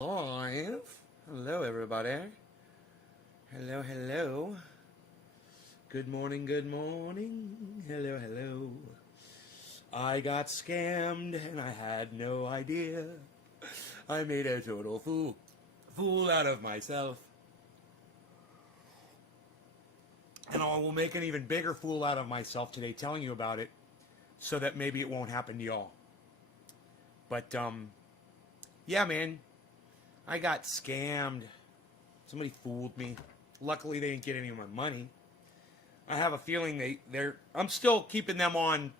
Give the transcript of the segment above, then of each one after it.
Live. Hello, everybody. Hello, hello. Good morning, good morning. Hello, hello. I got scammed and I had no idea. I made a total fool out of myself. And I will make an even bigger fool out of myself today telling you about it so that maybe it won't happen to y'all. But, yeah, man. I got scammed. Somebody fooled me. Luckily, they didn't get any of my money. I have a feeling I'm still keeping them on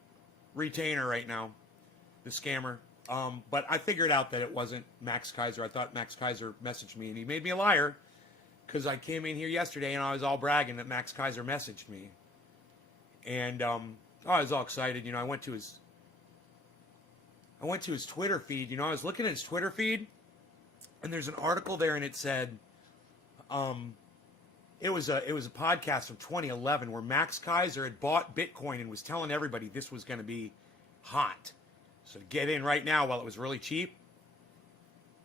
retainer right now, the scammer. But I figured out that it wasn't Max Kaiser. I thought Max Kaiser messaged me, and he made me a liar because I came in here yesterday and I was all bragging that Max Kaiser messaged me. And I was all excited. You know, I went to his Twitter feed. You know, I was looking at his Twitter feed. And there's an article there, and it said, it was a podcast from 2011 where Max Kaiser had bought Bitcoin and was telling everybody this was going to be hot, so get in right now while it was really cheap.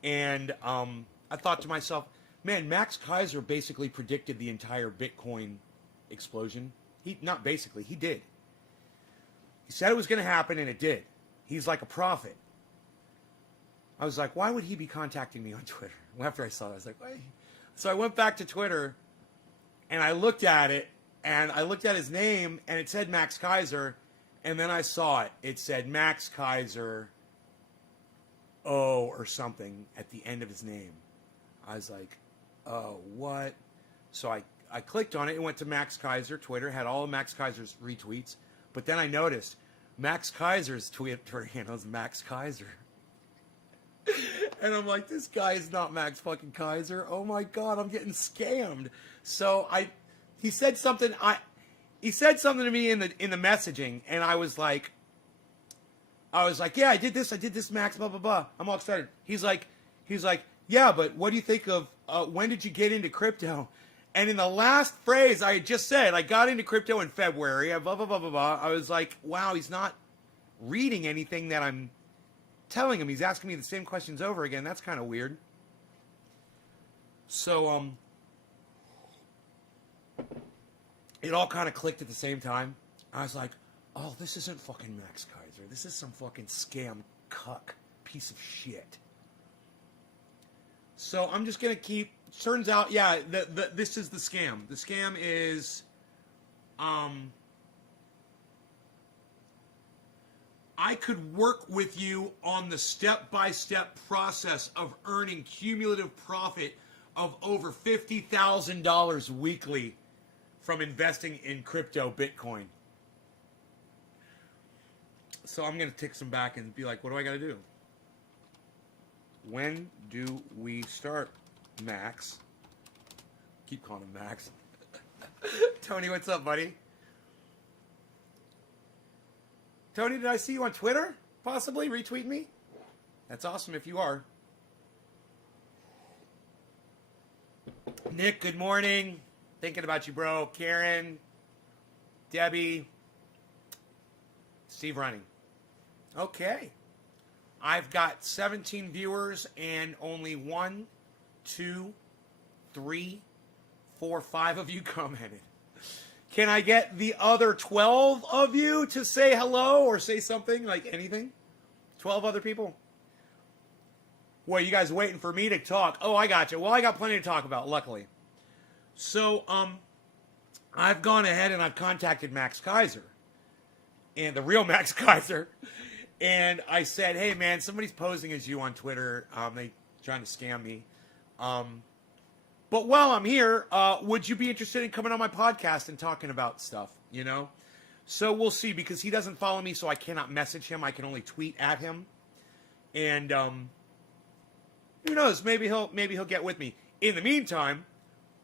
And I thought to myself, man, Max Kaiser basically predicted the entire Bitcoin explosion. He did. He said it was going to happen, and it did. He's like a prophet. I was like, why would he be contacting me on Twitter? After I saw that, I was like, why? So I went back to Twitter, and I looked at it, and I looked at his name, and it said Max Kaiser, and then I saw it. It said Max Kaiser, or something at the end of his name. I was like, oh, what? So I clicked on it. It went to Max Kaiser. Twitter had all of Max Kaiser's retweets, but then I noticed Max Kaiser's Twitter handle is Max Kaiser. And I'm like, this guy is not Max fucking Kaiser. Oh my God, I'm getting scammed. So he said something to me in the messaging, and I was like, yeah, I did this, Max, blah blah blah. I'm all excited. He's like, yeah, but what do you think of when did you get into crypto? And in the last phrase I had just said, I got into crypto in February, blah blah blah blah blah. I was like, wow, he's not reading anything that I'm telling him. He's asking me the same questions over again. That's kind of weird. So it all kind of clicked at the same time. I was like, oh, this isn't fucking Max Kaiser. This is some fucking scam cuck piece of shit. So I'm just gonna keep. Turns out, yeah, this is the scam. The scam is I could work with you on the step-by-step process of earning cumulative profit of over $50,000 weekly from investing in crypto Bitcoin. So I'm going to tick some back and be like, what do I got to do? When do we start, Max? Keep calling him Max. Tony, what's up, buddy? Tony, did I see you on Twitter? Possibly retweet me? That's awesome if you are. Nick, good morning. Thinking about you, bro. Karen, Debbie, Steve running. Okay. I've got 17 viewers and only 1, 2, 3, 4, 5 of you commented. Can I get the other 12 of you to say hello or say something, like anything? 12 other people? Well, you guys waiting for me to talk. Oh, I got you. Well, I got plenty to talk about, luckily. So, I've gone ahead and I've contacted Max Kaiser, and the real Max Kaiser, and I said, hey, man, somebody's posing as you on Twitter. They trying to scam me. But while I'm here, would you be interested in coming on my podcast and talking about stuff, you know? So we'll see, because he doesn't follow me, so I cannot message him. I can only tweet at him. And who knows? Maybe he'll get with me. In the meantime,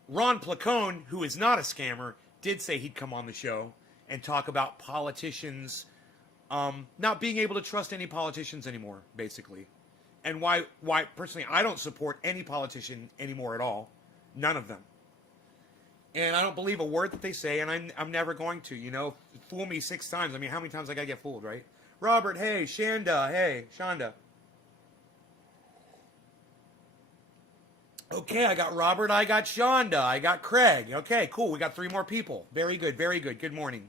Ron Placone, who is not a scammer, did say he'd come on the show and talk about politicians not being able to trust any politicians anymore, basically. And why personally, I don't support any politician anymore at all. None of them. And I don't believe a word that they say, and I'm never going to, you know. Fool me 6 times. I mean, how many times I gotta get fooled, right? Robert, hey. Shanda, hey. Shanda. Okay, I got Robert, I got Shonda, I got Craig. Okay, cool. We got 3 more people. Very good, very good. Good morning.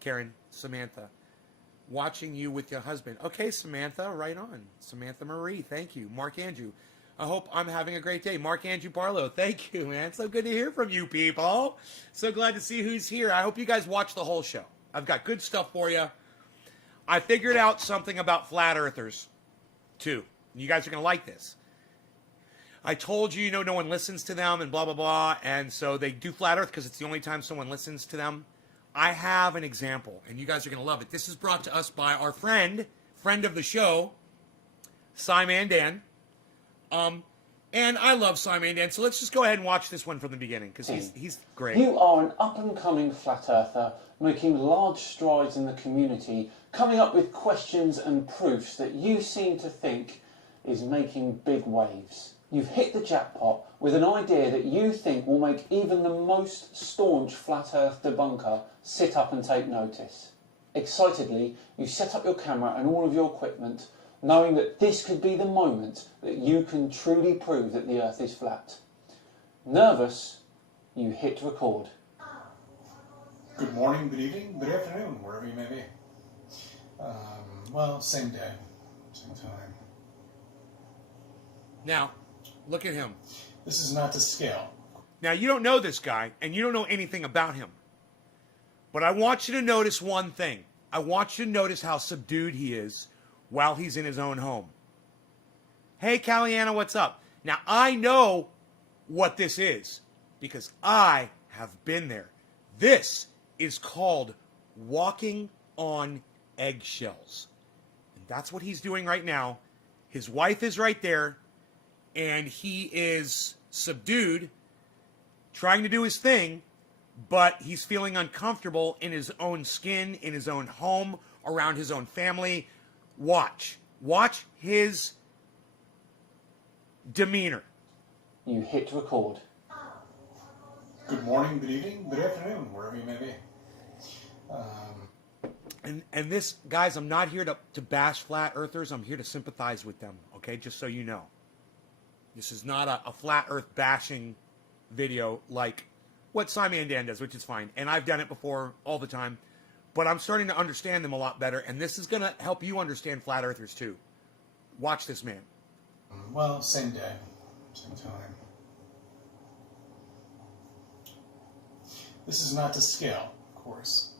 Karen, Samantha. Watching you with your husband. Okay, Samantha, right on. Samantha Marie, thank you. Mark Andrew. I hope I'm having a great day. Mark Andrew Barlow, thank you, man. So good to hear from you people. So glad to see who's here. I hope you guys watch the whole show. I've got good stuff for you. I figured out something about flat earthers, too. You guys are going to like this. I told you, no one listens to them and blah, blah, blah. And so they do flat earth because it's the only time someone listens to them. I have an example, and you guys are going to love it. This is brought to us by our friend of the show, Cy Mandan. And I love Cy Mandan, so let's just go ahead and watch this one from the beginning, because he's great. You are an up-and-coming flat earther, making large strides in the community, coming up with questions and proofs that you seem to think is making big waves. You've hit the jackpot with an idea that you think will make even the most staunch flat earth debunker sit up and take notice. Excitedly, you set up your camera and all of your equipment, knowing that this could be the moment that you can truly prove that the earth is flat. Nervous, you hit record. Good morning, good evening, good afternoon, wherever you may be. Well, same day, same time. Now, look at him. This is not to scale. Now, you don't know this guy, and you don't know anything about him. But I want you to notice one thing. I want you to notice how subdued he is while he's in his own home. Hey, Caliana, what's up? Now, I know what this is because I have been there. This is called walking on eggshells. And that's what he's doing right now. His wife is right there, and he is subdued, trying to do his thing, but he's feeling uncomfortable in his own skin, in his own home, around his own family. Watch his demeanor. You hit record. Good morning, good evening, good afternoon, wherever you may be. And this, guys, I'm not here to bash flat earthers. I'm here to sympathize with them, okay? Just so you know. This is not a flat earth bashing video like what Cy Mandan does, which is fine. And I've done it before all the time. But I'm starting to understand them a lot better. And this is going to help you understand flat earthers too. Watch this man. Well, same day, same time. This is not to scale, of course.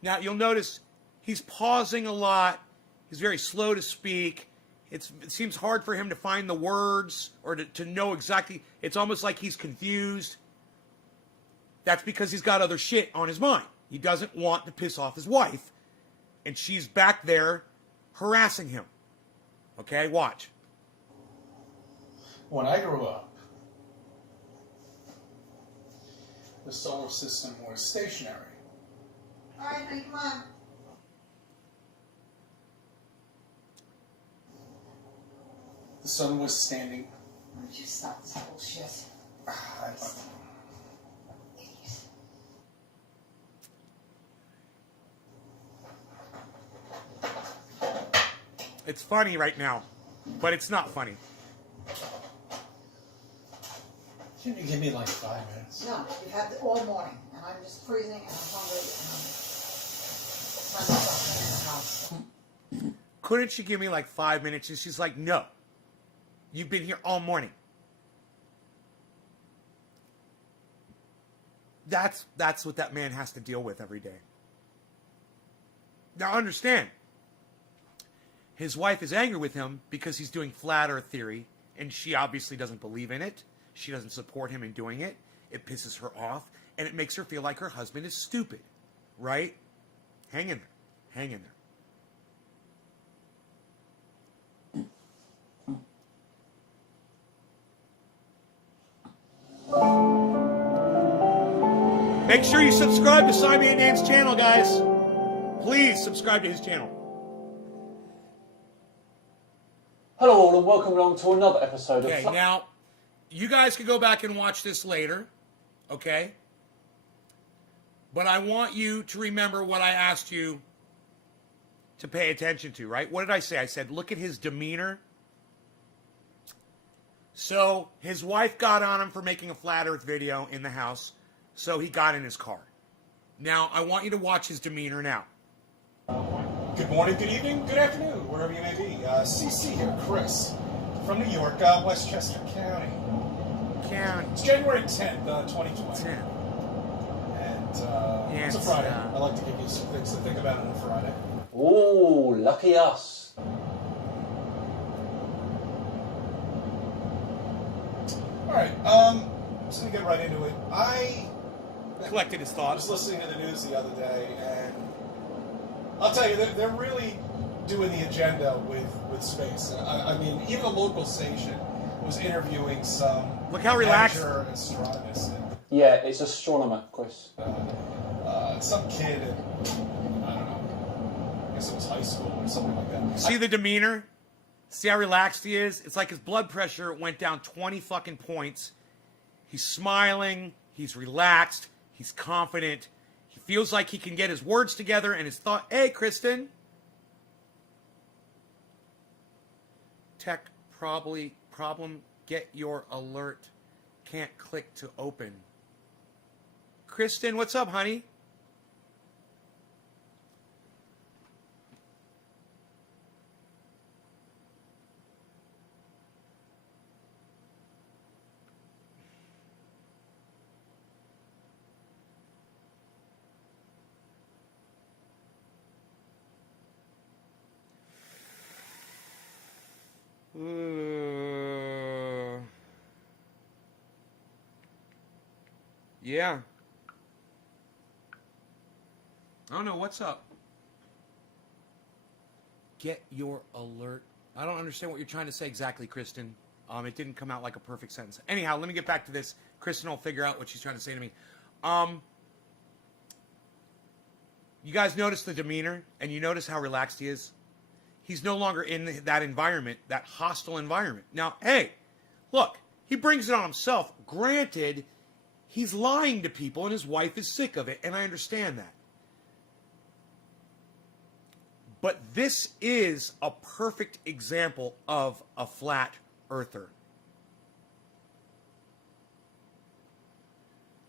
Now, you'll notice he's pausing a lot. He's very slow to speak. It seems hard for him to find the words or to know exactly. It's almost like he's confused. That's because he's got other shit on his mind. He doesn't want to piss off his wife. And she's back there harassing him. Okay, watch. When I grew up, the solar system was stationary. All right, honey, come on. The sun was standing. Why don't you stop this bullshit? It's funny right now, but it's not funny. Can you give me like 5 minutes? No, you've had it all morning, and I'm just freezing, and I'm hungry, and I'm in the house. Couldn't you give me like 5 minutes? And she's like, no. You've been here all morning. That's what that man has to deal with every day. Now understand, his wife is angry with him because he's doing flat earth theory, and she obviously doesn't believe in it. She doesn't support him in doing it. It pisses her off, and it makes her feel like her husband is stupid, right? Hang in there. Hang in there. Make sure you subscribe to Cy Mandan's channel, guys. Please subscribe to his channel. Hello all and welcome along to another episode of... Okay, now, you guys can go back and watch this later, okay? But I want you to remember what I asked you to pay attention to, right? What did I say? I said, look at his demeanor. So his wife got on him for making a flat earth video in the house, so he got in his car. Now, I want you to watch his demeanor now. Good morning, good evening, good afternoon, wherever you may be. CC here, Chris, from New York, Westchester County. It's January 10th, 2020. 10. And it's a Friday. I like to give you some things to think about on a Friday. Oh, lucky us. Alright, I'm just going to get right into it. I Collected his was thoughts. listening to the news the other day, and I'll tell you, they're really doing the agenda with space. I mean, even a local station was interviewing some Look how relaxed. amateur astronomers. And, Yeah, it's astronomer, Chris. some kid in, I don't know, I guess it was high school or something like that. See the demeanor? See how relaxed he is? It's like his blood pressure went down 20 fucking points. He's smiling. He's relaxed. He's confident. He feels like he can get his words together and his thought. Hey, Kristen. Tech problem. Get your alert. Can't click to open. Kristen, what's up, honey? Yeah. I don't know. What's up? Get your alert. I don't understand what you're trying to say exactly, Kristen. It didn't come out like a perfect sentence. Anyhow, let me get back to this. Kristen will figure out what she's trying to say to me. You guys notice the demeanor, and you notice how relaxed he is? He's no longer in that environment, that hostile environment. Now, hey, look, he brings it on himself. Granted, he's lying to people, and his wife is sick of it, and I understand that. But this is a perfect example of a flat earther.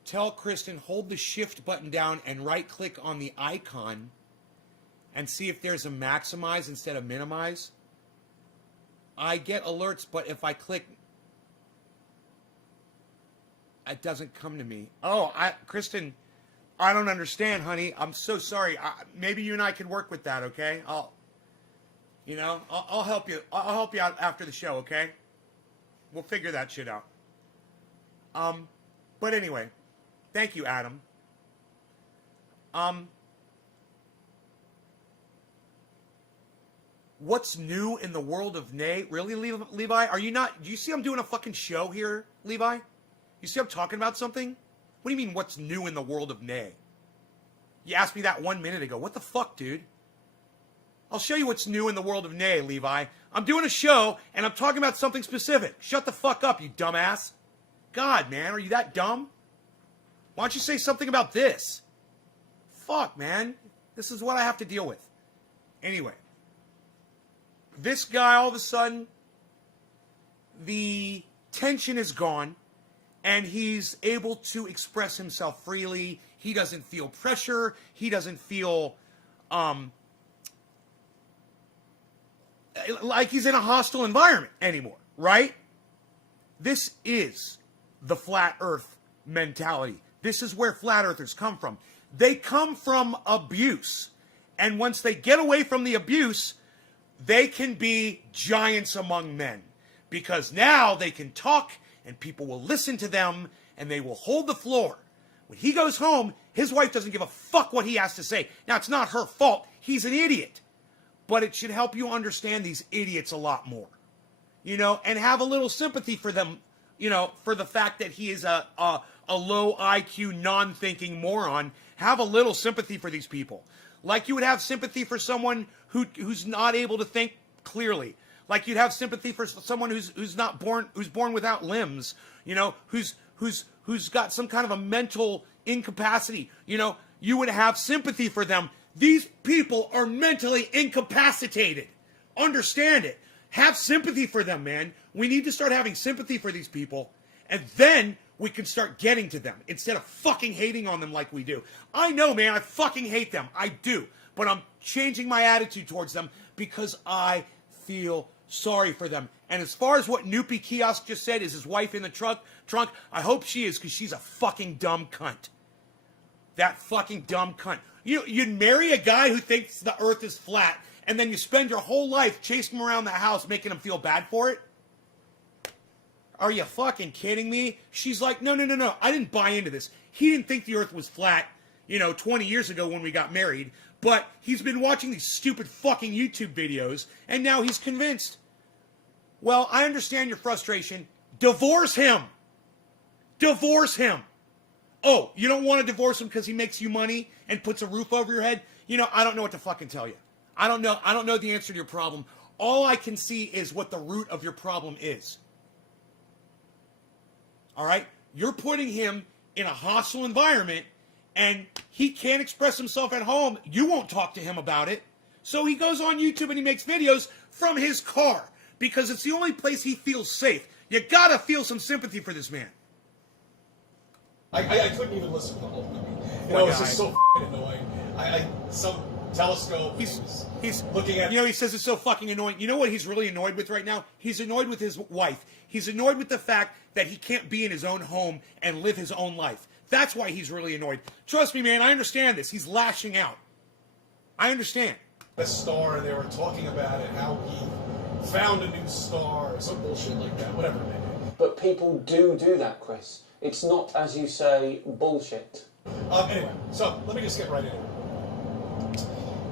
Tell Kristen, hold the shift button down and right-click on the icon and see if there's a maximize instead of minimize. I get alerts, but if I click, it doesn't come to me. Oh, Kristen, I don't understand, honey. I'm so sorry. Maybe you and I can work with that, okay? I'll help you. I'll help you out after the show, okay? We'll figure that shit out. But anyway, thank you, Adam. What's new in the world of Nay? Really, Levi? Are you not? Do you see I'm doing a fucking show here, Levi? You see I'm talking about something? What do you mean, what's new in the world of Nay? You asked me that 1 minute ago. What the fuck, dude? I'll show you what's new in the world of Nay, Levi. I'm doing a show, and I'm talking about something specific. Shut the fuck up, you dumbass. God, man, are you that dumb? Why don't you say something about this? Fuck, man. This is what I have to deal with. Anyway. This guy, all of a sudden, the tension is gone, and he's able to express himself freely. He doesn't feel pressure. He doesn't feel like he's in a hostile environment anymore, right? This is the flat earth mentality. This is where flat earthers come from. They come from abuse. And once they get away from the abuse, they can be giants among men. Because now they can talk and people will listen to them and they will hold the floor. When he goes home, his wife doesn't give a fuck what he has to say. Now, it's not her fault. He's an idiot. But it should help you understand these idiots a lot more. You know, and have a little sympathy for them, you know, for the fact that he is a low IQ, non-thinking moron. Have a little sympathy for these people. Like you would have sympathy for someone who's not able to think clearly. Like you'd have sympathy for someone who's born without limbs, you know, who's got some kind of a mental incapacity. You know, you would have sympathy for them. These people are mentally incapacitated. Understand it. Have sympathy for them, man. We need to start having sympathy for these people, and then we can start getting to them instead of fucking hating on them like we do. I know, man, I fucking hate them. I do. But I'm changing my attitude towards them because I feel sorry for them. And as far as what Noopy Kiosk just said, is his wife in the trunk, I hope she is, because she's a fucking dumb cunt. That fucking dumb cunt. You'd marry a guy who thinks the earth is flat, and then you spend your whole life chasing him around the house making him feel bad for it? Are you fucking kidding me? She's like, no, I didn't buy into this. He didn't think the earth was flat, 20 years ago when we got married, but he's been watching these stupid fucking YouTube videos, and now he's convinced. Well, I understand your frustration. Divorce him. Divorce him. Oh, you don't want to divorce him because he makes you money and puts a roof over your head? I don't know what to fucking tell you. I don't know the answer to your problem. All I can see is what the root of your problem is. All right? You're putting him in a hostile environment, and he can't express himself at home. You won't talk to him about it. So he goes on YouTube and he makes videos from his car because it's the only place he feels safe. You gotta feel some sympathy for this man. I couldn't even listen to the whole movie. It's just so annoying. Some telescope. He's looking at. He says it's so fucking annoying. You know what he's really annoyed with right now? He's annoyed with his wife. He's annoyed with the fact that he can't be in his own home and live his own life. That's why he's really annoyed. Trust me, man. I understand this. He's lashing out. I understand. The star, and they were talking about it, how he found a new star or some bullshit like that. Whatever it may be. But people do that, Chris. It's not, as you say, bullshit. Anyway, so let me just get right into it.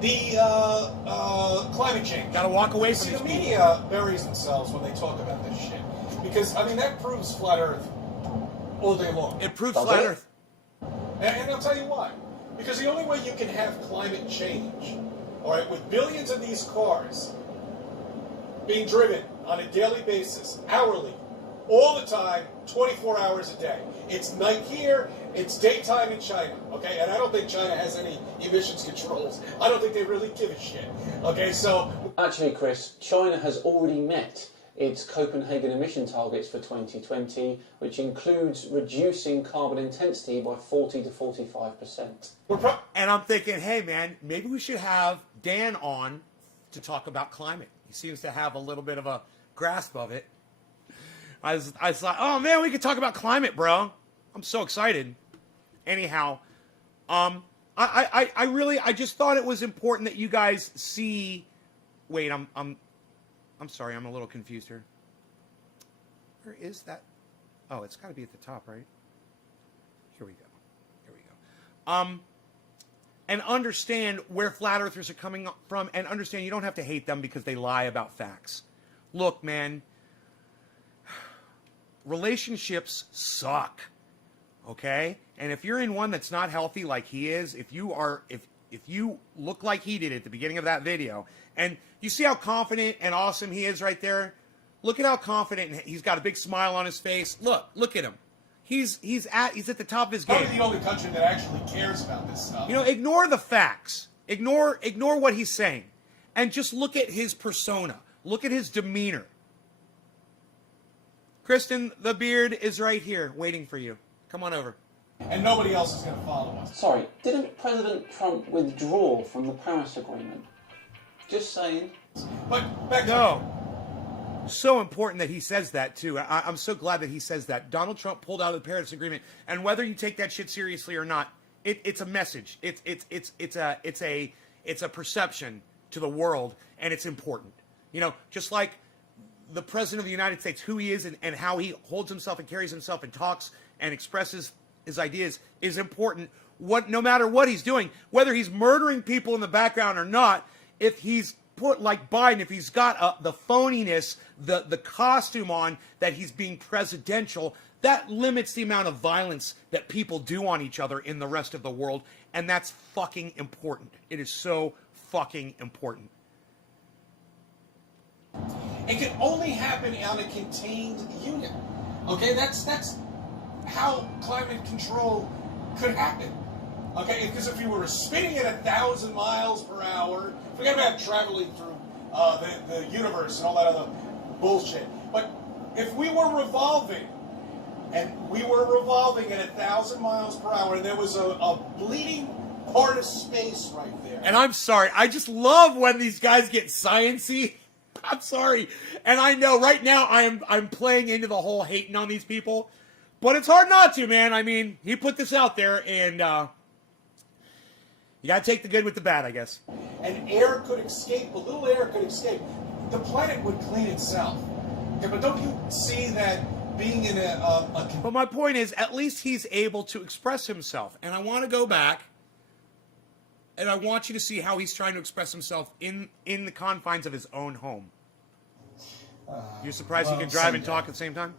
The climate change. Gotta walk away from See, these the people. media buries themselves when they talk about this shit. Because, that proves flat Earth all day long. It proves Does flat it? Earth. And I'll tell you why. Because the only way you can have climate change, all right, with billions of these cars being driven on a daily basis, hourly, all the time, 24 hours a day. It's night here, it's daytime in China, okay? And I don't think China has any emissions controls. I don't think they really give a shit, okay? So... Actually, Chris, China has already met its Copenhagen emission targets for 2020, which includes reducing carbon intensity by 40 to 45%. And I'm thinking, hey, man, maybe we should have Dan on to talk about climate. He seems to have a little bit of a grasp of it. I was like, oh, man, we could talk about climate, bro. I'm so excited. Anyhow, I just thought it was important that you guys see. Wait, I'm sorry, I'm a little confused here. Where is that? Oh, it's got to be at the top, right? Here we go. And understand where flat earthers are coming from, and understand you don't have to hate them because they lie about facts. Look, man, relationships suck. Okay? And if you're in one that's not healthy like he is, if you look like he did at the beginning of that video, and you see how confident and awesome he is right there? Look at how confident, and he's got a big smile on his face. Look at him. He's at the top of his game. Probably the only country that actually cares about this stuff. Ignore the facts. Ignore what he's saying. And just look at his persona. Look at his demeanor. Kristen, the beard is right here waiting for you. Come on over. And nobody else is going to follow us. Sorry, didn't President Trump withdraw from the Paris Agreement? Just saying. But back to No. So important that he says that, too. I'm so glad that he says that. Donald Trump pulled out of the Paris Agreement, and whether you take that shit seriously or not, it's a message. It's a perception to the world, and it's important. Just like the President of the United States, who he is and how he holds himself and carries himself and talks and expresses his ideas is important. No matter what he's doing, whether he's murdering people in the background or not, if he's put like Biden, if he's got the phoniness, the costume on that he's being presidential, that limits the amount of violence that people do on each other in the rest of the world, and that's fucking important. It is so fucking important. It can only happen on a contained unit. Okay, that's how climate control could happen. Okay, because if you were spinning at 1,000 miles per hour, forget about traveling through the universe and all that other bullshit. But If we were revolving, and we were revolving at 1,000 miles per hour, and there was a bleeding part of space right there. And I'm sorry, I just love when these guys get science-y. I'm sorry. And I know right now I'm playing into the whole hating on these people. But it's hard not to, man. I mean, he put this out there, and you gotta take the good with the bad, I guess. And air could escape, a little air could escape. The planet would clean itself. Okay, but don't you see that being in But my point is, at least he's able to express himself. And I want to go back, and I want you to see how he's trying to express himself in the confines of his own home. You're surprised he can drive and talk at the same time?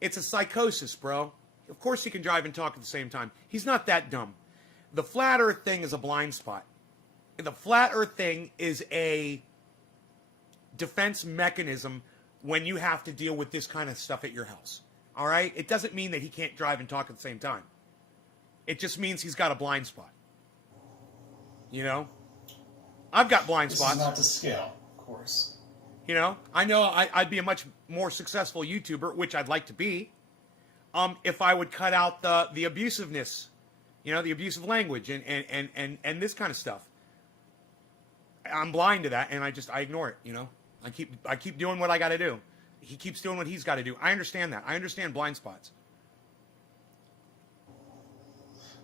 It's a psychosis, bro. Of course he can drive and talk at the same time. He's not that dumb. The flat earth thing is a blind spot. The flat earth thing is a defense mechanism when you have to deal with this kind of stuff at your house. All right? It doesn't mean that he can't drive and talk at the same time. It just means he's got a blind spot. You know? I've got blind spots. This is not to scale, of course. You know? I know I'd be a much more successful YouTuber, which I'd like to be, if I would cut out the abusiveness, you know, the abusive language and this kind of stuff. I'm blind to that, and I ignore it, you know? I keep doing what I got to do. He keeps doing what he's got to do. I understand that. I understand blind spots.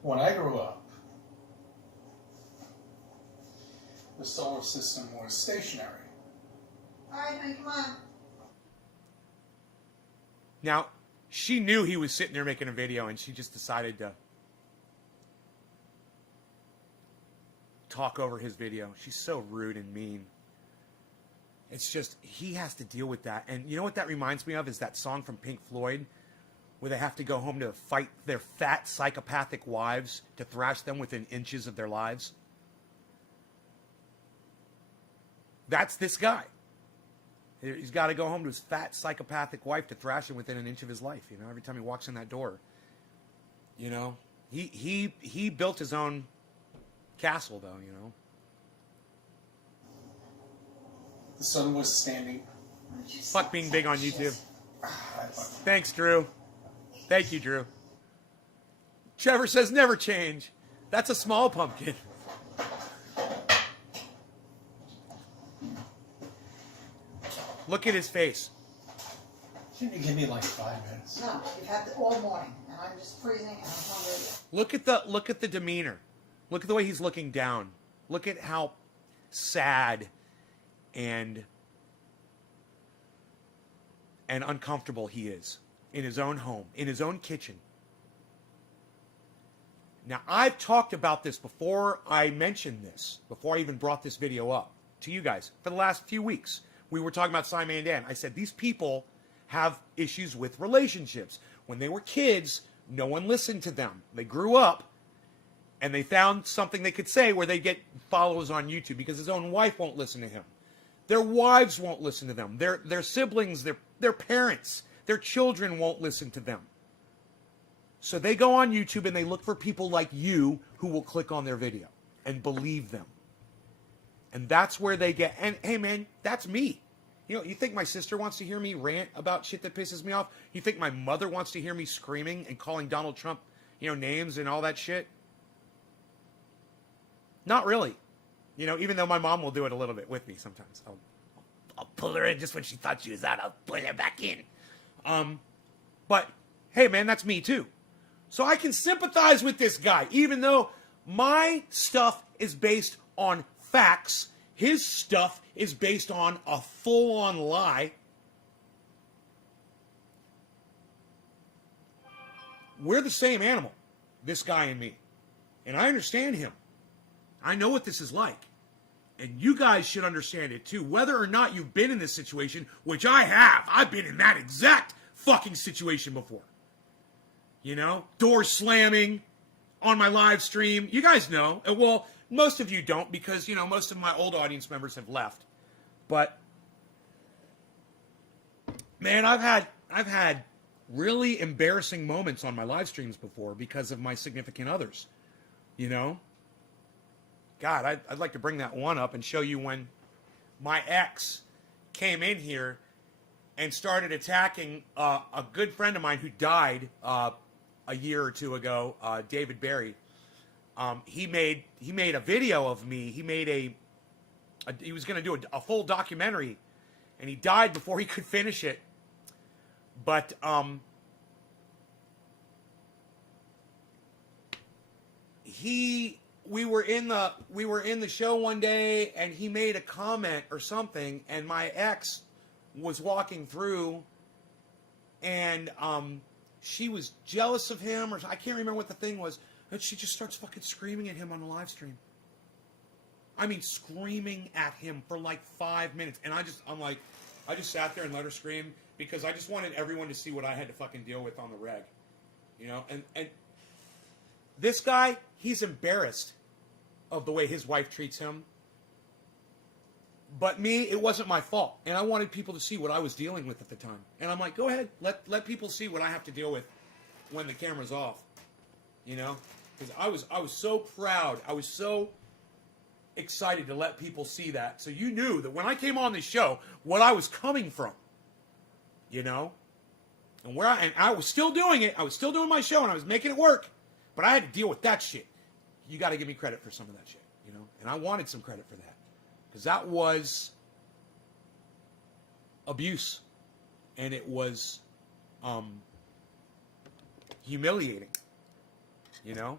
When I grew up, the solar system was stationary. All right, then come on. Now, she knew he was sitting there making a video, and she just decided to talk over his video. She's so rude and mean. It's just, he has to deal with that. And you know what that reminds me of is that song from Pink Floyd where they have to go home to fight their fat psychopathic wives to thrash them within inches of their lives. That's this guy. He's got to go home to his fat psychopathic wife to thrash him within an inch of his life, you know, every time he walks in that door. You know, he built his own castle, though, you know. The sun was standing. Fuck being big on YouTube. Thanks, Drew. Thank you, Drew. Trevor says never change. That's a small pumpkin. Look at his face. Shouldn't you give me like 5 minutes? No, you've had it all morning, and I'm just freezing and I'm hungry. Look at the demeanor. Look at the way he's looking down. Look at how sad and uncomfortable he is in his own home, in his own kitchen. Now, I've talked about this before I mentioned this, before I even brought this video up to you guys for the last few weeks. We were talking about Simon and Dan. I said, these people have issues with relationships. When they were kids, no one listened to them. They grew up, and they found something they could say where they get followers on YouTube because his own wife won't listen to him. Their wives won't listen to them. Their siblings, their parents, their children won't listen to them. So they go on YouTube and they look for people like you who will click on their video and believe them. And that's where they get, and hey man, that's me. You know, you think my sister wants to hear me rant about shit that pisses me off? You think my mother wants to hear me screaming and calling Donald Trump, you know, names and all that shit? Not really. You know, even though my mom will do it a little bit with me sometimes. I'll pull her in just when she thought she was out. I'll pull her back in. But, hey, man, that's me, too. So I can sympathize with this guy, even though my stuff is based on facts. His stuff is based on a full-on lie. We're the same animal, this guy and me. And I understand him. I know what this is like. And you guys should understand it too. Whether or not you've been in this situation, which I have. I've been in that exact fucking situation before. You know? Doors slamming on my live stream. You guys know. Well, most of you don't because, you know, most of my old audience members have left. But, man, I've had really embarrassing moments on my live streams before because of my significant others. You know? God, I'd like to bring that one up and show you when my ex came in here and started attacking a good friend of mine who died a year or two ago, David Barry. He made a video of me. He made he was going to do a full documentary, and he died before he could finish it. But we were in the show one day, and he made a comment or something, and my ex was walking through, and she was jealous of him, or I can't remember what the thing was, and she just starts fucking screaming at him on the live stream. I mean, screaming at him for like 5 minutes, and I just sat there and let her scream because I just wanted everyone to see what I had to fucking deal with on the reg, you know. And this guy, he's embarrassed of the way his wife treats him. But me, it wasn't my fault. And I wanted people to see what I was dealing with at the time. And I'm like, go ahead, let people see what I have to deal with when the camera's off. You know? Because I was so proud. I was so excited to let people see that. So you knew that when I came on this show, what I was coming from. You know? And I was still doing it. I was still doing my show and I was making it work. But I had to deal with that shit. You got to give me credit for some of that shit, you know? And I wanted some credit for that. Because that was abuse. And it was humiliating, you know?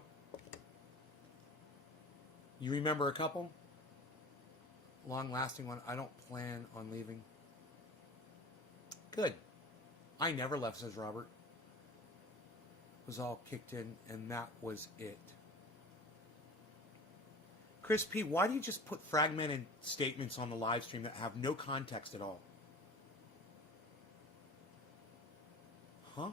You remember a couple? Long-lasting one. I don't plan on leaving. Good. I never left, says Robert. Was all kicked in, and that was it. Chris P., why do you just put fragmented statements on the live stream that have no context at all? Huh?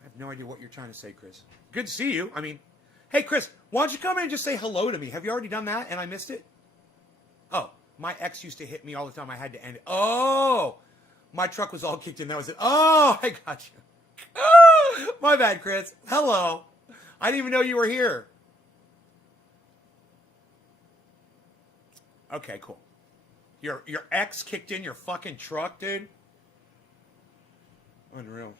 I have no idea what you're trying to say, Chris. Good to see you. I mean, hey, Chris, why don't you come in and just say hello to me? Have you already done that and I missed it? Oh, my ex used to hit me all the time. I had to end it. Oh, my truck was all kicked in. That was it. Oh, I got you. Oh, my bad, Chris. Hello. I didn't even know you were here. Okay, cool. Your ex kicked in your fucking truck, dude? Unreal.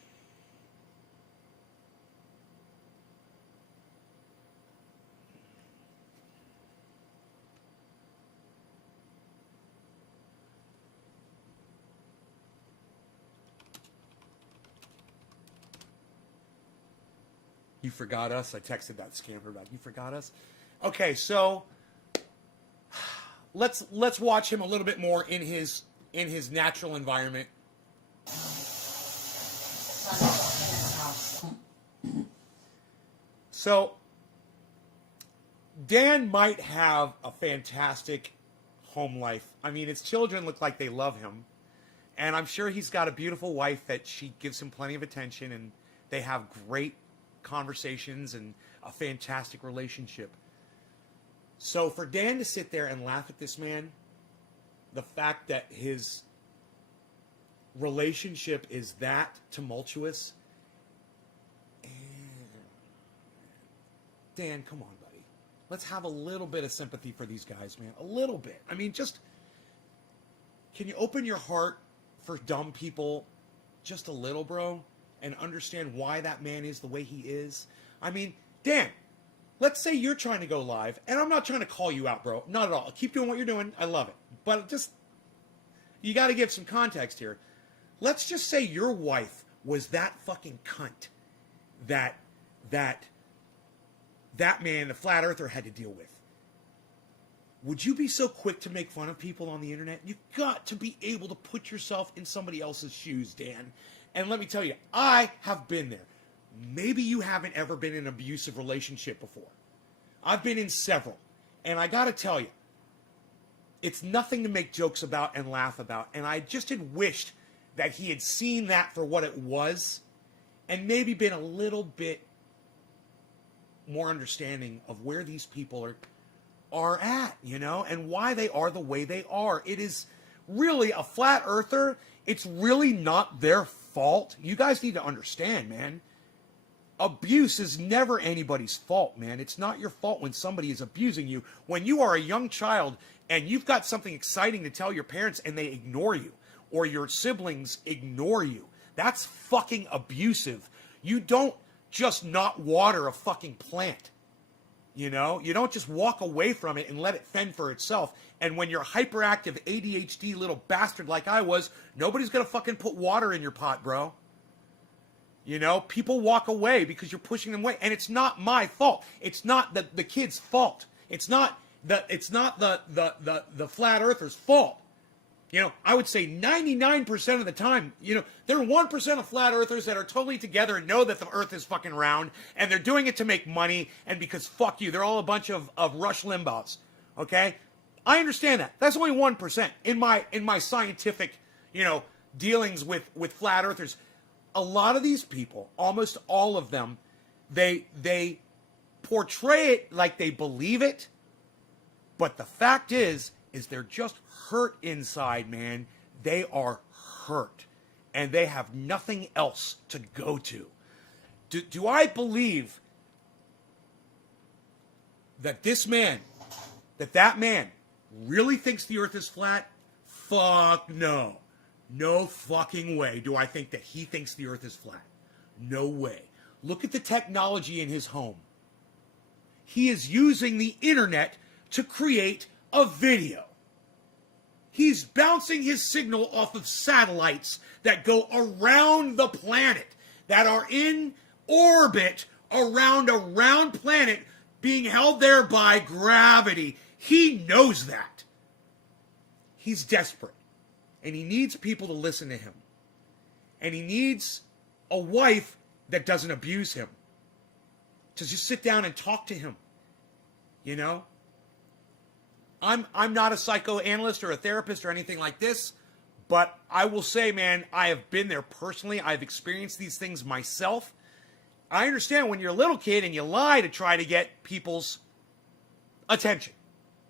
You forgot us? I texted that scammer back. You forgot us? Okay, so let's watch him a little bit more in his natural environment. So Dan might have a fantastic home life. I mean, his children look like they love him. And I'm sure he's got a beautiful wife that she gives him plenty of attention, and they have great conversations and a fantastic relationship. So for Dan to sit there and laugh at this man, the fact that his relationship is that tumultuous, Dan, come on, buddy. Let's have a little bit of sympathy for these guys, man. A little bit. I mean, just, can you open your heart for dumb people just a little, bro? And understand why that man is the way he is? I mean, Dan, let's say you're trying to go live, and I'm not trying to call you out, bro. Not at all. Keep doing what you're doing. I love it. But just, you got to give some context here. Let's just say your wife was that fucking cunt that man, the flat earther, had to deal with. Would you be so quick to make fun of people on the internet? You've got to be able to put yourself in somebody else's shoes, Dan. And let me tell you, I have been there. Maybe you haven't ever been in an abusive relationship before. I've been in several. And I got to tell you, it's nothing to make jokes about and laugh about. And I just had wished that he had seen that for what it was and maybe been a little bit more understanding of where these people are at, you know, and why they are the way they are. It is really a flat earther. It's really not their fault. You guys need to understand, man. Abuse is never anybody's fault, man. It's not your fault when somebody is abusing you. When you are a young child and you've got something exciting to tell your parents and they ignore you. or your siblings ignore you. That's fucking abusive. You don't just not water a fucking plant. You know, you don't just walk away from it and let it fend for itself. And when you're hyperactive ADHD little bastard like I was, nobody's gonna fucking put water in your pot, bro. You know, people walk away because you're pushing them away, and it's not my fault. It's not the kid's fault. It's not the flat earther's fault. You know, I would say 99% of the time, you know, there are 1% of flat earthers that are totally together and know that the earth is fucking round, and they're doing it to make money, and because fuck you, they're all a bunch of Rush Limbaughs, okay? I understand that. That's only 1% in my scientific, you know, dealings with flat earthers. A lot of these people, almost all of them, they portray it like they believe it, but the fact is they're just hurt inside, man. They are hurt, and they have nothing else to go to. Do I believe that that man really thinks the earth is flat? Fuck no. No fucking way do I think that he thinks the earth is flat. No way. Look at the technology in his home. He is using the internet to create a video. He's bouncing his signal off of satellites that go around the planet, that are in orbit around a round planet being held there by gravity. He knows that. He's desperate. And he needs people to listen to him. And he needs a wife that doesn't abuse him. To just sit down and talk to him. You know? I'm not a psychoanalyst or a therapist or anything like this, but I will say, man, I have been there personally. I've experienced these things myself. I understand when you're a little kid and you lie to try to get people's attention.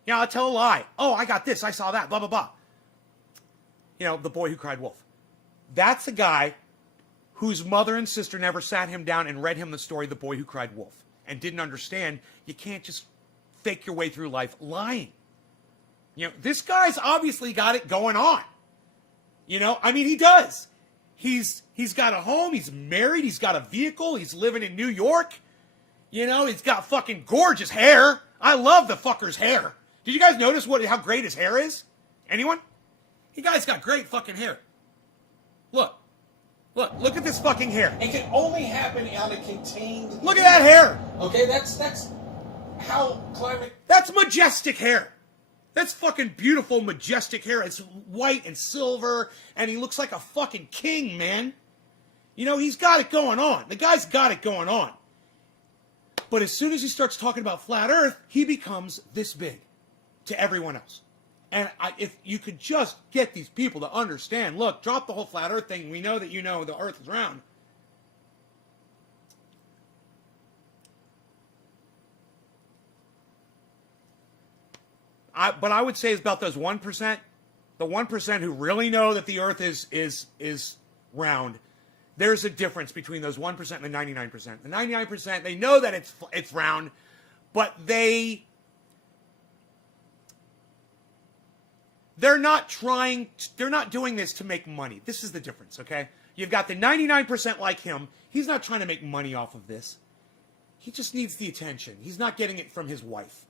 You know, I'll tell a lie. Oh, I got this. I saw that. Blah, blah, blah. You know, the boy who cried wolf. That's a guy whose mother and sister never sat him down and read him the story, The Boy Who Cried Wolf, and didn't understand you can't just fake your way through life lying. You know, this guy's obviously got it going on. You know, I mean, he does. He's got a home, he's married, he's got a vehicle, he's living in New York. You know, he's got fucking gorgeous hair. I love the fucker's hair. Did you guys notice how great his hair is? Anyone? He guy's got great fucking hair. Look at this fucking hair. It can only happen on a contained... Look at that hair. Okay, that's how climate... That's majestic hair. That's fucking beautiful, majestic hair. It's white and silver, and he looks like a fucking king, man. You know, he's got it going on. The guy's got it going on. But as soon as he starts talking about flat earth, he becomes this big to everyone else. And if you could just get these people to understand, look, drop the whole flat earth thing. We know that you know the earth is round. But I would say it's about those 1%, the 1% who really know that the earth is round. There's a difference between those 1% and the 99%. The 99%, they know that it's round, but they're not doing this to make money. This is the difference, okay? You've got the 99% like him. He's not trying to make money off of this. He just needs the attention. He's not getting it from his wife.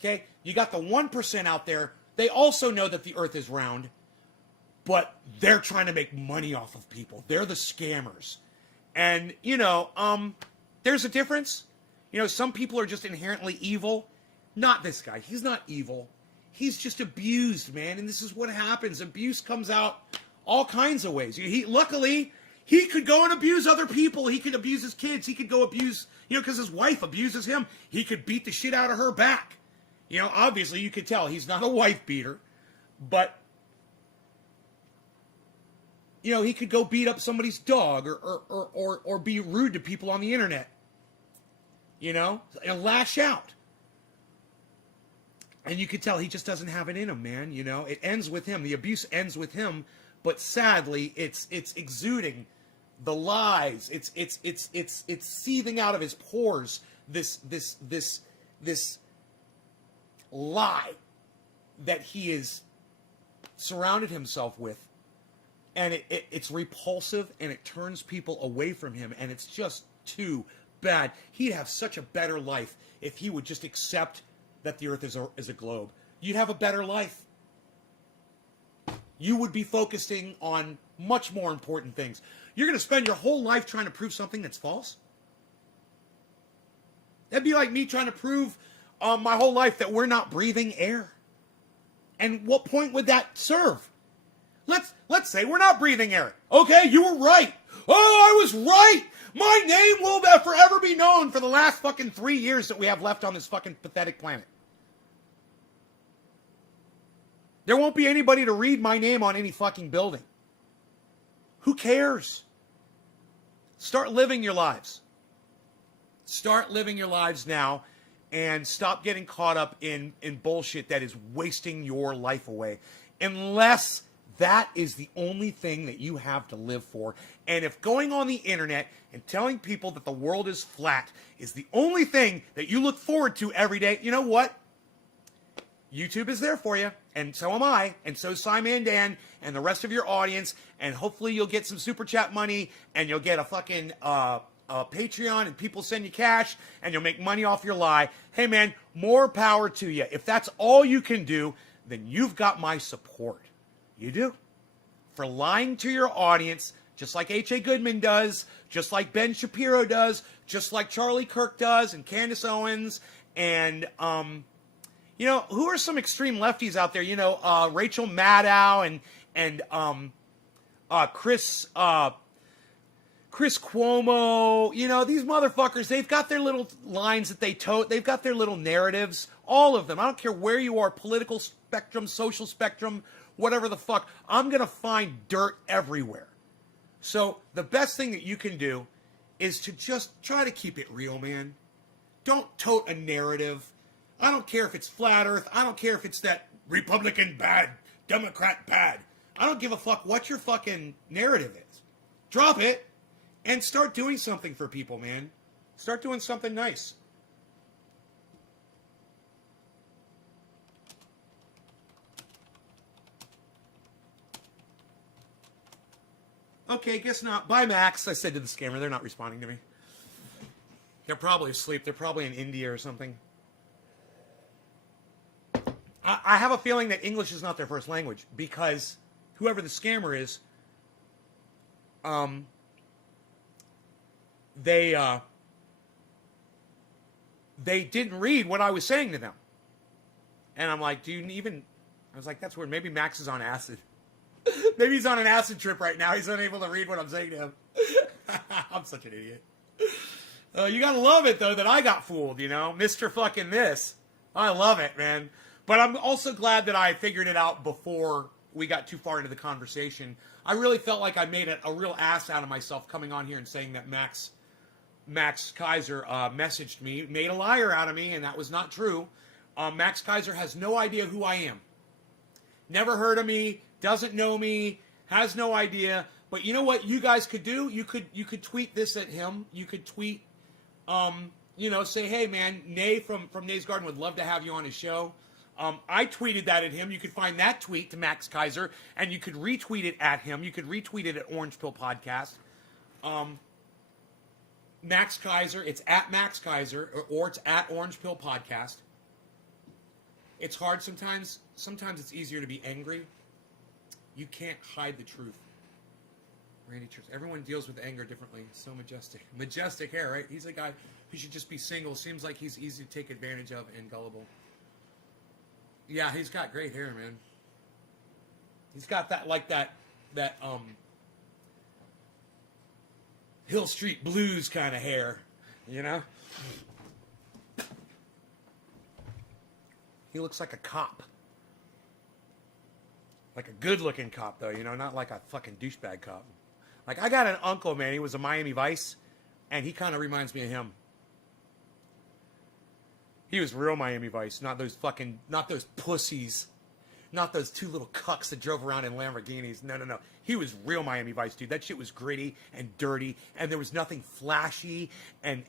Okay? You got the 1% out there. They also know that the earth is round, but they're trying to make money off of people. They're the scammers. And, you know, there's a difference. You know, some people are just inherently evil. Not this guy. He's not evil. He's just abused, man. And this is what happens. Abuse comes out all kinds of ways. Luckily, he could go and abuse other people. He could abuse his kids. He could go abuse, you know, because his wife abuses him. He could beat the shit out of her back. You know, obviously, you could tell he's not a wife beater. But, you know, he could go beat up somebody's dog or be rude to people on the internet. You know, and lash out. And you could tell he just doesn't have it in him, man. You know, it ends with him. The abuse ends with him. But sadly, it's exuding the lies. It's seething out of his pores. This lie that he is surrounded himself with And it's repulsive, and it turns people away from him, and it's just too bad. He'd have such a better life if he would just accept that the earth is a globe. You'd have a better life. You would be focusing on much more important things. You're going to spend your whole life trying to prove something that's false? That'd be like me trying to prove my whole life that we're not breathing air. And what point would that serve? Let's say we're not breathing air. Okay, you were right. Oh, I was right. My name will forever be known for the last fucking 3 years that we have left on this fucking pathetic planet. There won't be anybody to read my name on any fucking building. Who cares? Start living your lives. Start living your lives now and stop getting caught up in bullshit that is wasting your life away. Unless that is the only thing that you have to live for. And if going on the internet and telling people that the world is flat is the only thing that you look forward to every day, you know what? YouTube is there for you, and so am I, and so is Simon Dan, and the rest of your audience, and hopefully you'll get some super chat money, and you'll get a fucking Patreon, and people send you cash, and you'll make money off your lie. Hey man, more power to you. If that's all you can do, then you've got my support. You do. For lying to your audience, just like H.A. Goodman does, just like Ben Shapiro does, just like Charlie Kirk does, and Candace Owens, and you know, who are some extreme lefties out there? You know, Rachel Maddow and Chris Cuomo. You know, these motherfuckers, they've got their little lines that they tote. They've got their little narratives. All of them. I don't care where you are, political spectrum, social spectrum, whatever the fuck. I'm going to find dirt everywhere. So the best thing that you can do is to just try to keep it real, man. Don't tote a narrative. I don't care if it's flat earth. I don't care if it's that Republican bad, Democrat bad. I don't give a fuck what your fucking narrative is. Drop it and start doing something for people, man. Start doing something nice. Okay, guess not. Bye, Max. I said to the scammer. They're not responding to me. They're probably asleep. They're probably in India or something. I have a feeling that English is not their first language because whoever the scammer is, they didn't read what I was saying to them. And I'm like, I was like, that's weird. Maybe Max is on acid. Maybe he's on an acid trip right now. He's unable to read what I'm saying to him. I'm such an idiot. You gotta love it, though, that I got fooled, you know? Mr. fucking this. I love it, man. But I'm also glad that I figured it out before we got too far into the conversation. I really felt like I made a real ass out of myself coming on here and saying that Max Kaiser messaged me, made a liar out of me, and that was not true. Max Kaiser has no idea who I am. Never heard of me, doesn't know me, has no idea. But you know what you guys could do? You could tweet this at him. You could tweet, say, hey man, Nay from Nay's Garden would love to have you on his show. I tweeted that at him. You could find that tweet to Max Kaiser, and you could retweet it at him. You could retweet it at Orange Pill Podcast. Max Kaiser, it's at Max Kaiser, or it's at Orange Pill Podcast. It's hard sometimes. Sometimes it's easier to be angry. You can't hide the truth. Randy Church. Everyone deals with anger differently. So majestic. Majestic hair, right? He's a guy who should just be single. Seems like he's easy to take advantage of and gullible. Yeah, he's got great hair, man. He's got that Hill Street Blues kind of hair, you know? He looks like a cop. Like a good-looking cop, though, you know? Not like a fucking douchebag cop. Like, I got an uncle, man. He was a Miami Vice, and he kind of reminds me of him. He was real Miami Vice, not those pussies. Not those two little cucks that drove around in Lamborghinis. No. He was real Miami Vice, dude. That shit was gritty and dirty, and there was nothing flashy and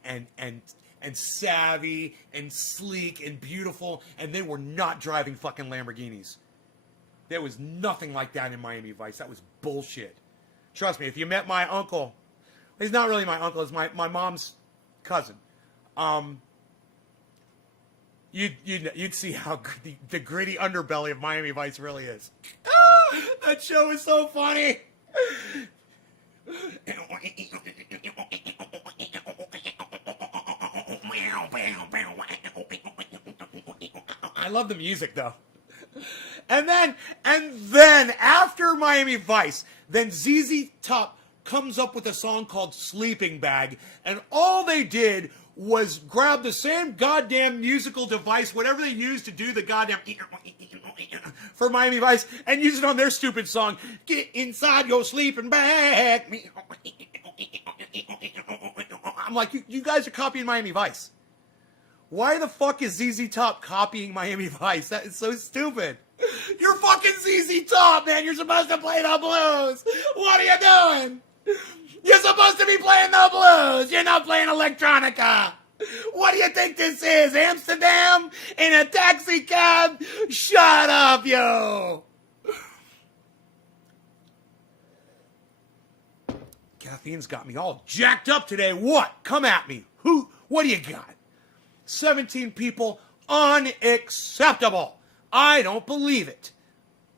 savvy and sleek and beautiful, and they were not driving fucking Lamborghinis. There was nothing like that in Miami Vice. That was bullshit. Trust me, if you met my uncle, he's not really my uncle, he's my mom's cousin. You'd see how the gritty underbelly of Miami Vice really is. That show is so funny. I love the music though. And then after Miami Vice, then ZZ Top comes up with a song called Sleeping Bag, and all they did was grab the same goddamn musical device, whatever they used to do the goddamn for Miami Vice, and use it on their stupid song, Get Inside Your Sleeping Bag. I'm like, you guys are copying Miami Vice. Why the fuck is ZZ Top copying Miami Vice? That is so stupid. You're fucking ZZ Top, man. You're supposed to play the blues. What are you doing? You're supposed to be playing the blues. You're not playing electronica. What do you think this is? Amsterdam? In a taxi cab? Shut up, yo. Caffeine's got me all jacked up today. What? Come at me. Who? What do you got? 17 people. Unacceptable. I don't believe it.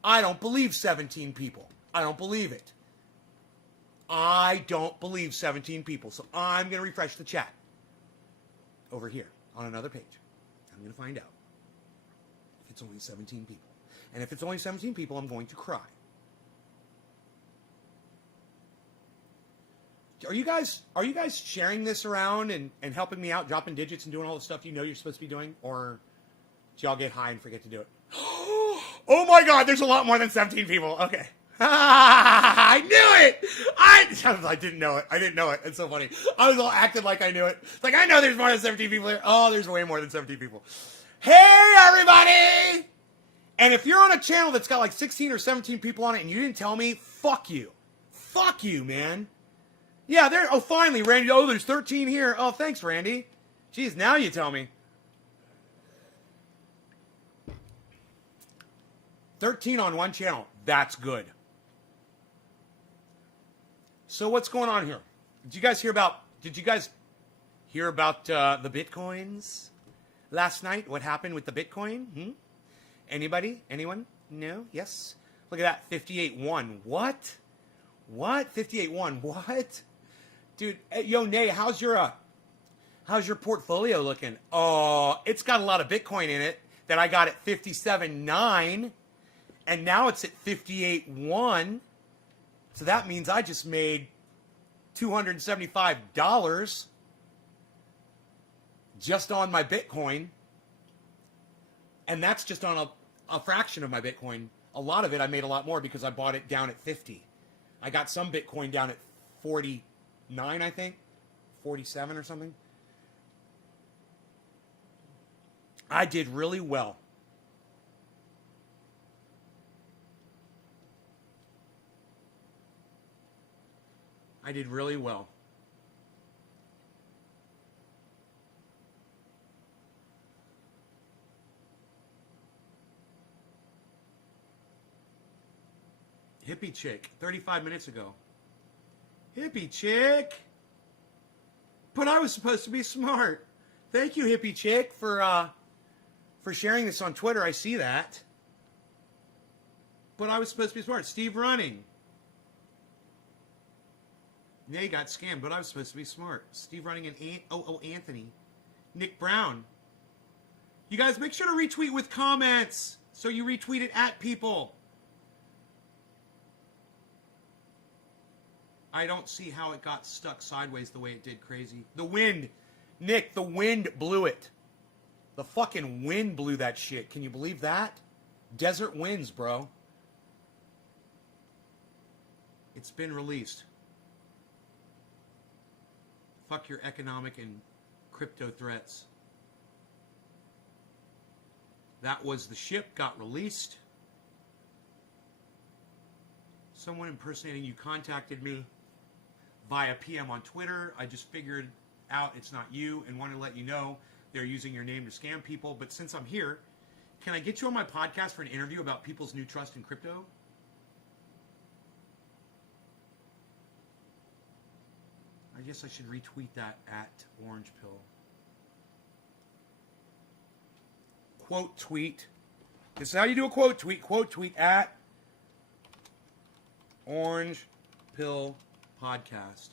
I don't believe 17 people. I don't believe it. I don't believe 17 people. So I'm going to refresh the chat over here on another page. I'm going to find out if it's only 17 people. And if it's only 17 people, I'm going to cry. Are you guys sharing this around and helping me out, dropping digits and doing all the stuff you know you're supposed to be doing? Or do y'all get high and forget to do it? Oh my God, there's a lot more than 17 people. Okay. I knew it! I didn't know it. I didn't know it. It's so funny. I was all acting like I knew it. It's like, I know there's more than 17 people here. Oh, there's way more than 17 people. Hey, everybody! And if you're on a channel that's got like 16 or 17 people on it and you didn't tell me, fuck you. Fuck you, man. Yeah, there. Oh, finally, Randy. Oh, there's 13 here. Oh, thanks, Randy. Jeez, now you tell me. 13 on one channel. That's good. So what's going on here? Did you guys hear about the Bitcoins last night? What happened with the Bitcoin? Anybody? Anyone? No? Yes? Look at that. 58.1. What? What? 58.1. What? Dude, yo, Nay, how's your portfolio looking? Oh, it's got a lot of Bitcoin in it that I got at 57.9. And now it's at 58.1. So that means I just made $275 just on my Bitcoin. And that's just on a fraction of my Bitcoin. A lot of it, I made a lot more because I bought it down at 50. I got some Bitcoin down at 49, I think. 47 or something. I did really well. I did really well. Hippie chick, 35 minutes ago. Hippie chick. But I was supposed to be smart. Thank you, hippie chick, for sharing this on Twitter. I see that. But I was supposed to be smart. Steve Running. Yeah, you got scammed, but I was supposed to be smart. Steve Running and Anthony. Nick Brown. You guys, make sure to retweet with comments. So you retweet it at people. I don't see how it got stuck sideways the way it did. Crazy. The wind. Nick, the wind blew it. The fucking wind blew that shit. Can you believe that? Desert winds, bro. It's been released. Fuck your economic and crypto threats. That was the ship, got released. Someone impersonating you contacted me via PM on Twitter. I just figured out it's not you and wanted to let you know they're using your name to scam people. But since I'm here, Can I get you on my podcast for an interview about people's new trust in crypto? I guess I should retweet that at Orange Pill. Quote tweet. This is how you do a quote tweet. Quote tweet at Orange Pill Podcast.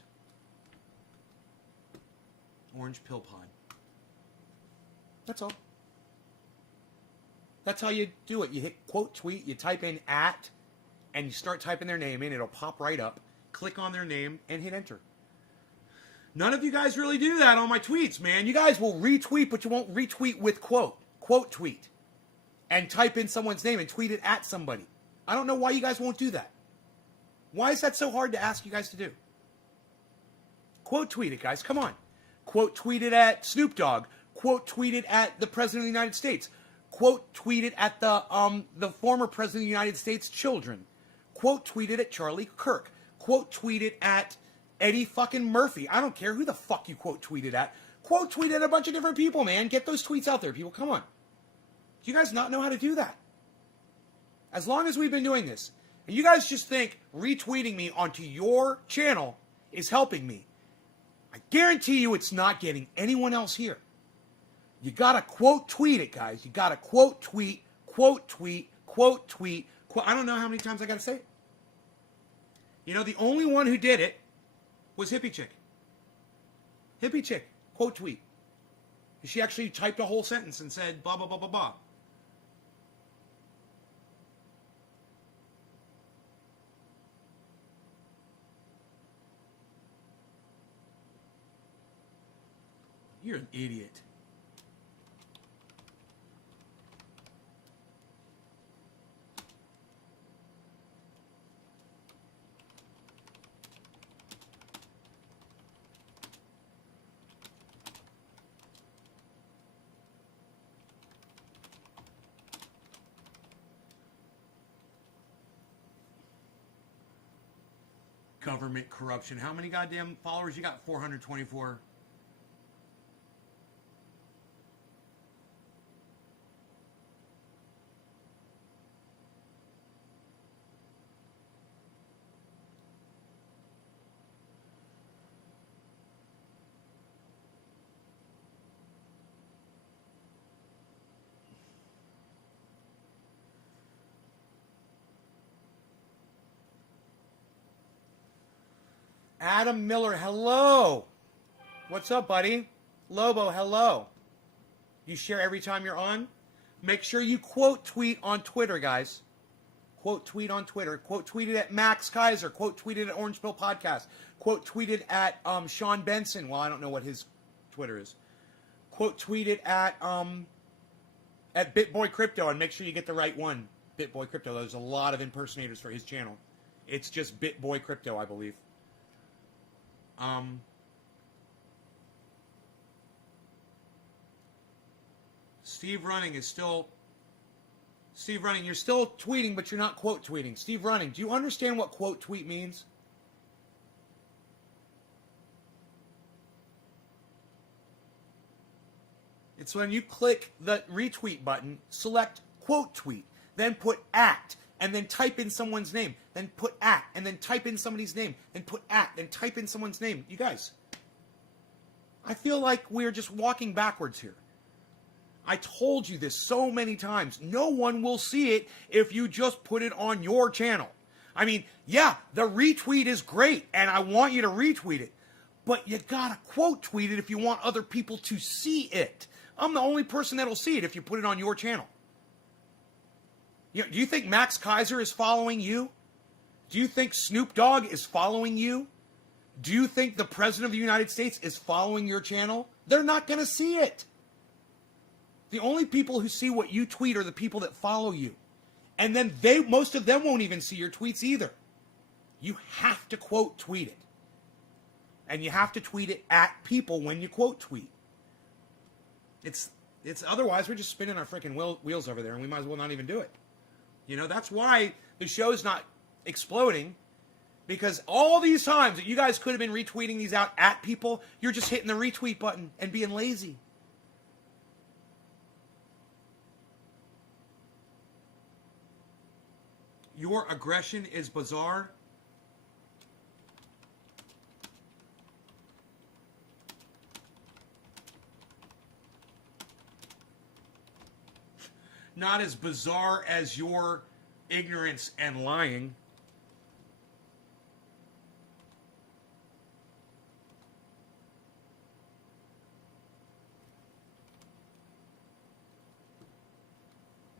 Orange Pill Pod. That's all. That's how you do it. You hit quote tweet, you type in at, and you start typing their name in. It'll pop right up. Click on their name and hit enter. None of you guys really do that on my tweets, man. You guys will retweet, but you won't retweet with quote. Quote tweet. And type in someone's name and tweet it at somebody. I don't know why you guys won't do that. Why is that so hard to ask you guys to do? Quote tweet it, guys. Come on. Quote tweet it at Snoop Dogg. Quote tweet it at the President of the United States. Quote tweet it at the former President of the United States' children. Quote tweet it at Charlie Kirk. Quote tweet it at Eddie fucking Murphy. I don't care who the fuck you quote tweet it at. Quote tweet at a bunch of different people, man. Get those tweets out there, people. Come on. Do you guys not know how to do that? As long as we've been doing this, and you guys just think retweeting me onto your channel is helping me, I guarantee you it's not getting anyone else here. You gotta quote tweet it, guys. You gotta quote tweet, quote tweet, quote tweet. I don't know how many times I gotta say it. You know, the only one who did it was Hippie Chick. Hippie Chick, quote tweet. She actually typed a whole sentence and said blah, blah, blah, blah, blah. You're an idiot. Government corruption. How many goddamn followers you got? 424. Adam Miller, hello. What's up, buddy? Lobo, hello. You share every time you're on? Make sure you quote tweet on Twitter, guys. Quote tweet on Twitter. Quote tweet it at Max Kaiser. Quote tweet it at Orange Pill Podcast. Quote tweet it at Sean Benson. Well, I don't know what his Twitter is. Quote tweet it at BitBoy Crypto, and make sure you get the right one. BitBoy Crypto. There's a lot of impersonators for his channel. It's just BitBoy Crypto, I believe. Steve Running, you're still tweeting, but you're not quote tweeting. Steve Running, do you understand what quote tweet means? It's when you click the retweet button, select quote tweet, then put at, and then type in someone's name, then put at, and then type in somebody's name, then put at, then type in someone's name. You guys, I feel like we're just walking backwards here. I told you this so many times. No one will see it if you just put it on your channel. I mean, yeah, the retweet is great, and I want you to retweet it, but you gotta quote tweet it if you want other people to see it. I'm the only person that'll see it if you put it on your channel. Do you think Max Kaiser is following you? Do you think Snoop Dogg is following you? Do you think the President of the United States is following your channel? They're not going to see it. The only people who see what you tweet are the people that follow you. And then most of them won't even see your tweets either. You have to quote tweet it. And you have to tweet it at people when you quote tweet. It's otherwise we're just spinning our freaking wheels over there, and we might as well not even do it. You know, that's why the show's not exploding, because all these times that you guys could have been retweeting these out at people, you're just hitting the retweet button and being lazy. Your aggression is bizarre. Not as bizarre as your ignorance and lying.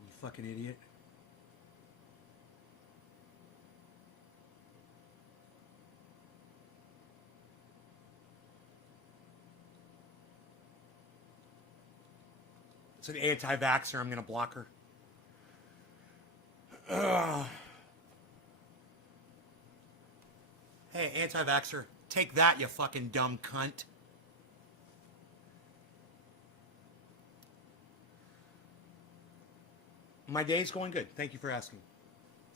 You fucking idiot. It's an anti-vaxxer. I'm going to block her. Ugh. Hey, anti-vaxxer, take that, you fucking dumb cunt. My day's going good. Thank you for asking.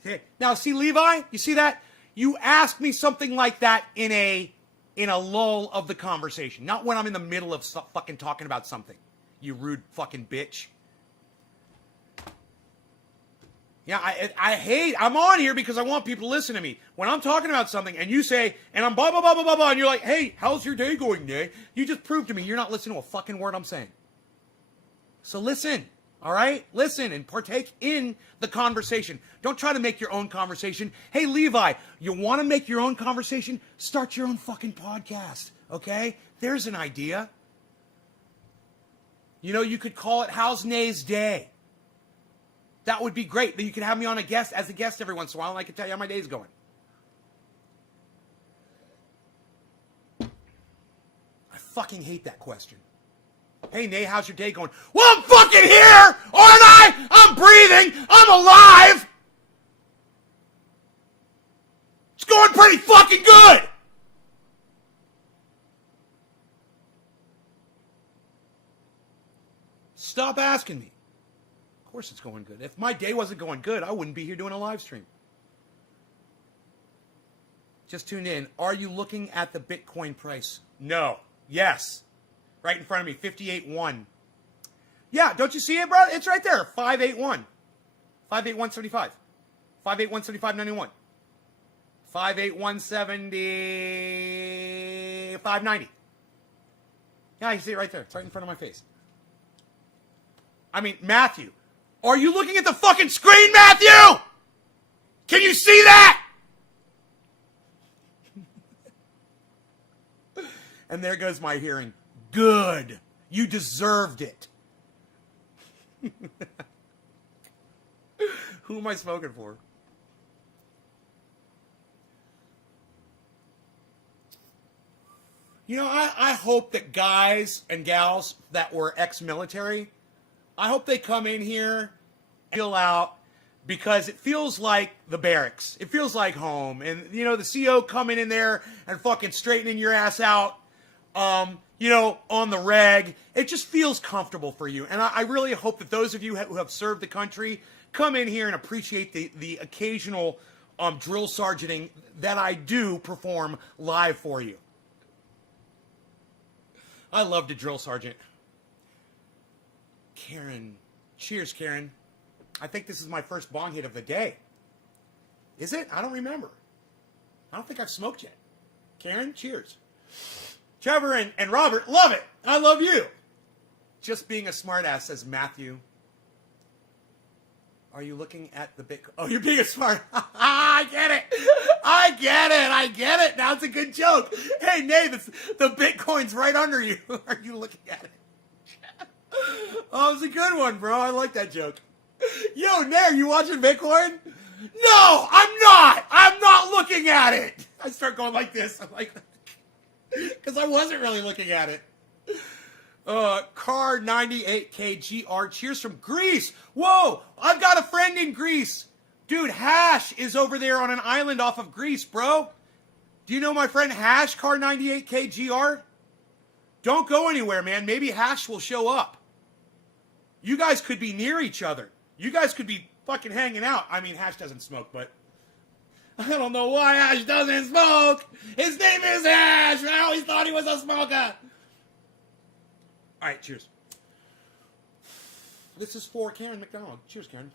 Okay. Now, see, Levi, you see that? You ask me something like that in a lull of the conversation, not when I'm in the middle of fucking talking about something. You rude fucking bitch. Yeah, I'm on here because I want people to listen to me. When I'm talking about something and you say, and I'm blah, blah, blah, blah, blah, blah, and you're like, hey, how's your day going, Nick? You just proved to me you're not listening to a fucking word I'm saying. So listen, all right? Listen and partake in the conversation. Don't try to make your own conversation. Hey, Levi, you want to make your own conversation? Start your own fucking podcast, okay? There's an idea. You know, you could call it How's Nay's Day. That would be great. Then you could have me on as a guest every once in a while, and I can tell you how my day's going. I fucking hate that question. Hey, Nay, how's your day going? Well, I'm fucking here, aren't I? I'm breathing. I'm alive. It's going pretty fucking good. Stop asking me. Of course it's going good. If my day wasn't going good, I wouldn't be here doing a live stream. Just tuned in. Are you looking at the Bitcoin price? No. Yes. Right in front of me, 58.1. Yeah, don't you see it, bro? It's right there, 581. 581.75. 581.75.91. 581.70. 590. Yeah, you see it right there. It's right in front of my face. I mean, Matthew. Are you looking at the fucking screen, Matthew? Can you see that? And there goes my hearing. Good. You deserved it. Who am I smoking for? You know, I hope that guys and gals that were ex-military, I hope they come in here and chill out, because it feels like the barracks. It feels like home. And, you know, the CO coming in there and fucking straightening your ass out, you know, on the reg. It just feels comfortable for you. And I really hope that those of you who have served the country come in here and appreciate the occasional drill sergeanting that I do perform live for you. I love to drill sergeant. Karen. Cheers, Karen. I think this is my first bong hit of the day. Is it? I don't remember. I don't think I've smoked yet. Karen, cheers. Trevor and Robert, love it. I love you. Just being a smartass, says Matthew. Are you looking at the Bitcoin? Oh, you're being a smart. I get it. I get it. Now it's a good joke. Hey, Nate, the Bitcoin's right under you. Are you looking at it? Oh, it's a good one, bro. I like that joke. Yo, Nair, you watching Bitcoin? No, I'm not. I'm not looking at it. I start going like this. I'm like, because I wasn't really looking at it. Car 98K GR. Cheers from Greece. Whoa, I've got a friend in Greece. Dude, Hash is over there on an island off of Greece, bro. Do you know my friend Hash, Car 98K GR? Don't go anywhere, man. Maybe Hash will show up. You guys could be near each other. You guys could be fucking hanging out. I mean, Hash doesn't smoke, but I don't know why Hash doesn't smoke. His name is Hash. I always thought he was a smoker. All right, cheers. This is for Karen McDonald. Cheers, Karen.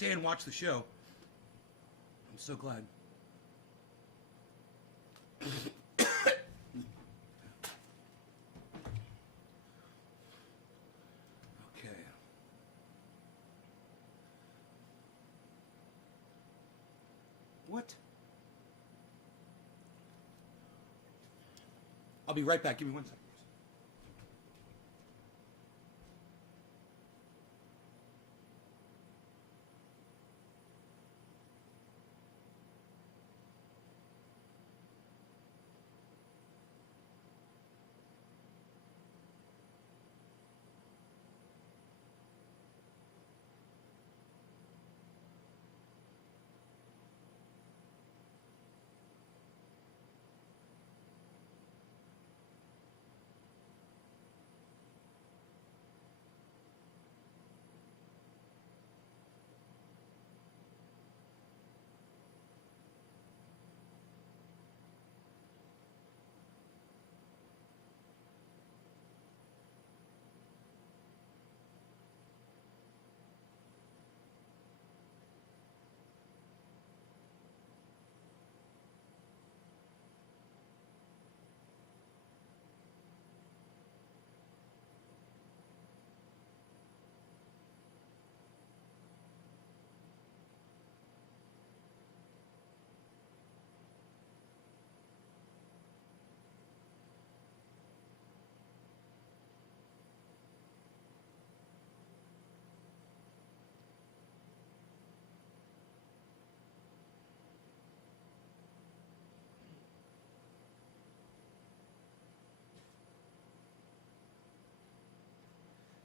stay and watch the show. I'm so glad. Okay. What? I'll be right back. Give me 1 second.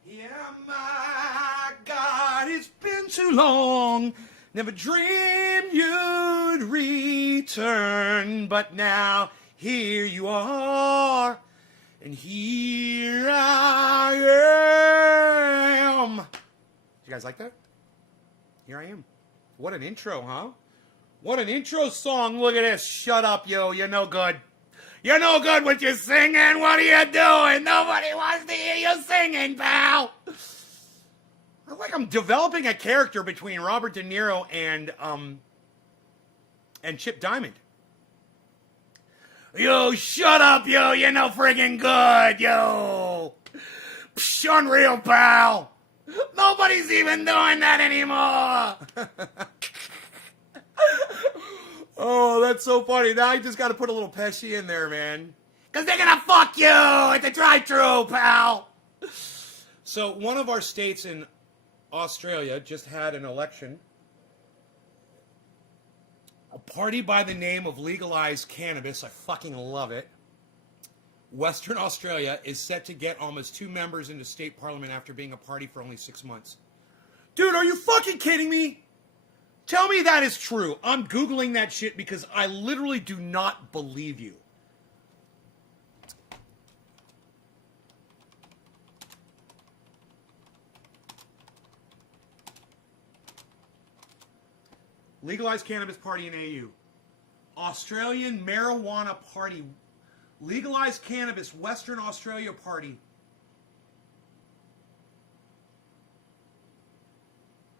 Yeah, my God, it's been too long. Never dreamed you'd return, but now here you are, and here I am. You guys like that? Here I am. What an intro, huh? What an intro song. Look at this. Shut up, yo. You're no good. You're no good with your singing. What are you doing? Nobody wants to hear you singing, pal. I feel like I'm developing a character between Robert De Niro and Chip Diamond. Yo, shut up, yo. You're no friggin' good, yo. Psh, unreal, pal. Nobody's even doing that anymore. Oh, that's so funny. Now I just got to put a little Pesci in there, man. Because they're going to fuck you at the drive-thru, pal. So one of our states in Australia just had an election. A party by the name of Legalized Cannabis. I fucking love it. Western Australia is set to get almost 2 members into state parliament after being a party for only 6 months. Dude, are you fucking kidding me? Tell me that is true. I'm Googling that shit because I literally do not believe you. Legalized Cannabis Party in AU. Australian Marijuana Party. Legalized Cannabis Western Australia Party.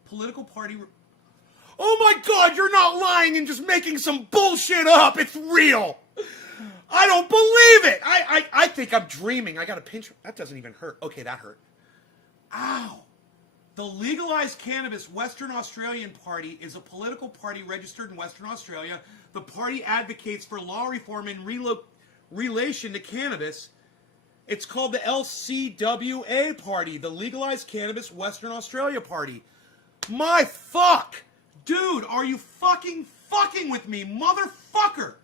Political party... Oh my God, you're not lying and just making some bullshit up. It's real. I don't believe it. I think I'm dreaming. I got a pinch. That doesn't even hurt. Okay, that hurt. Ow. The Legalized Cannabis Western Australian Party is a political party registered in Western Australia. The party advocates for law reform in relation to cannabis. It's called the LCWA Party, the Legalized Cannabis Western Australia Party. My fuck. Dude, are you fucking with me, motherfucker?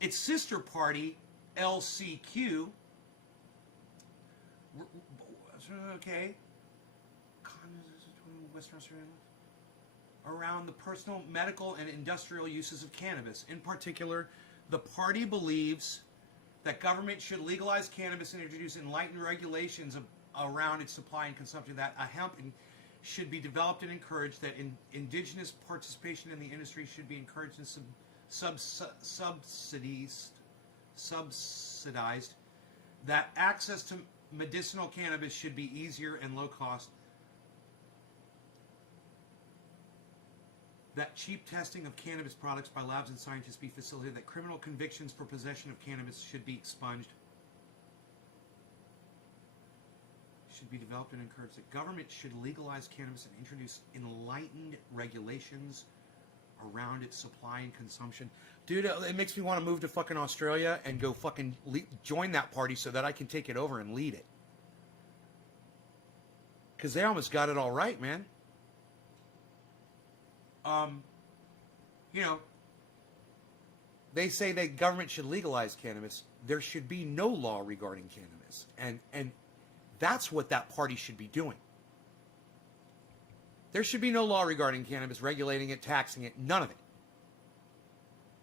Its sister party, LCQ. Okay. Western Australia. Around the personal, medical, and industrial uses of cannabis. In particular, the party believes that government should legalize cannabis and introduce enlightened regulations around its supply and consumption, that hemp should be developed and encouraged, that indigenous participation in the industry should be encouraged and subsidized, that access to medicinal cannabis should be easier and low cost. that cheap testing of cannabis products by labs and scientists be facilitated, that criminal convictions for possession of cannabis should be expunged, should be developed and encouraged, that government should legalize cannabis and introduce enlightened regulations around its supply and consumption. Dude, it makes me want to move to fucking Australia and go fucking join that party so that I can take it over and lead it. Because they almost got it all right, man. You know, they say that government should legalize cannabis. There should be no law regarding cannabis. And that's what that party should be doing. There should be no law regarding cannabis, regulating it, taxing it, none of it.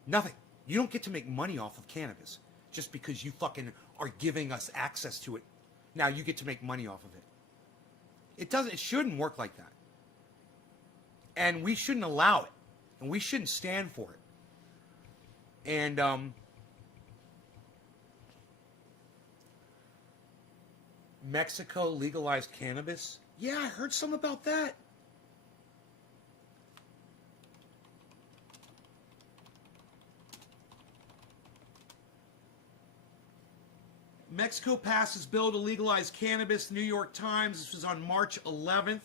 Nothing. You don't get to make money off of cannabis just because you fucking are giving us access to it. Now you get to make money off of it. It shouldn't work like that. And we shouldn't allow it. And we shouldn't stand for it. And Mexico legalized cannabis? Yeah, I heard some about that. Mexico passes bill to legalize cannabis. New York Times. This was on March 11th.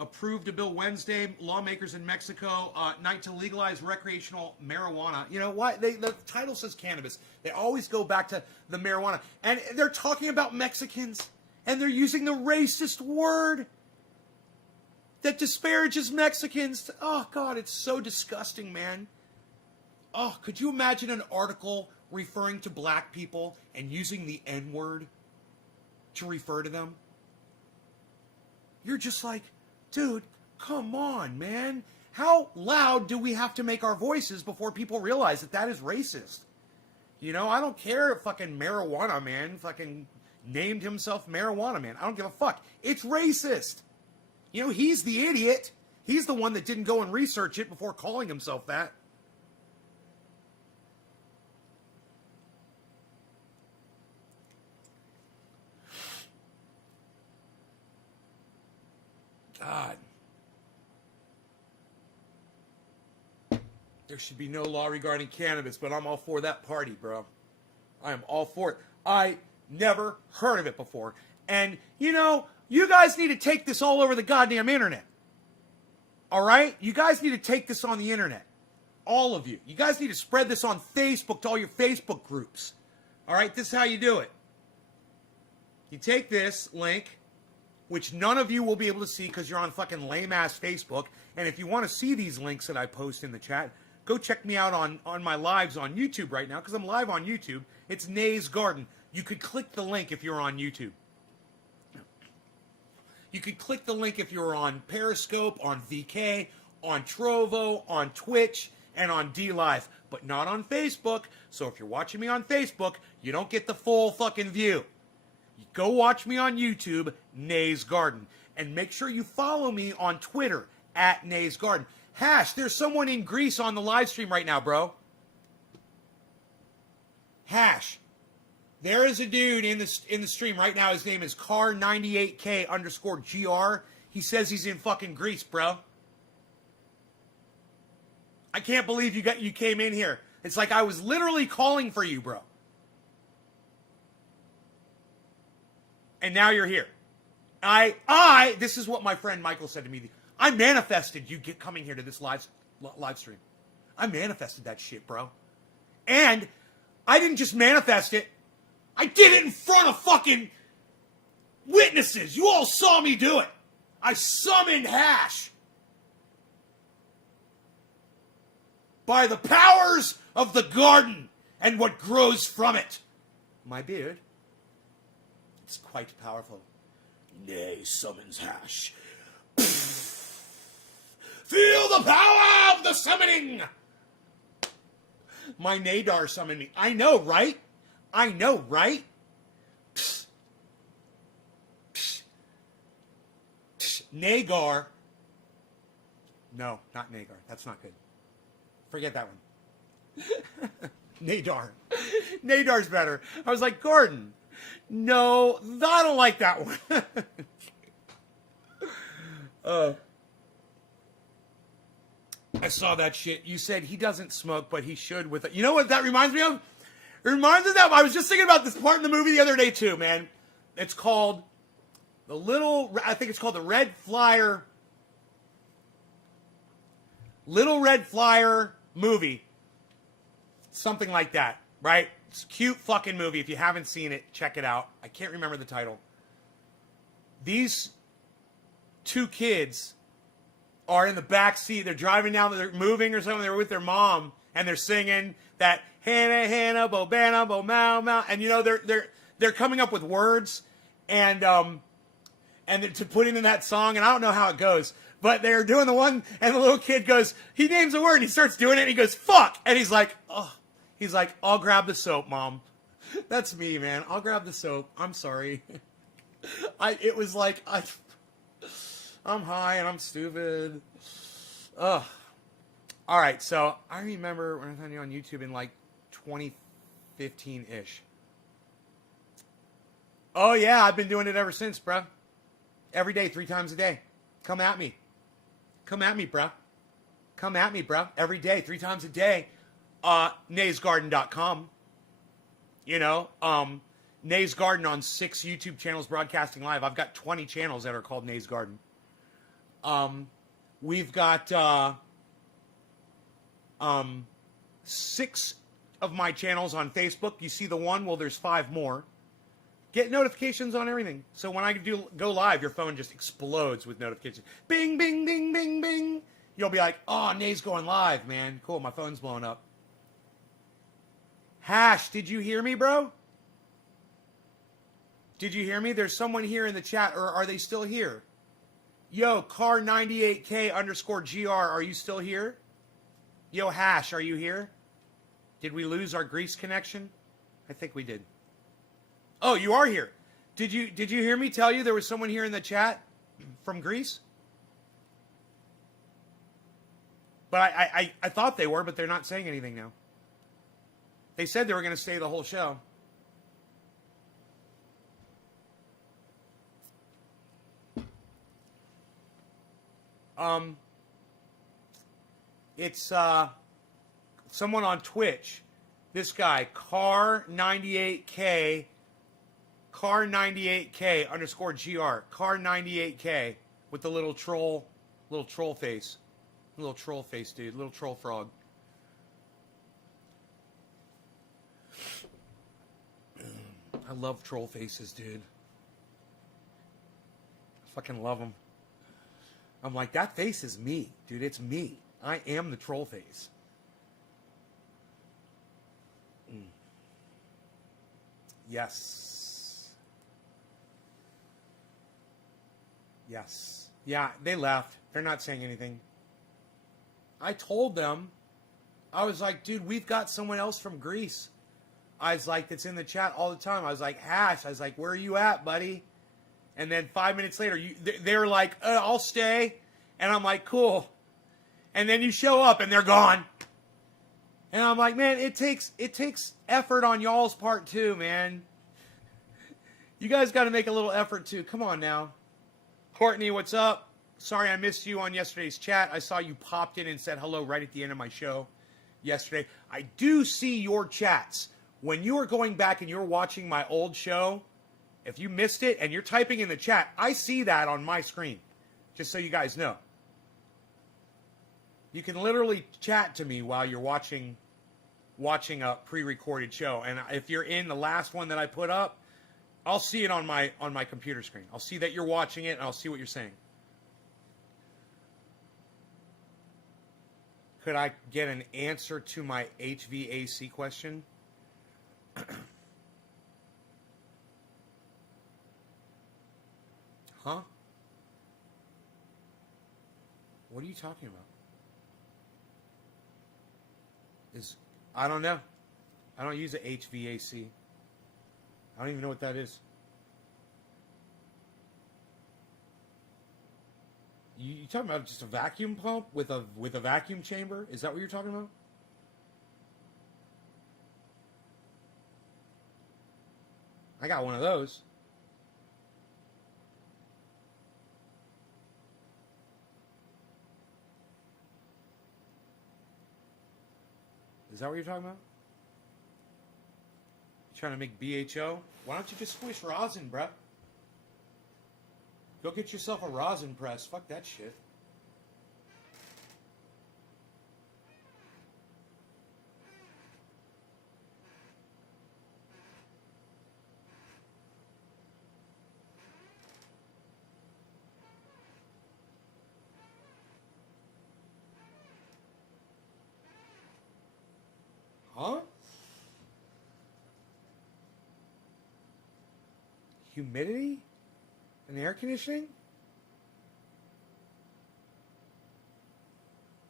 Approved a bill Wednesday. Lawmakers in Mexico night to legalize recreational marijuana. You know why? The title says cannabis. They always go back to the marijuana. And they're talking about Mexicans. And they're using the racist word that disparages Mexicans. Oh, God, it's so disgusting, man. Oh, could you imagine an article referring to black people and using the N-word to refer to them? You're just like, dude, come on, man. How loud do we have to make our voices before people realize that that is racist? You know, I don't care if fucking Marijuana Man fucking named himself Marijuana Man. I don't give a fuck. It's racist. You know, he's the idiot. He's the one that didn't go and research it before calling himself that. God. There should be no law regarding cannabis, but I'm all for that party, bro. I am all for it. I never heard of it before. And, you know, you guys need to take this all over the goddamn internet. All right? You guys need to take this on the internet. All of you. You guys need to spread this on Facebook to all your Facebook groups. All right? This is how you do it. You take this link, which none of you will be able to see because you're on fucking lame-ass Facebook. And if you want to see these links that I post in the chat, go check me out on my lives on YouTube right now, because I'm live on YouTube. It's Nay's Garden. You could click the link if you're on YouTube. You could click the link if you're on Periscope, on VK, on Trovo, on Twitch, and on DLive, but not on Facebook. So if you're watching me on Facebook, you don't get the full fucking view. Go watch me on YouTube, Nay's Garden. And make sure you follow me on Twitter, @Nay's Garden. Hash, there's someone in Greece on the live stream right now, bro. Hash. There is a dude in the stream right now. His name is car98k_gr. He says he's in fucking Greece, bro. I can't believe you came in here. It's like I was literally calling for you, bro. And now you're here. This is what my friend Michael said to me. I manifested you coming here to this live stream. I manifested that shit, bro. And I didn't just manifest it. I did it in front of fucking witnesses. You all saw me do it. I summoned Hash. By the powers of the garden and what grows from it. My beard. It's quite powerful. Nay summons Hash. Feel the power of the summoning! My Nadar summoned me. I know, right? I know, right? Psst. Psst. Psst. Nagar. No, not Nagar. That's not good. Forget that one. Nadar. Nadar's better. I was like, Gordon. No, I don't like that one. I saw that shit. You said he doesn't smoke, but he should with it. You know what that reminds me of? It reminds me of that. I was just thinking about this part in the movie the other day too, man. It's called I think it's called the Red Flyer. Little Red Flyer movie. Something like that, right? It's a cute fucking movie. If you haven't seen it, check it out. I can't remember the title. These two kids are in the back seat. They're driving down, they're moving or something. They're with their mom, and they're singing that Hannah, Hannah, Bobana, Bo Mau Mau. And you know, they're coming up with words and to put into that song, and I don't know how it goes. But they're doing the one, and the little kid goes, he names a word, and he starts doing it, and he goes, fuck! And he's like, oh. He's like, I'll grab the soap, Mom. That's me, man. I'll grab the soap. I'm sorry. It was like, I'm high, and I'm stupid. Ugh. All right, so I remember when I found you on YouTube in like 2015-ish. Oh, yeah, I've been doing it ever since, bruh. Every day, 3 times a day. Come at me. Come at me, bruh. Come at me, bruh. Every day, 3 times a day. naysgarden.com. You know, Nays Garden on 6 YouTube channels broadcasting live. I've got 20 channels that are called Nays Garden. We've got 6 of my channels on Facebook. You see the one? Well, there's 5 more. Get notifications on everything. So when I go live, your phone just explodes with notifications. Bing, bing, bing, bing, bing. You'll be like, oh, Nay's going live, man. Cool, my phone's blowing up. Hash, did you hear me, bro? Did you hear me? There's someone here in the chat, or are they still here? Yo, car98k_gr, are you still here? Yo, Hash, are you here? Did we lose our Greece connection? I think we did. Oh, you are here. Did you hear me tell you there was someone here in the chat from Greece? But I thought they were, but they're not saying anything now. They said they were going to stay the whole show. It's someone on Twitch. This guy, car98k _gr, car98k with the little troll face. Little troll face, dude. Little troll frog. I love troll faces, dude. I fucking love them. I'm like, that face is me, dude. It's me. I am the troll face. Yes. Yes. Yeah, they left. They're not saying anything. I told them, I was like, dude, we've got someone else from Greece. I was like, that's in the chat all the time. I was like, Hash. I was like, where are you at, buddy? And then 5 minutes later, they were like, I'll stay. And I'm like, cool. And then you show up and they're gone. And I'm like, man, it takes effort on y'all's part too, man. You guys got to make a little effort too. Come on now. Courtney, what's up? Sorry I missed you on yesterday's chat. I saw you popped in and said hello right at the end of my show yesterday. I do see your chats. When you are going back and you're watching my old show, if you missed it and you're typing in the chat, I see that on my screen. Just so you guys know. You can literally chat to me while you're watching a pre-recorded show. And if you're in the last one that I put up, I'll see it on my computer screen. I'll see that you're watching it and I'll see what you're saying. Could I get an answer to my HVAC question? Huh? What are you talking about? I don't know. I don't use a HVAC. I don't even know what that is. You talking about just a vacuum pump with a vacuum chamber? Is that what you're talking about? I got one of those. Is that what you're talking about? You trying to make BHO? Why don't you just squish rosin, bruh? Go get yourself a rosin press. Fuck that shit. Huh? Humidity? And air conditioning?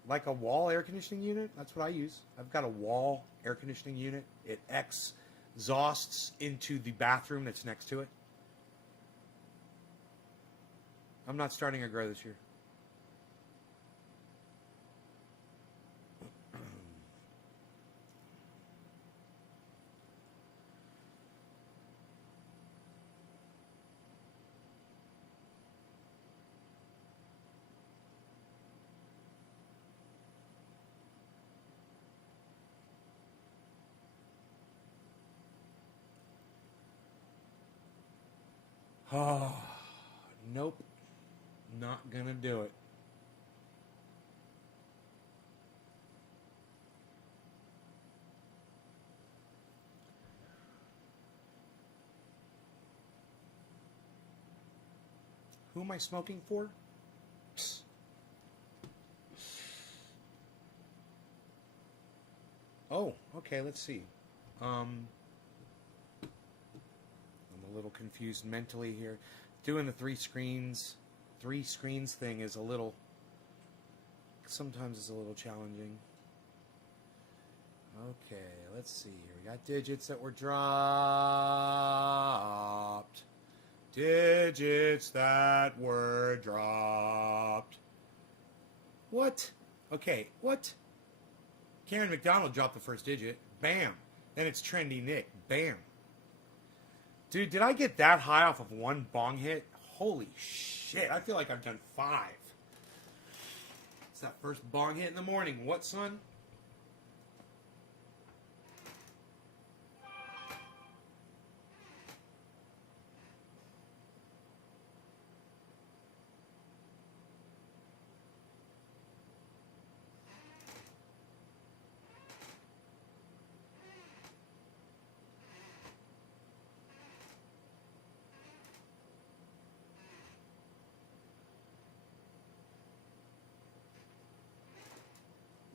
Like a wall air conditioning unit? That's what I use. I've got a wall air conditioning unit. It exhausts into the bathroom that's next to it. I'm not starting a grow this year. Oh, nope. Not gonna do it. Who am I smoking for? Psst. Oh, okay, let's see. I'm a little confused mentally here. Doing the three screens thing is sometimes it's a little challenging. Okay, let's see here. We got digits that were dropped. Digits that were dropped. What? Okay, what? Karen McDonald dropped the first digit. Bam. Then it's Trendy Nick. Bam. Dude, did I get that high off of one bong hit? Holy shit. I feel like I've done 5. It's that first bong hit in the morning. What, son?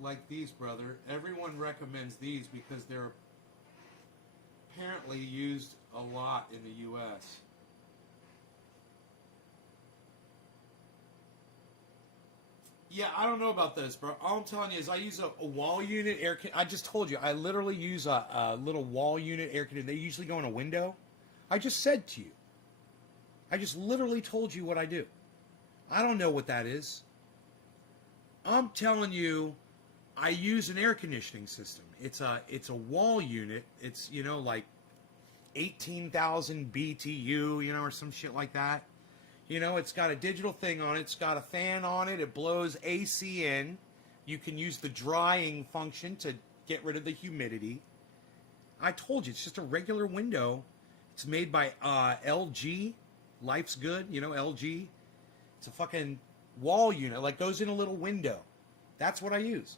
Like these, brother. Everyone recommends these because they're apparently used a lot in the U.S. Yeah, I don't know about this, bro. All I'm telling you is I use a wall unit air. I just told you I literally use a little wall unit air conditioner. They usually go in a window. I just said to you. I just literally told you what I do. I don't know what that is. I'm telling you. I use an air conditioning system. It's a wall unit. It's, like 18,000 BTU, or some shit like that. It's got a digital thing on it. It's got a fan on it. It blows AC in. You can use the drying function to get rid of the humidity. I told you, it's just a regular window. It's made by LG. Life's Good, LG. It's a fucking wall unit. Like, goes in a little window. That's what I use.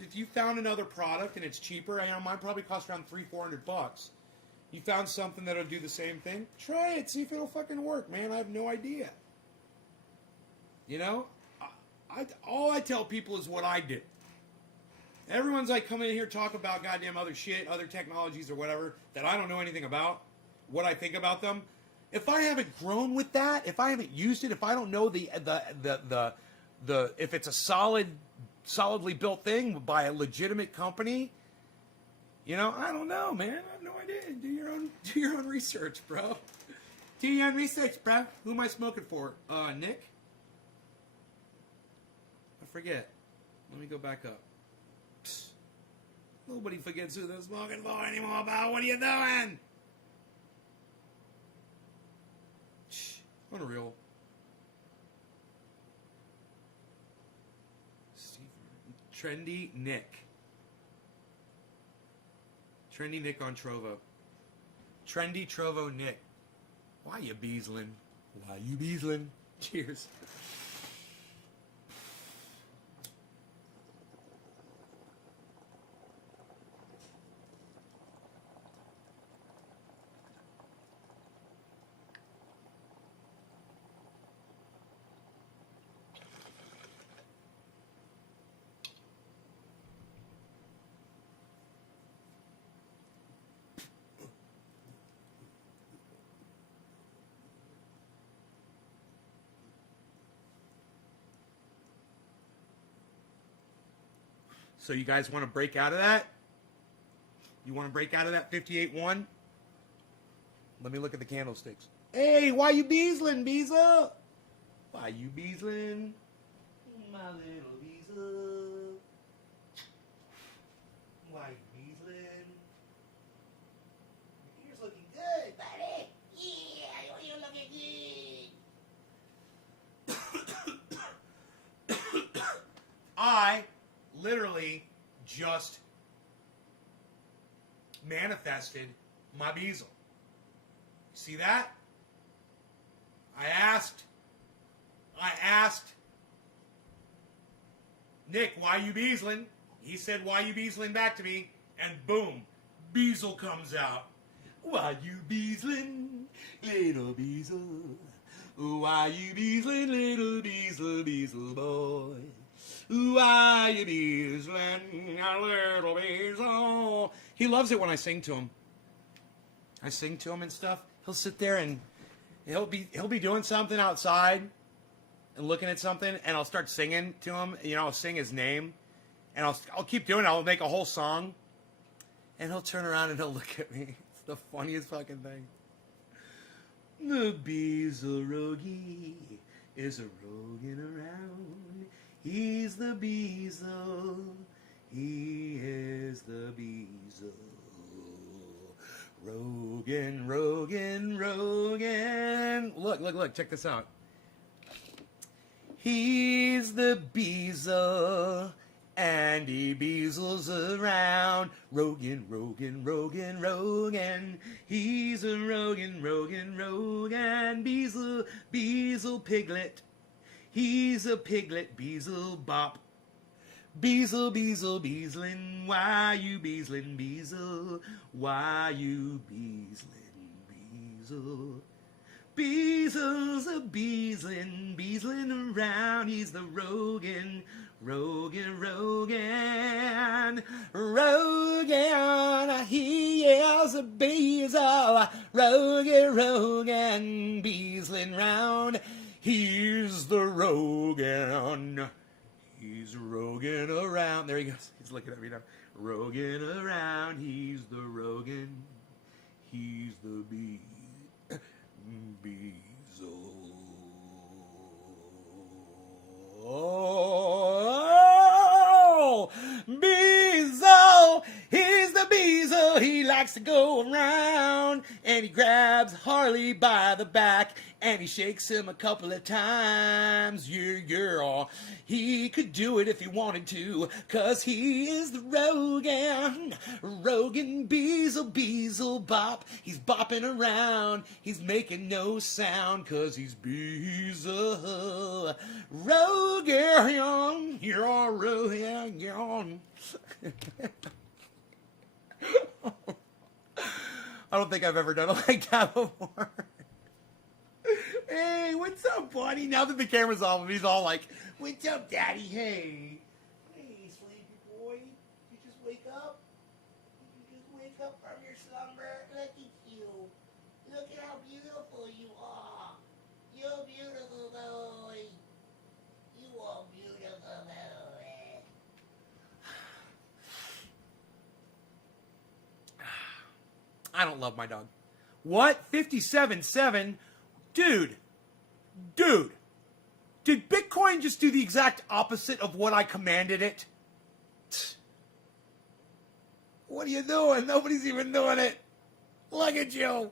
If you found another product and it's cheaper, mine probably costs around $300-400. You found something that'll do the same thing, try it, see if it'll fucking work, man. I have no idea. All I tell people is what I did. Everyone's like coming in here talk about goddamn other shit, other technologies or whatever that I don't know anything about, what I think about them. If I haven't grown with that, if I haven't used it, if I don't know the if it's a solidly built thing by a legitimate company, I don't know, man. I have no idea. Do your own research, bro. Do your own research, bro. Who am I smoking for? Nick? I forget. Let me go back up. Psst. Nobody forgets who they're smoking for anymore, pal. What are you doing? Shh. Unreal. Trendy Nick. Trendy Nick on Trovo. Trendy Trovo Nick. Why you beesling? Why you beesling? Cheers. So you guys want to break out of that? You want to break out of that 58-1? Let me look at the candlesticks. Hey, why you beesling, Beezel? Why you beesling? My little Beezel. Why you beesling? Your ears looking good, buddy. Yeah, you're looking good. I literally just manifested my Beezel. See that? I asked Nick, why you beesling? He said, why you beesling back to me? And boom, Beezel comes out. Why you beesling, little Beezel? Why you beesling, little Beezel, Beezel boy? Why you beesling, little Beezel? He loves it when I sing to him. I sing to him and stuff. He'll sit there and he'll be doing something outside and looking at something, and I'll start singing to him. You know, I'll sing his name, and I'll keep doing it. I'll make a whole song, and he'll turn around and he'll look at me. It's the funniest fucking thing. The Beezel Rogie is a roguing around. He's the Beezel. He is the Beezel. Rogan, Rogan, Rogan. Look, check this out. He's the Beezel, and he beezles around. Rogan, Rogan, Rogan, Rogan. He's a Rogan, Rogan, Rogan. Beezel, Beezel Piglet. He's a piglet, Beezel Bop. Beezel, Beezel, Beezlin', why you beezlin', Beezel? Why you beezlin', Beezel? Beezel's a beezlin' around. He's the Rogan, Rogan, Rogan. Rogan, he is a Beezel. Rogan, Rogan, beezlin' round. He's the Rogan. He's Rogan around. There he goes. He's looking at me now. Rogan around. He's the Rogan. He's the Beezel. Oh, Beezel. He's the Beezel. He likes to go around, and he grabs Harley by the back, and he shakes him a couple of times. Yeah, girl. He could do it if he wanted to, 'cause he is the Rogan. Rogan Beezel, Beezel Bop. He's bopping around. He's making no sound, 'cause he's Beezel. Rogan. You're all Rogan. I don't think I've ever done it like that before. Hey, what's up, buddy? Now that the camera's off him, he's all like, what's up, daddy? Hey. Hey, sleepy boy. You just wake up? You just wake up from your slumber? Look at you. Look at how beautiful you are. You're beautiful, boy. You are beautiful, boy. I don't love my dog. What? 57.7? Dude, did Bitcoin just do the exact opposite of what I commanded it? What are you doing? Nobody's even doing it. Look at you.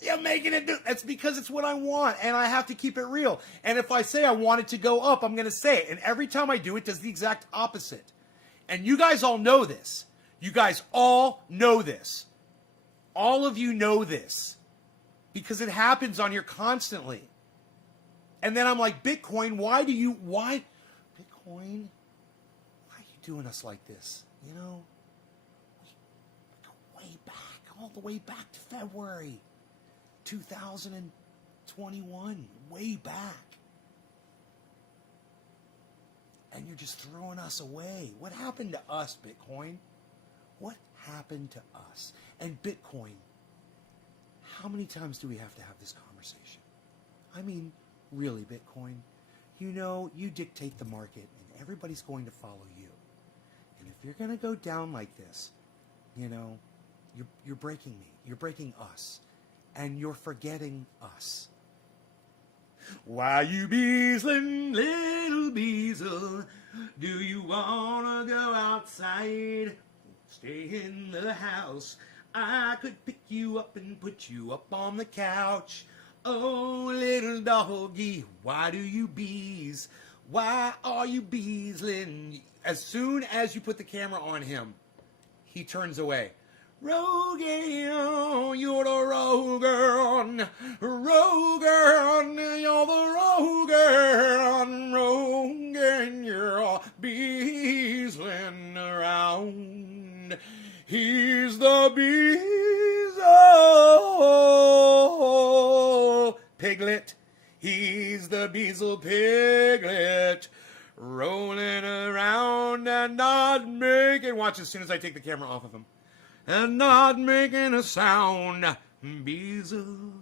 You're making it do. That's because it's what I want, and I have to keep it real. And if I say I want it to go up, I'm going to say it. And every time I do, it does the exact opposite. And you guys all know this. You guys all know this. All of you know this. Because it happens on here constantly. And then I'm like, Bitcoin, why Bitcoin, why are you doing us like this? You know? We go way back, all the way back to February 2021. Way back. And you're just throwing us away. What happened to us, Bitcoin? What happened to us? And Bitcoin, how many times do we have to have this conversation? I mean, really, Bitcoin, you know, you dictate the market and everybody's going to follow you. And if you're going to go down like this, you know, you're breaking me. You're breaking us. And you're forgetting us. Why you beesling, little beezel? Do you wanna go outside? Stay in the house. I could pick you up and put you up on the couch. Oh, little doggy, why do you bees? Why are you beesling? As soon as you put the camera on him, he turns away. Rogan, you're the Rogan. Rogan, you're the Rogan. Rogan, you're beesling around. He's the Beezle Piglet. He's the Beezle Piglet. Rolling around and not making... Watch as soon as I take the camera off of him. And not making a sound. Beezle,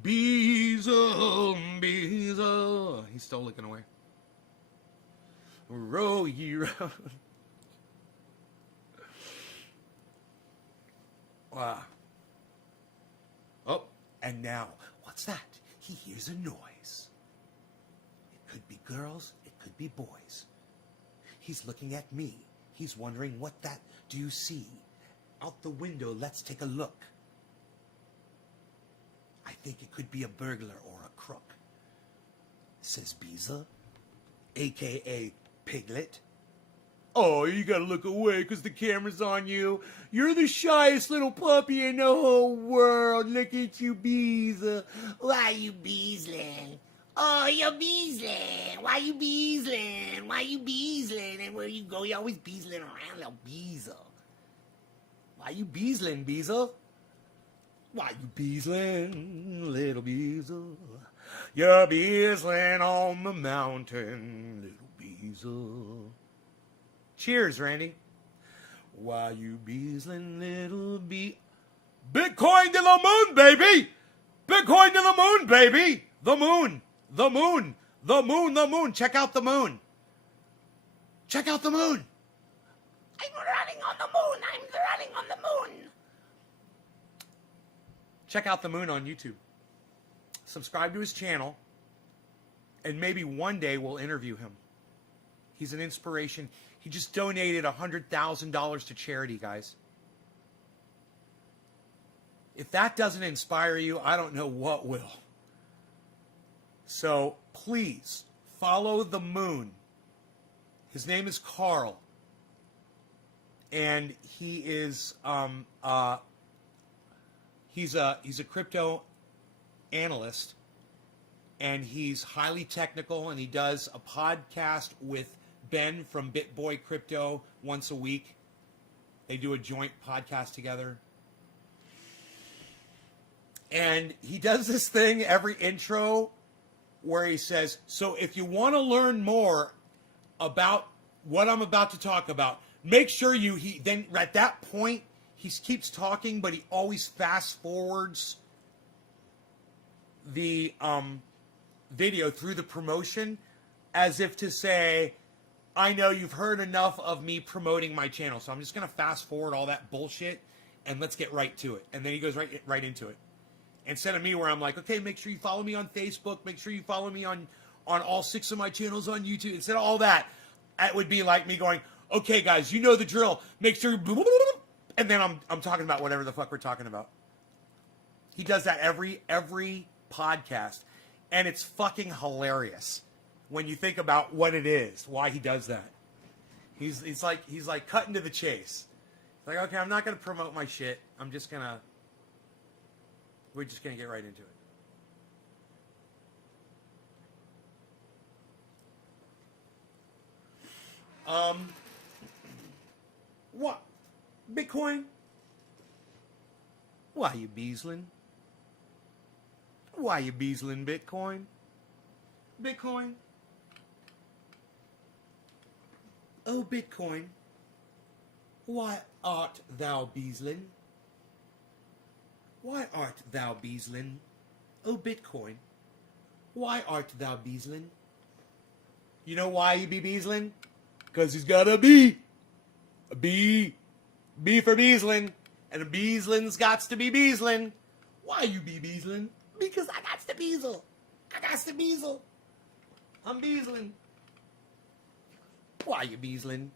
Beezle, Beezle. He's still looking away. Row ye row. Wow. Oh, and now, what's that? He hears a noise. It could be girls, it could be boys. He's looking at me. He's wondering, what that do you see? Out the window, let's take a look. I think it could be a burglar or a crook, says Beezle, a.k.a. Piglet. Oh, you gotta look away because the camera's on you. You're the shyest little puppy in the whole world. Look at you, Beezle. Why you beezling? Oh, you're beezling. Why you beezling? Why you beezling? And where you go, you're always beezling around, little Beezle. Why you beezling, Beezle? Why you beezling, little Beezle? You're beezling on the mountain, little Beezle. Cheers, Randy. Why you beezling, little Bitcoin to the moon, baby! Bitcoin to the moon, baby! The moon, the moon, the moon, the moon. Check out the moon. Check out the moon. I'm running on the moon. I'm running on the moon. Check out the moon on YouTube. Subscribe to his channel. And maybe one day we'll interview him. He's an inspiration. He just donated $100,000 to charity, guys. If that doesn't inspire you, I don't know what will. So please follow the moon. His name is Carl. And he is he's a crypto analyst, and he's highly technical, and he does a podcast with Ben from BitBoy Crypto once a week. They do a joint podcast together. And he does this thing every intro where he says, so if you want to learn more about what I'm about to talk about, make sure then at that point, he keeps talking, but he always fast forwards the video through the promotion as if to say, I know you've heard enough of me promoting my channel, so I'm just going to fast forward all that bullshit and let's get right to it. And then he goes right into it. Instead of me where I'm like, okay, make sure you follow me on Facebook, make sure you follow me on all 6 of my channels on YouTube. Instead of all that, it would be like me going, okay, guys, you know the drill. Make sure you... And then I'm talking about whatever the fuck we're talking about. He does that every podcast. And it's fucking hilarious when you think about what it is, why he does that. He's like cutting to the chase. Like, okay, I'm not going to promote my shit. We're just going to get right into it. What? Bitcoin? Why you beasling? Why you beasling Bitcoin? Bitcoin? Oh, Bitcoin, why art thou beasling? Why art thou beasling? Oh, Bitcoin, why art thou beasling? You know why he be beasling? Because he's got a B. A B. B for beasling. And a beasling's gots to be beasling. Why you be beasling? Because I got to beasel. I got to beasel. I'm beasling. Why you beasling?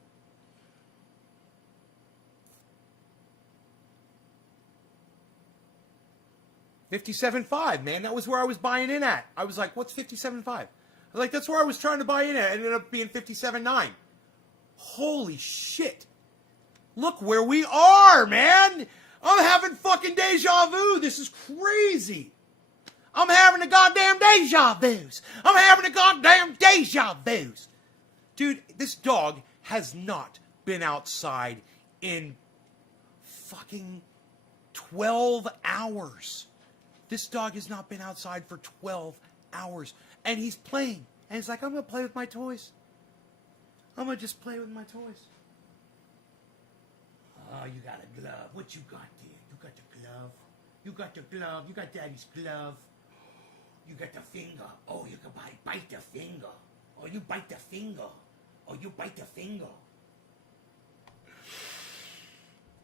$57.5, man. That was where I was buying in at. I was like, what's $57.5? I was like, that's where I was trying to buy in at. It ended up being $57.9. Holy shit. Look where we are, man. I'm having fucking deja vu. This is crazy. I'm having the goddamn deja vus. I'm having the goddamn deja vus. Dude, this dog has not been outside in fucking 12 hours. This dog has not been outside for 12 hours. And he's playing. And he's like, I'm going to play with my toys. I'm going to just play with my toys. Oh, you got a glove. What you got there? You got the glove. You got the glove. You got daddy's glove. You got the finger. Oh, you can bite the finger. Oh, you bite the finger. Oh, you bite the finger.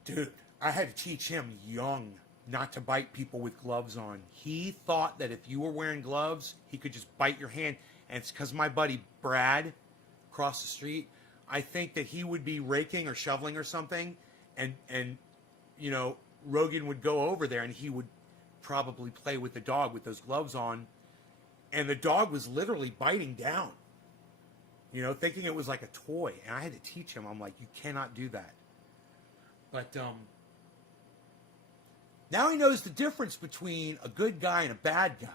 Dude, I had to teach him young not to bite people with gloves on. He thought that if you were wearing gloves, he could just bite your hand. And it's because my buddy Brad, across the street, I think that he would be raking or shoveling or something, and you know, Rogan would go over there and he would probably play with the dog with those gloves on, and the dog was literally biting down, you know, thinking it was like a toy. And I had to teach him. I'm like, you cannot do that. But now he knows the difference between a good guy and a bad guy,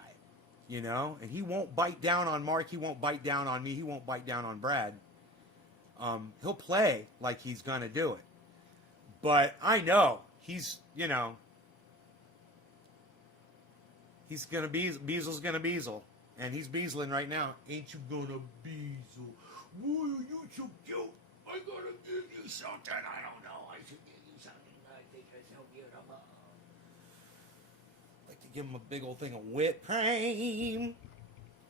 you know, and he won't bite down on Mark. He won't bite down on me. He won't bite down on Brad. He'll play like he's going to do it. But I know he's, you know, he's going to Beasel's going to Beasel. And he's beasling right now. Ain't you going to Beasel? Why are you so cute? I got to give you something. I don't know. I should give you something. I think it's so beautiful. I'd like to give him a big old thing of whipped cream.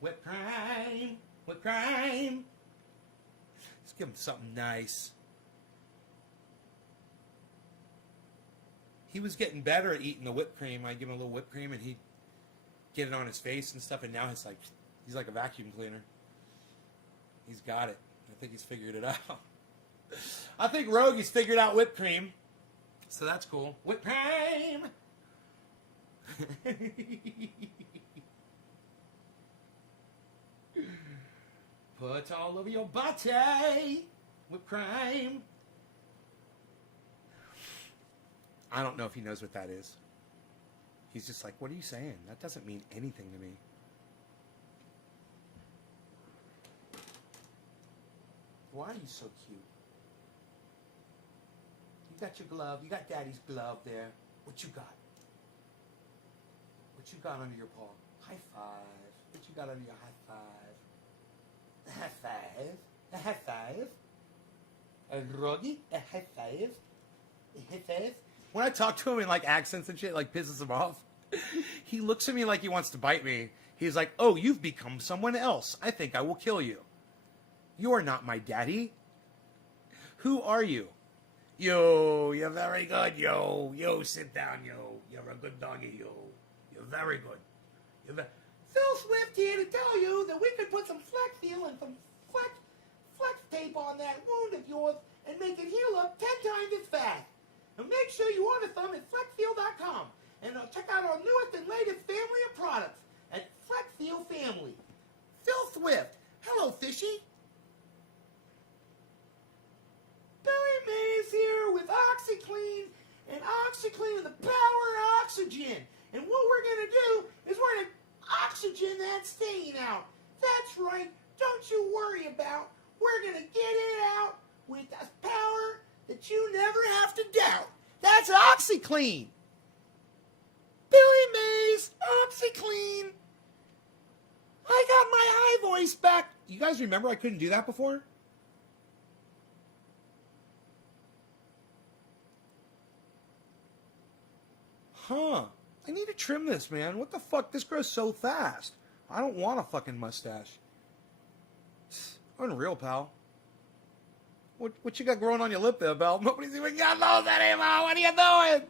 Whipped cream. Whipped cream. Let's give him something nice. He was getting better at eating the whipped cream. I'd give him a little whipped cream and he'd get it on his face and stuff, and now he's like a vacuum cleaner. He's got it. I think he's figured it out. I think Rogy's figured out whipped cream. So that's cool. Whipped cream! Put all over your body. Whipped cream. I don't know if he knows what that is. He's just like, what are you saying? That doesn't mean anything to me. Why are you so cute? You got your glove. You got daddy's glove there. What you got? What you got under your paw? High five. What you got under your high five? A high five. A high five. A Rogy. A high five. A high five. When I talk to him in like accents and shit, it, like pisses him off. He looks at me like he wants to bite me. He's like, oh, you've become someone else. I think I will kill you. You're not my daddy. Who are you? Yo, you're very good, yo. Yo, sit down, yo. You're a good doggy, yo. You're very good. Phil Swift here to tell you that we could put some Flex Seal and some Flex tape on that wound of yours and make it heal up 10 times as fast. And make sure you order some at FlexSeal.com. And check out our newest and latest family of products at FlexSeal Family. Phil Swift. Hello, Fishy. Billy Mays here with OxyClean oxygen. And what we're going to do is we're going to oxygen that stain out. That's right. Don't you worry about. We're going to get it out with a power that you never have to doubt. That's OxyClean. Billy Mays, OxyClean. I got my high voice back. You guys remember I couldn't do that before? Huh. I need to trim this, man. What the fuck? This grows so fast. I don't want a fucking mustache. Unreal, pal. What you got growing on your lip there, Belle? Nobody's even got those anymore. What are you doing?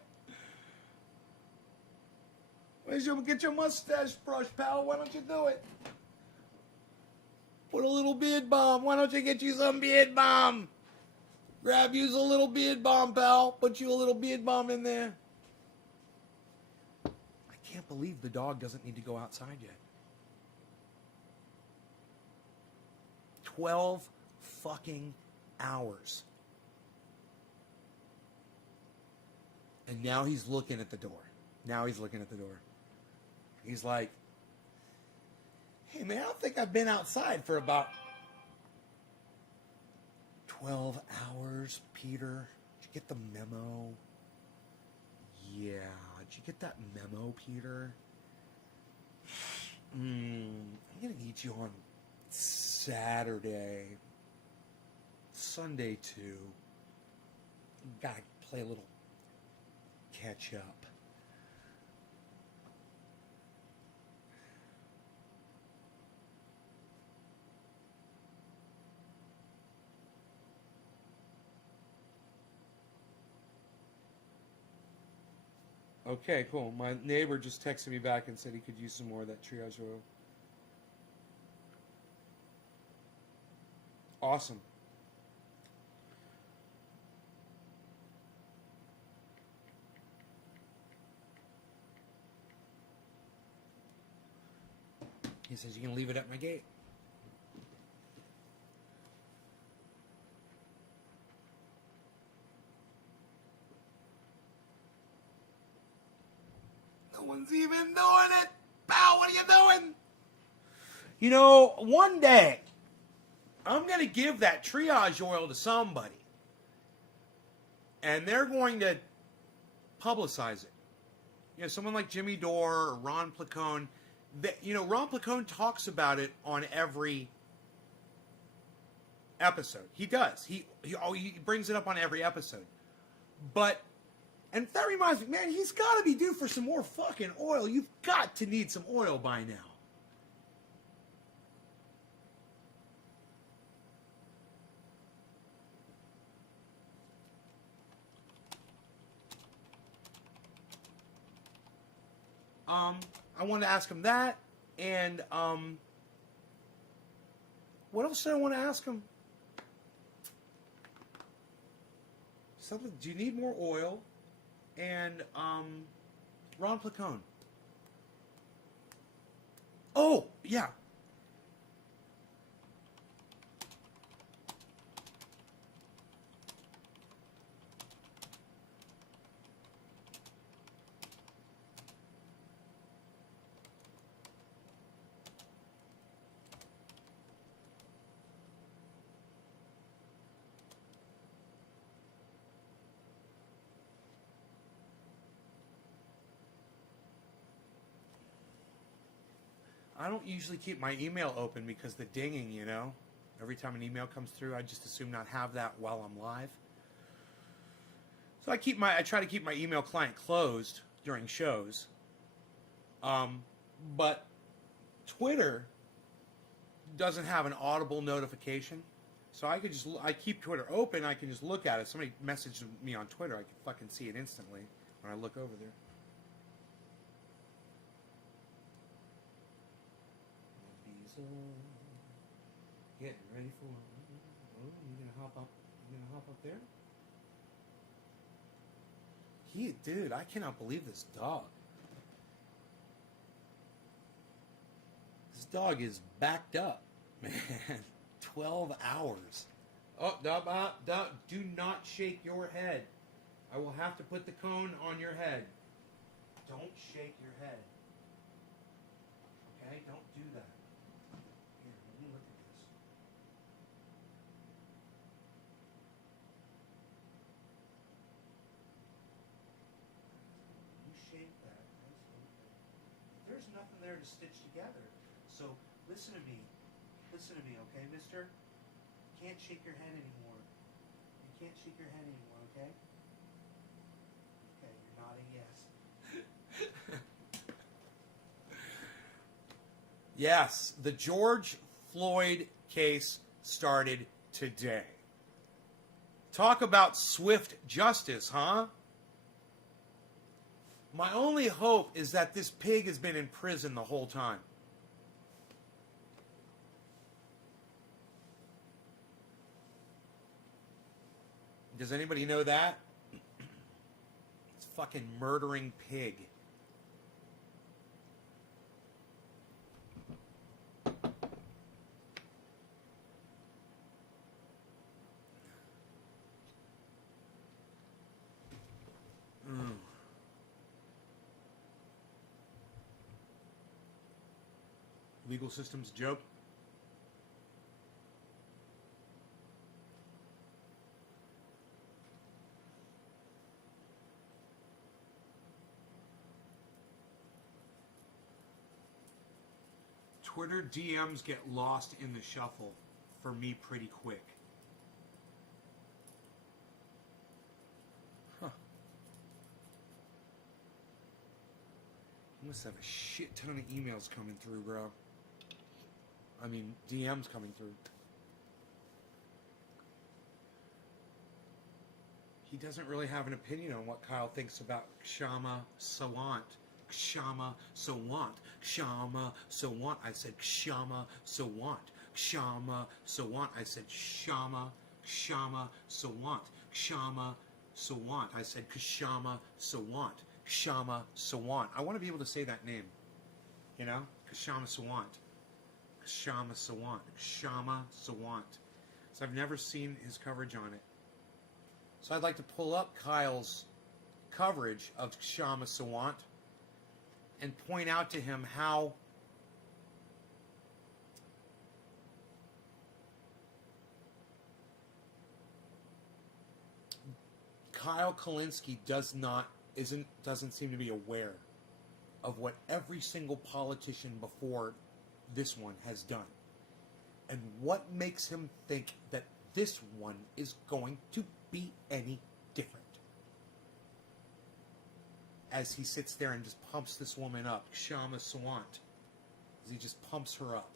Where's your get your mustache brush, pal? Why don't you do it? Put a little beard balm. Why don't you get you some beard balm? Grab you a little beard balm, pal. Put you a little beard balm in there. I can't believe the dog doesn't need to go outside yet. 12 fucking hours. And now he's looking at the door. Now he's looking at the door. He's like, hey man, I don't think I've been outside for about 12 hours, Peter. Did you get the memo? Yeah. Did you get that memo, Peter? I'm going to need you on Saturday. Sunday too. Gotta play a little catch up. Okay, cool. My neighbor just texted me back and said he could use some more of that triage oil. Awesome. He says, you can leave it at my gate. No one's even doing it. Pal, what are you doing? You know, one day, I'm going to give that triage oil to somebody. And they're going to publicize it. You know, someone like Jimmy Dore or Ron Placone. You know, Ron Placone talks about it on every episode. He does. He brings it up on every episode. But, and that reminds me, man, he's got to be due for some more fucking oil. You've got to need some oil by now. I wanted to ask him that, and what else did I want to ask him? Something. Do you need more oil? And Ron Placone. Oh yeah. I don't usually keep my email open because the dinging, you know. Every time an email comes through, I just assume not have that while I'm live. So I try to keep my email client closed during shows. But Twitter doesn't have an audible notification. So I keep Twitter open, I can just look at it. Somebody messaged me on Twitter, I can fucking see it instantly when I look over there. Getting ready for. Oh, you gonna hop up? You gonna hop up there? Dude, I cannot believe this dog. This dog is backed up, man. 12 hours. Oh, do not shake your head. I will have to put the cone on your head. Don't shake your head. Okay? Don't do that. Here, let me look at this. You shake that. That's okay. There's nothing there to stitch together. So listen to me. Listen to me, okay, mister? You can't shake your head anymore. You can't shake your head anymore, okay? Okay, you're nodding yes. Yes, the George Floyd case started today. Talk about swift justice, huh? My only hope is that this pig has been in prison the whole time. Does anybody know that? It's fucking murdering pig. Legal system's a joke. Twitter DMs get lost in the shuffle for me pretty quick. Huh. You must have a shit ton of emails coming through, bro. I mean, DMs coming through. He doesn't really have an opinion on what Kyle thinks about Kshama Sawant. Kshama Sawant. Kshama Sawant. I said Kshama Sawant. Kshama Sawant. I said Kshama Sawant. Kshama Sawant. I said Kshama Sawant. Kshama Sawant. I want to be able to say that name. You know? Kshama Sawant. Kshama Sawant. Kshama Sawant. So I've never seen his coverage on it. So I'd like to pull up Kyle's coverage of Kshama Sawant and point out to him how Kyle Kalinske doesn't seem to be aware of what every single politician before this one has done. And what makes him think that this one is going to be any different? As he sits there and just pumps this woman up, Kshama Sawant, as he just pumps her up.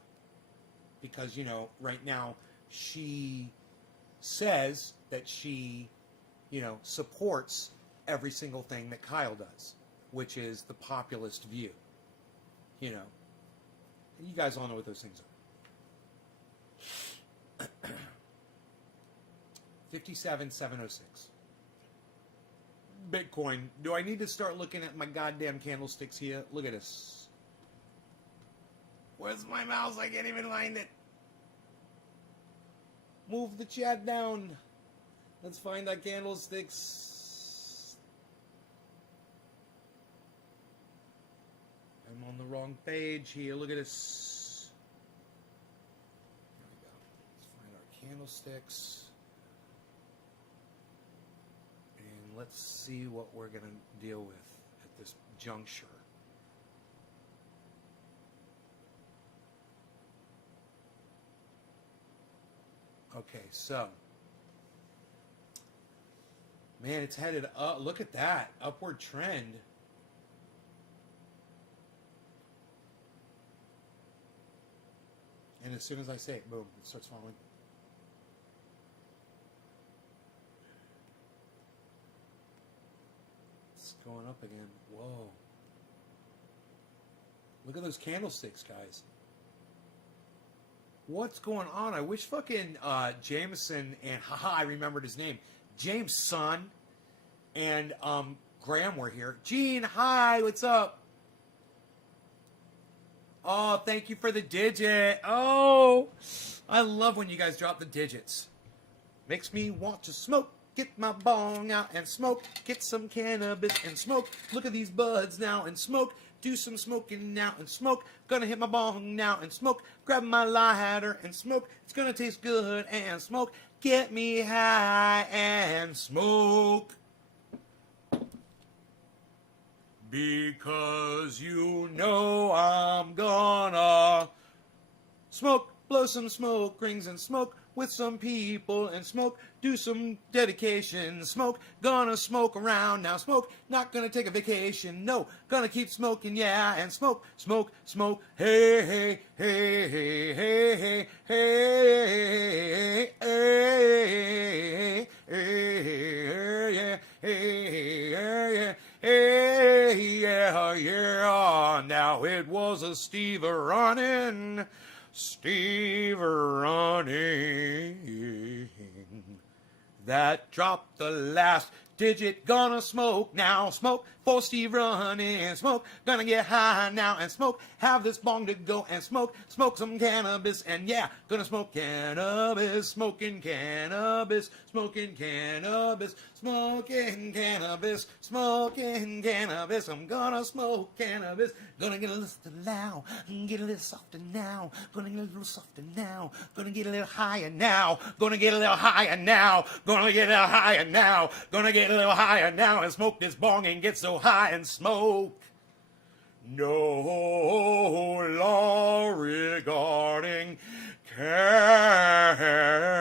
Because, you know, right now, she says that she, you know, supports every single thing that Kyle does, which is the populist view. You know, you guys all know what those things are. 57,706. Bitcoin. Do I need to start looking at my goddamn candlesticks here? Look at this. Where's my mouse? I can't even find it. Move the chat down. Let's find our candlesticks. I'm on the wrong page here. Look at this. There we go. Let's find our candlesticks. And let's see what we're going to deal with at this juncture. Okay, so. Man, it's headed up. Look at that. Upward trend. And as soon as I say it, boom, it starts falling. It's going up again. Whoa. Look at those candlesticks, guys. What's going on? I wish fucking Jameson and, haha, I remembered his name. James' son and Graham were here. Gene, hi, what's up? Oh, thank you for the digit. Oh, I love when you guys drop the digits. Makes me want to smoke. get my bong out and smoke, get some cannabis and smoke, look at these buds now and smoke, do some smoking now and smoke, gonna hit my bong now and smoke, grab my lighter and smoke, it's gonna taste good and smoke, get me high and smoke. Because you know I'm gonna smoke, blow some smoke rings and smoke with some people and smoke, do some dedication, smoke, gonna smoke around now, smoke, not gonna take a vacation, no, gonna keep smoking, yeah, and smoke, smoke, smoke, hey, hey, hey, hey, hey, hey, hey, hey, hey, yeah, hey, yeah, hey, yeah, yeah, now it was a Steve running, that dropped the last digit, gonna smoke now, smoke for Steve running, smoke, gonna get high now and smoke, have this bong to go and smoke, smoke some cannabis and yeah, gonna smoke cannabis, smoking cannabis, smoking cannabis, smoking cannabis, smoking cannabis, I'm gonna smoke cannabis, gonna get a little loud, get a little softer now, gonna get a little softer now, gonna get a little higher now, gonna get a little higher now, gonna get a little higher now, gonna get a little higher now and smoke this bong and get so high and smoke. No law regarding cannabis.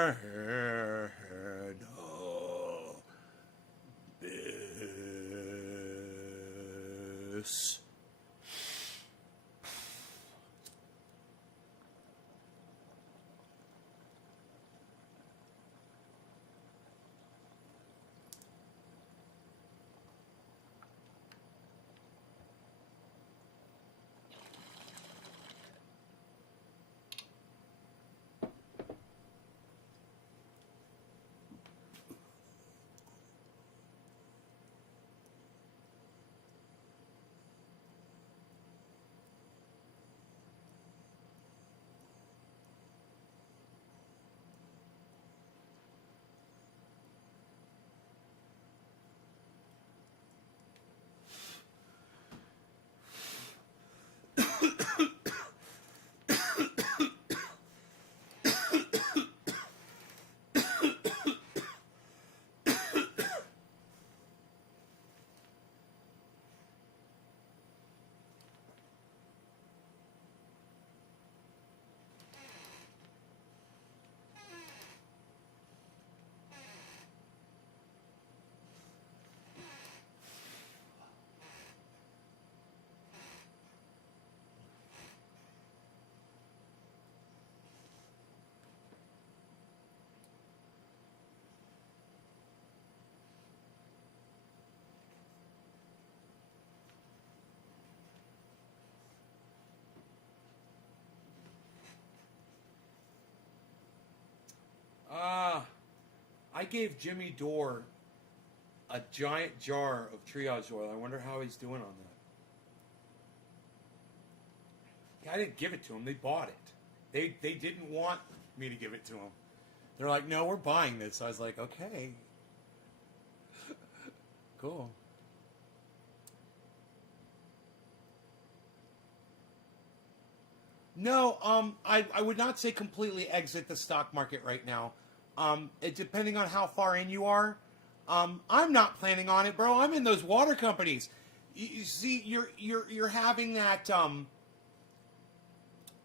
I gave Jimmy Dore a giant jar of triage oil. I wonder how he's doing on that. I didn't give it to him. They bought it. They didn't want me to give it to him. They're like, no, we're buying this. I was like, okay. Cool. No, I would not say completely exit the stock market right now. Depending on how far in you are. I'm not planning on it, bro. I'm in those water companies. You see, you're having that.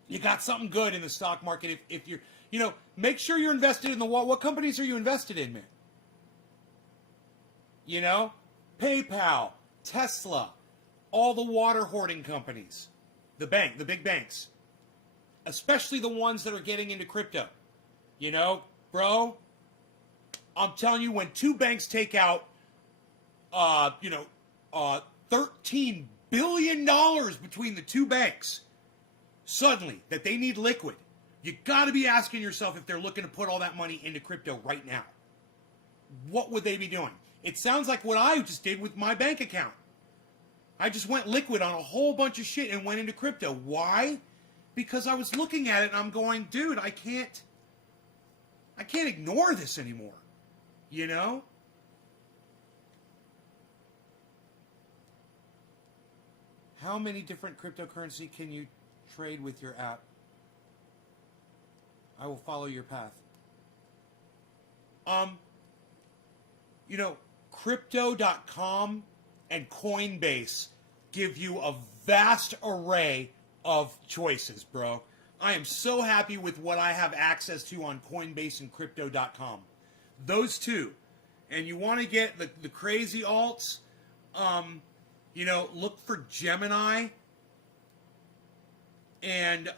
You got something good in the stock market if you're, make sure you're invested in the water. What companies are you invested in, man? PayPal, Tesla, all the water hoarding companies, the big banks, especially the ones that are getting into crypto. Bro, I'm telling you, when two banks take out, $13 billion between the two banks, suddenly, that they need liquid, you got to be asking yourself if they're looking to put all that money into crypto right now. What would they be doing? It sounds like what I just did with my bank account. I just went liquid on a whole bunch of shit and went into crypto. Why? Because I was looking at it and I'm going, dude, I can't ignore this anymore. How many different cryptocurrency can you trade with your app? I will follow your path. You know, crypto.com and Coinbase give you a vast array of choices, bro. I am so happy with what I have access to on Coinbase and crypto.com. Those two. And you want to get the crazy alts, you know, look for Gemini and,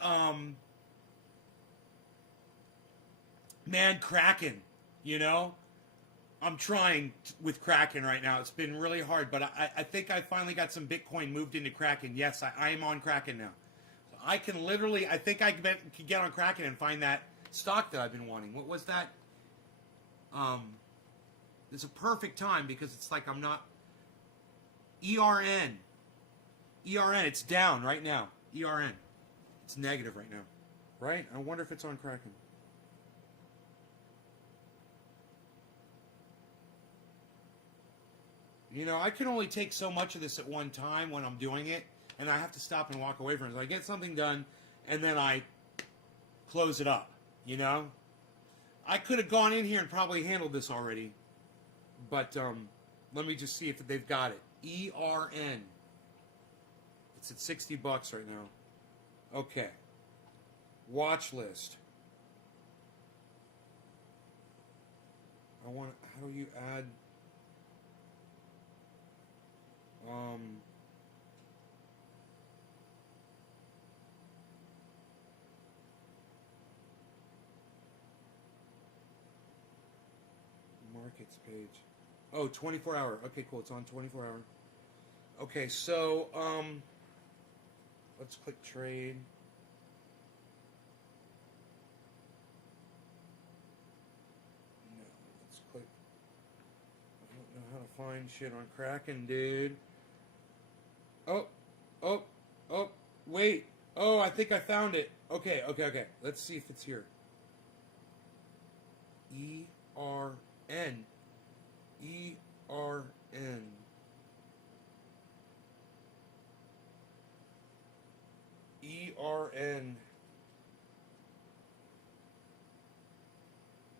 man, Kraken, you know? I'm trying with Kraken right now. It's been really hard, but I think I finally got some Bitcoin moved into Kraken. Yes, I am on Kraken now. So I can literally, I think I can get on Kraken and find that stock that I've been wanting. What was that? It's a perfect time because it's like I'm not... ERN. ERN, it's down right now. ERN. It's negative right now. Right? I wonder if it's on Kraken. You know, I can only take so much of this at one time when I'm doing it, and I have to stop and walk away from it. So I get something done, and then I close it up, you know? I could have gone in here and probably handled this already, but let me just see if they've got it. ERN. It's at $60 right now. Okay. Watch list. How do you add... markets page. Oh, 24 hour. Okay, cool. It's on 24 hour. Okay, so let's click trade. No, let's click. I don't know how to find shit on Kraken, dude. Oh, wait. Oh, I think I found it. Okay. Let's see if it's here. ERN. ERN. ERN.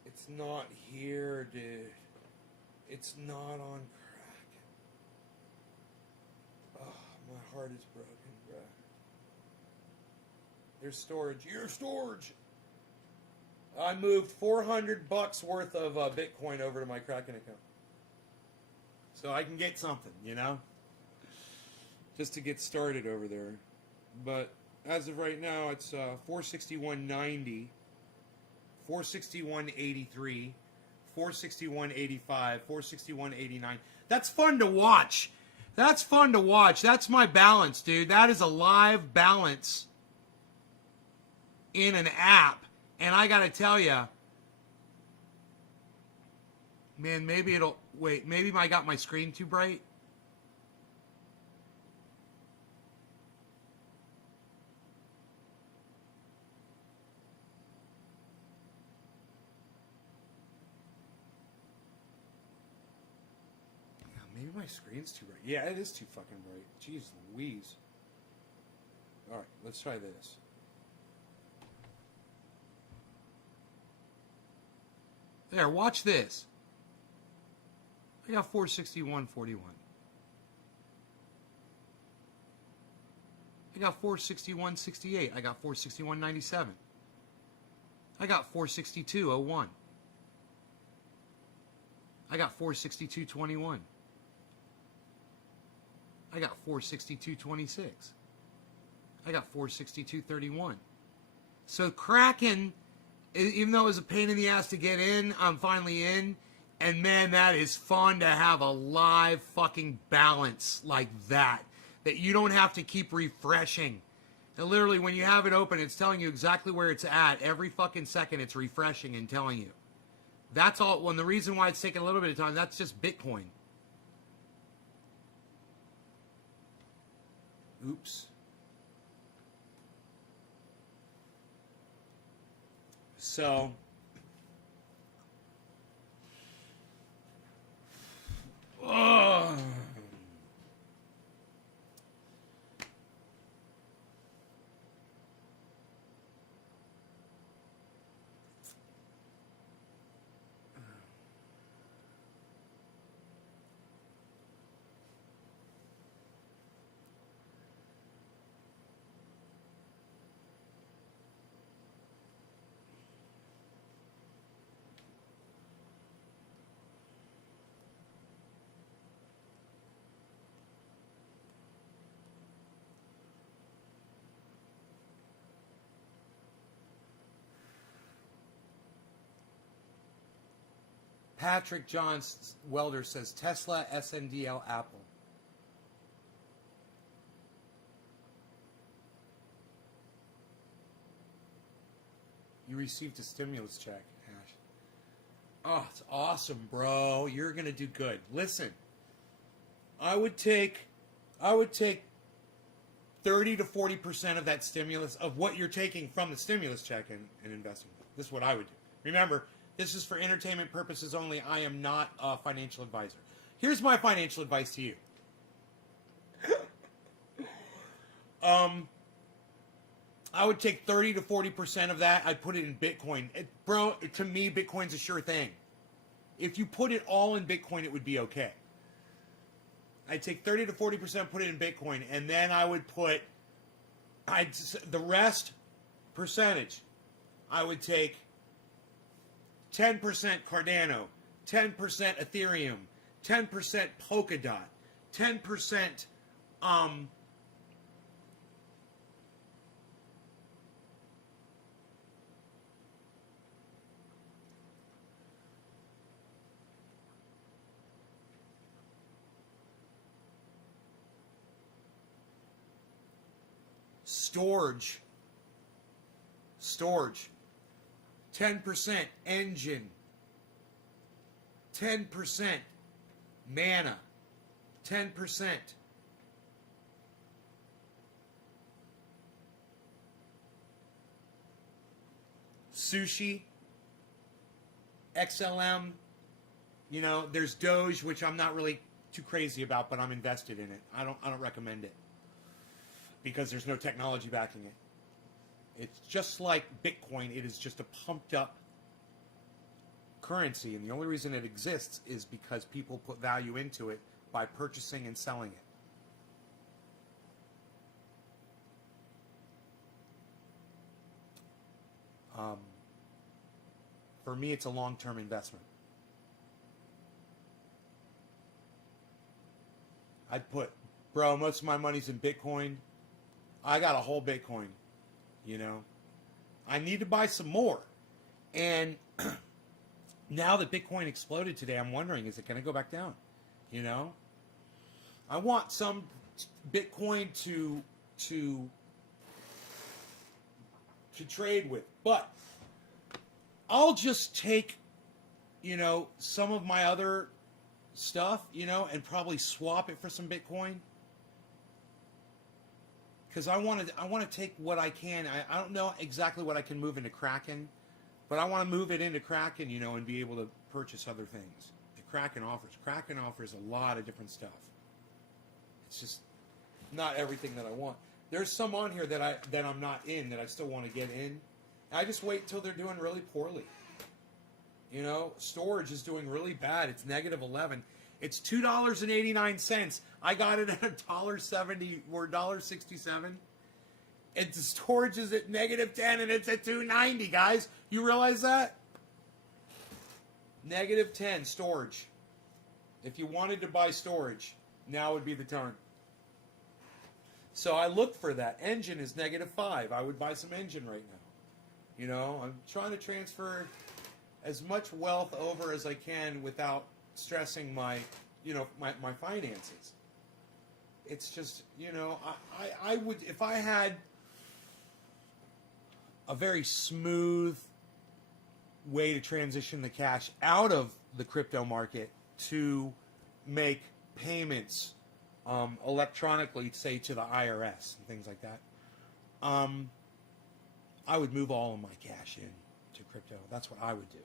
It's not here, dude. It's not on Kraken. Oh, my heart is broken, bro. There's storage. Your storage. I moved $400 worth of Bitcoin over to my Kraken account, so I can get something, you know, just to get started over there. But as of right now, it's 461.90, 461.83, 461.85, 461.89. That's fun to watch. That's fun to watch. That's my balance, dude. That is a live balance in an app. And I gotta tell you, man, maybe it'll... Wait, maybe I got my screen too bright? Yeah, maybe my screen's too bright. Yeah, it is too fucking bright. Jeez Louise. Alright, let's try this. There, watch this. I got 461.41. I got 461.68. I got 461.97. I got 462.01. I got 462.21. I got 462.26. I got 462.31. So Kraken, even though it was a pain in the ass to get in, I'm finally in. And man, that is fun to have a live fucking balance like that. That you don't have to keep refreshing. And literally, when you have it open, it's telling you exactly where it's at. Every fucking second, it's refreshing and telling you. That's all. Well, the reason why it's taking a little bit of time, that's just Bitcoin. Oops. So, Patrick John Welder says Tesla, SNDL, Apple. You received a stimulus check, Ash. Oh, it's awesome, bro. You're gonna do good. Listen, I would take 30 to 40% of that stimulus, of what you're taking from the stimulus check, and investing. This is what I would do. Remember, this is for entertainment purposes only. I am not a financial advisor. Here's my financial advice to you. I would take 30 to 40% of that. I'd put it in Bitcoin. Bro, to me, Bitcoin's a sure thing. If you put it all in Bitcoin, it would be okay. I'd take 30 to 40%, put it in Bitcoin, and then I would put the rest percentage. I would take 10% Cardano, 10% Ethereum, 10% Polkadot, 10% storage, 10% engine, 10% mana, 10% sushi, XLM, there's Doge, which I'm not really too crazy about, but I'm invested in it. I don't recommend it because there's no technology backing it. It's just like Bitcoin. It is just a pumped up currency, and the only reason it exists is because people put value into it by purchasing and selling it. For me, it's a long-term investment. I'd put, bro, most of my money's in Bitcoin. I got a whole Bitcoin, I need to buy some more. And now that Bitcoin exploded today, I'm wondering, is it going to go back down? I want some Bitcoin to trade with, but I'll just take, some of my other stuff, and probably swap it for some Bitcoin. Because I want to take what I can. I don't know exactly what I can move into Kraken, but I want to move it into Kraken, and be able to purchase other things. The Kraken offers a lot of different stuff. It's just not everything that I want. There's some on here that I'm not in, that I still want to get in. I just wait until they're doing really poorly. Storage is doing really bad. It's -11. It's $2.89. I got it at $1.70 or $1.67. And the storage is at -10 and it's at $2.90, guys. You realize that? -10 storage. If you wanted to buy storage, now would be the time. So I look for that. Engine is -5. I would buy some engine right now. I'm trying to transfer as much wealth over as I can without stressing my finances. It's just, I would, if I had a very smooth way to transition the cash out of the crypto market to make payments electronically, say to the IRS and things like that, I would move all of my cash in to crypto. That's what I would do.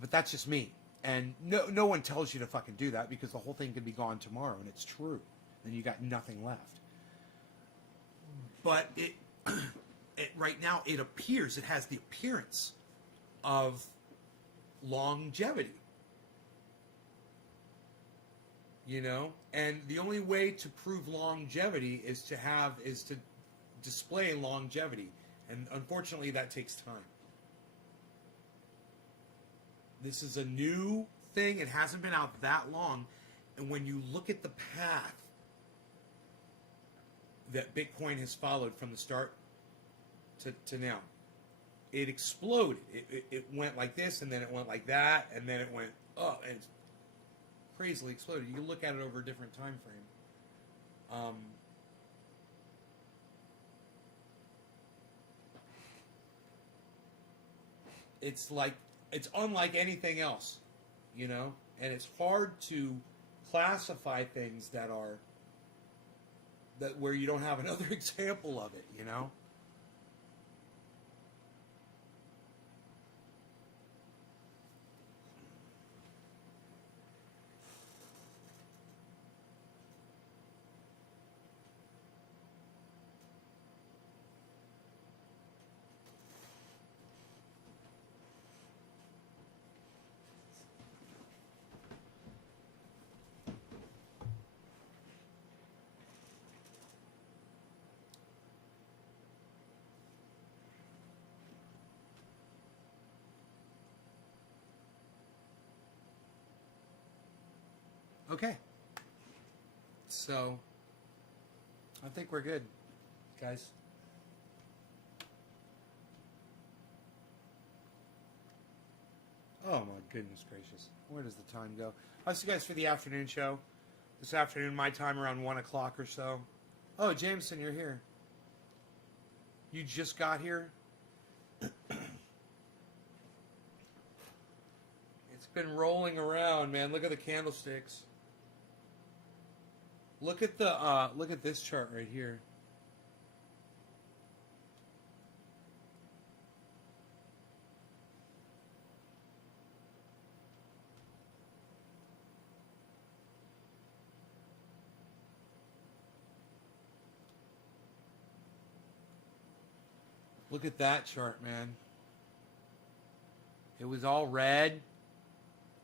But that's just me. And no one tells you to fucking do that, because the whole thing could be gone tomorrow, and it's true. Then you got nothing left. But it right now, it has the appearance of longevity. And the only way to prove longevity is to display longevity. And unfortunately, that takes time. This is a new thing. It hasn't been out that long. And when you look at the path that Bitcoin has followed from the start to now, it exploded. It went like this, and then it went like that, and then it went up, and it's crazily exploded. You can look at it over a different time frame. It's unlike anything else, you know, and it's hard to classify things that where you don't have another example of it, you know. Okay. So, I think we're good, guys. Oh my goodness gracious. Where does the time go? I'll see you guys for the afternoon show. This afternoon, my time, around 1 o'clock or so. Oh, Jameson, you're here. You just got here? It's been rolling around, man. Look at the candlesticks. Look at this chart right here. Look at that chart, man. It was all red.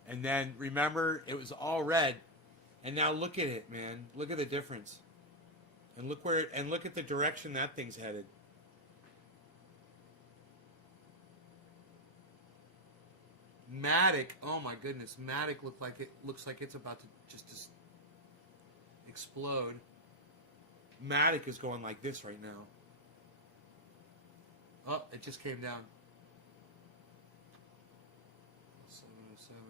And then, remember, it was all red. And now look at it, man. Look at the difference. And look at the direction that thing's headed. Matic, oh my goodness. Matic looks like it's about to just explode. Matic is going like this right now. Oh, it just came down. 707.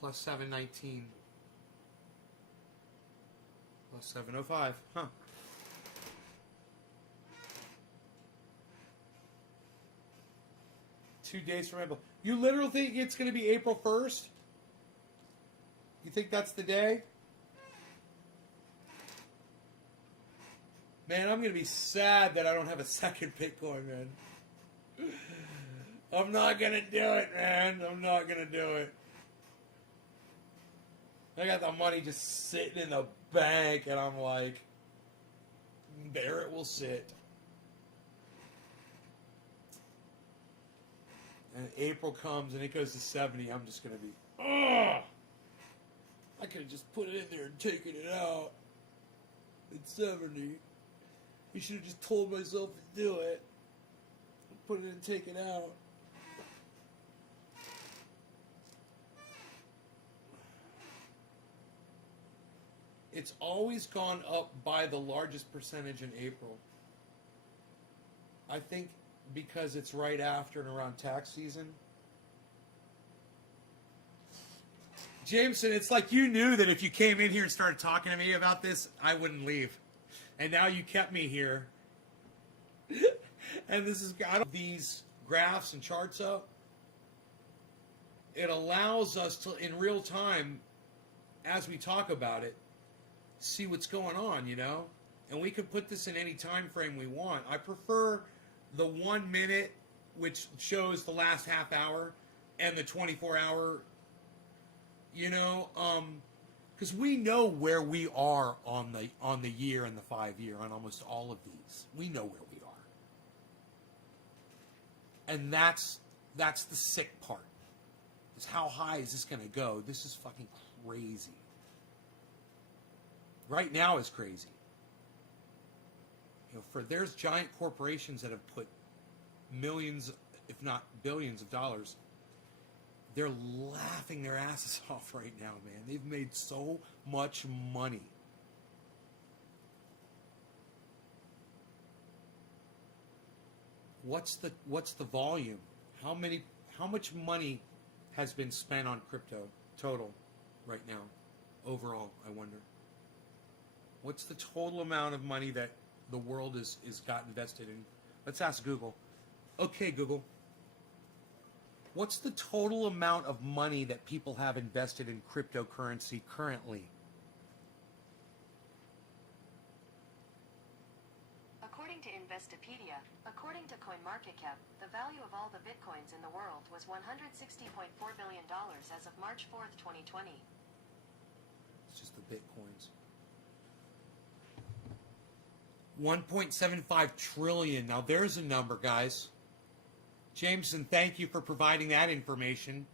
Plus 719. Plus 705. Huh. Two days from April. You literally think it's going to be April 1st? You think that's the day? Man, I'm going to be sad that I don't have a second Bitcoin, man. I'm not going to do it, man. I'm not going to do it. I got the money just sitting in the bank, and I'm like, there it will sit. And April comes, and it goes to 70. I'm just going to be, ugh! I could have just put it in there and taken it out. It's 70. You should have just told myself to do it. Put it in and take it out. It's always gone up by the largest percentage in April. I think because it's right after and around tax season. Jameson, it's like you knew that if you came in here and started talking to me about this, I wouldn't leave. And now you kept me here. And this is got these graphs and charts up. It allows us to, in real time, as we talk about it, see what's going on, you know? And we can put this in any time frame we want. I prefer the 1 minute, which shows the last half hour, and the 24-hour, you know, because we know where we are on the year and the 5 year on almost all of these. We know where we are. And that's the sick part. Is how high is this going to go? This is fucking crazy. Right now is crazy. You know, there's giant corporations that have put millions, if not billions of dollars. They're laughing their asses off right now, man. They've made so much money. what's the volume? How much money has been spent on crypto total right now? Overall, I wonder. What's the total amount of money that the world is got invested in? Let's ask Google. Okay, Google. What's the total amount of money that people have invested in cryptocurrency currently? According to Investopedia, according to CoinMarketCap, the value of all the bitcoins in the world was $160.4 billion as of March 4th, 2020. It's just the bitcoins. 1.75 trillion. Now there's a number, guys. Jameson, thank you for providing that information.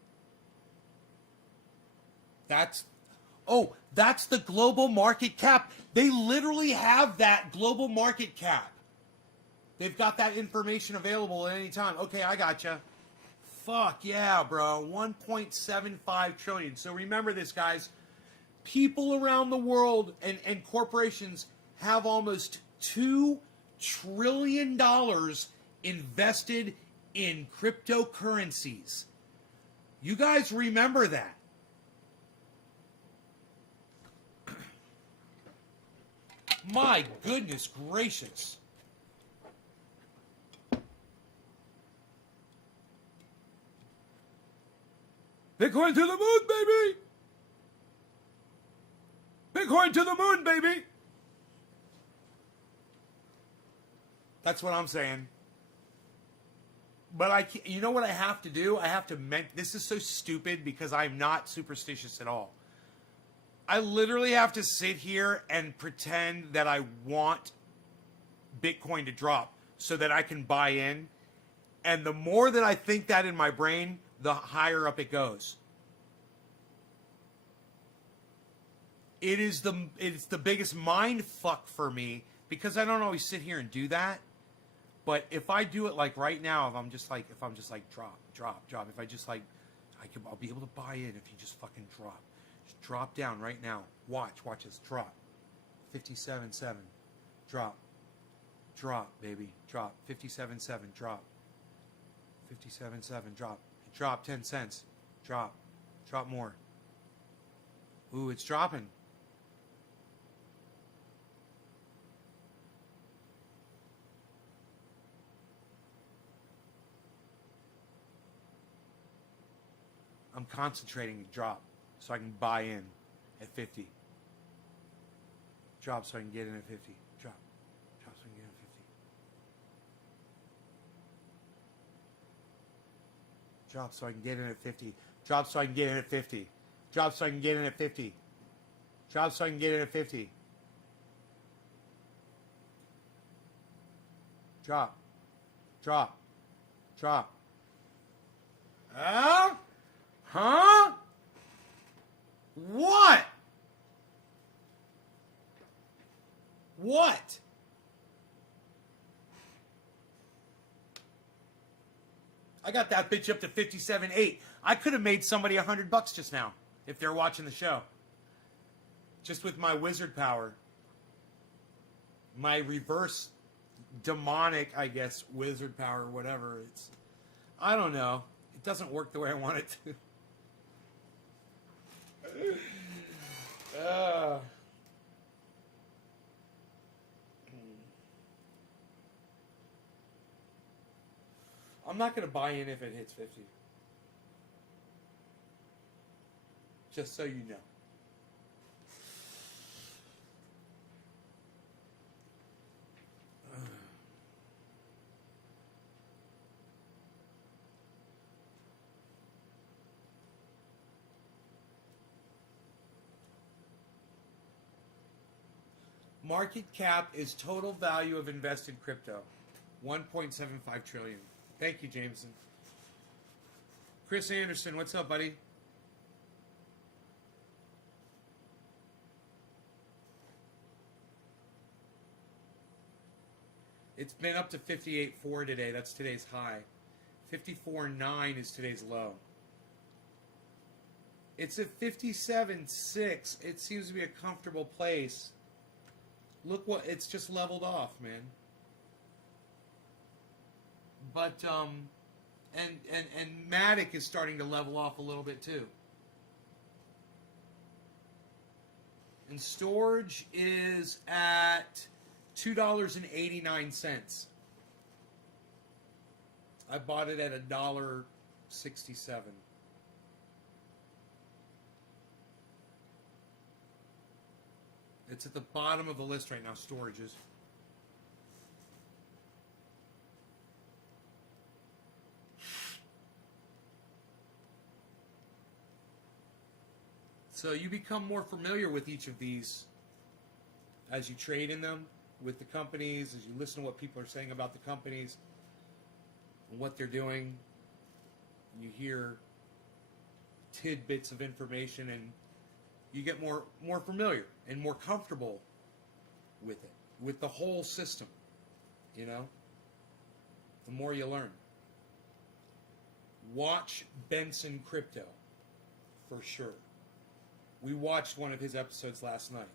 That's the global market cap. They literally have that global market cap. They've got that information available at any time. Okay, I gotcha. Fuck yeah, bro. 1.75 trillion. So remember this, guys. People around the world and corporations have almost $2 trillion invested in cryptocurrencies. You guys remember that. My goodness gracious. Bitcoin to the moon, baby! Bitcoin to the moon, baby! That's what I'm saying. But you know what I have to do? I have to this is so stupid because I'm not superstitious at all. I literally have to sit here and pretend that I want Bitcoin to drop so that I can buy in. And the more that I think that in my brain, the higher up it goes. It's the biggest mind fuck for me because I don't always sit here and do that. But if I do it like right now, if I'm just like drop, if I just like, I'll be able to buy in if you just fucking drop. Just drop down right now. Watch this, drop. 57.7, drop, baby, drop. 57.7, drop. 57.7, drop. Drop 10 cents, drop more. Ooh, it's dropping. I'm concentrating to drop so I can buy in at 50. Drop so I can get in at 50. Drop so I can get in at 50. Drop so I can get in at 50. Drop so I can get in at 50. Drop so I can get in at 50. Drop so I can get in at 50. Drop. Huh? What? I got that bitch up to 57.8. I could have made somebody $100 just now if they're watching the show. Just with my wizard power. My reverse demonic, I guess, wizard power, whatever. I don't know. It doesn't work the way I want it to. I'm not going to buy in if it hits 50. Just so you know. Market cap is total value of invested crypto. 1.75 trillion. Thank you, Jameson. Chris Anderson, what's up, buddy? It's been up to 58.4 today. That's today's high. 54.9 is today's low. It's at 57.6. It seems to be a comfortable place. Look what, it's just leveled off, man. But and Matic is starting to level off a little bit too. And storage is at $2.89. I bought it at $1.67. It's at the bottom of the list right now, storages. So you become more familiar with each of these as you trade in them with the companies, as you listen to what people are saying about the companies and what they're doing. You hear tidbits of information and you get more familiar and more comfortable with it, with the whole system, you know, the more you learn. Watch Benson Crypto, for sure. We watched one of his episodes last night.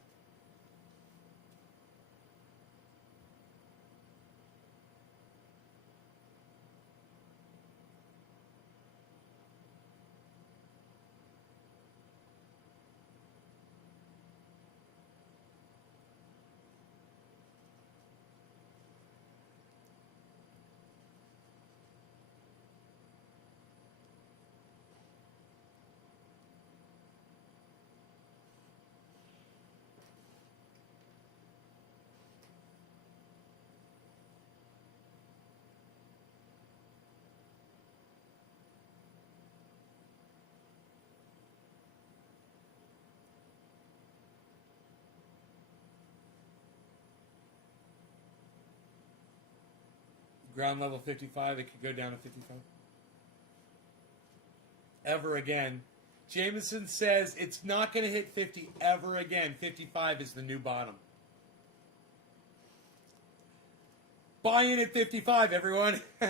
Ground level 55, it could go down to 55. Ever again. Jameson says it's not going to hit 50 ever again. 55 is the new bottom. Buy in at 55, everyone. Oh,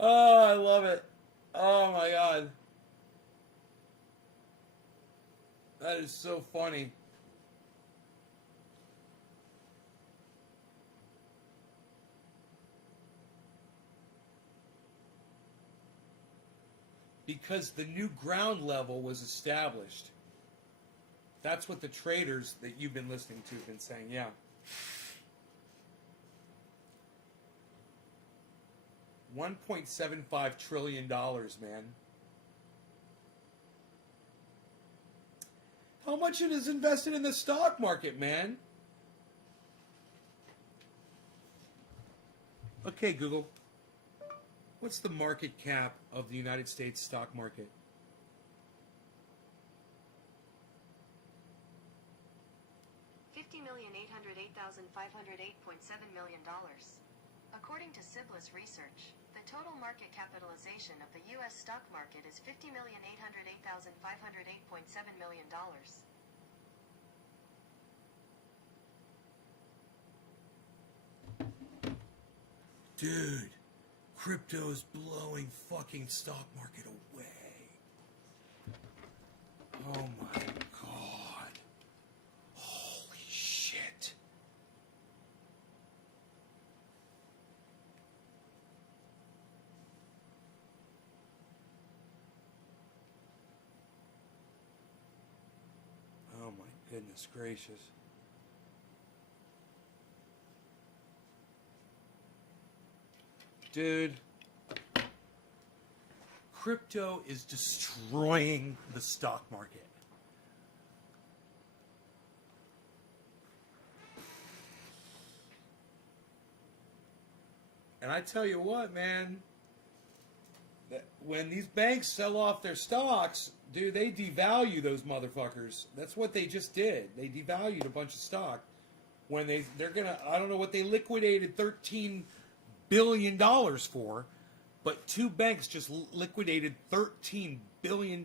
I love it. Oh, my God. That is so funny. Because the new ground level was established. That's what the traders that you've been listening to have been saying, yeah. $1.75 trillion, man. How much it is invested in the stock market, man? Okay, Google. What's the market cap of the United States stock market? $50,808,508.7 million. According to Siblis Research, the total market capitalization of the U.S. stock market is $50,808,508.7 million. Dude, crypto's blowing fucking stock market away. Oh my God. Holy shit. Oh my goodness gracious. Dude, crypto is destroying the stock market. And I tell you what, man, that when these banks sell off their stocks, dude, they devalue those motherfuckers. That's what they just did. They devalued a bunch of stock. When they're gonna, I don't know what they liquidated $13 billion for, but two banks just liquidated $13 billion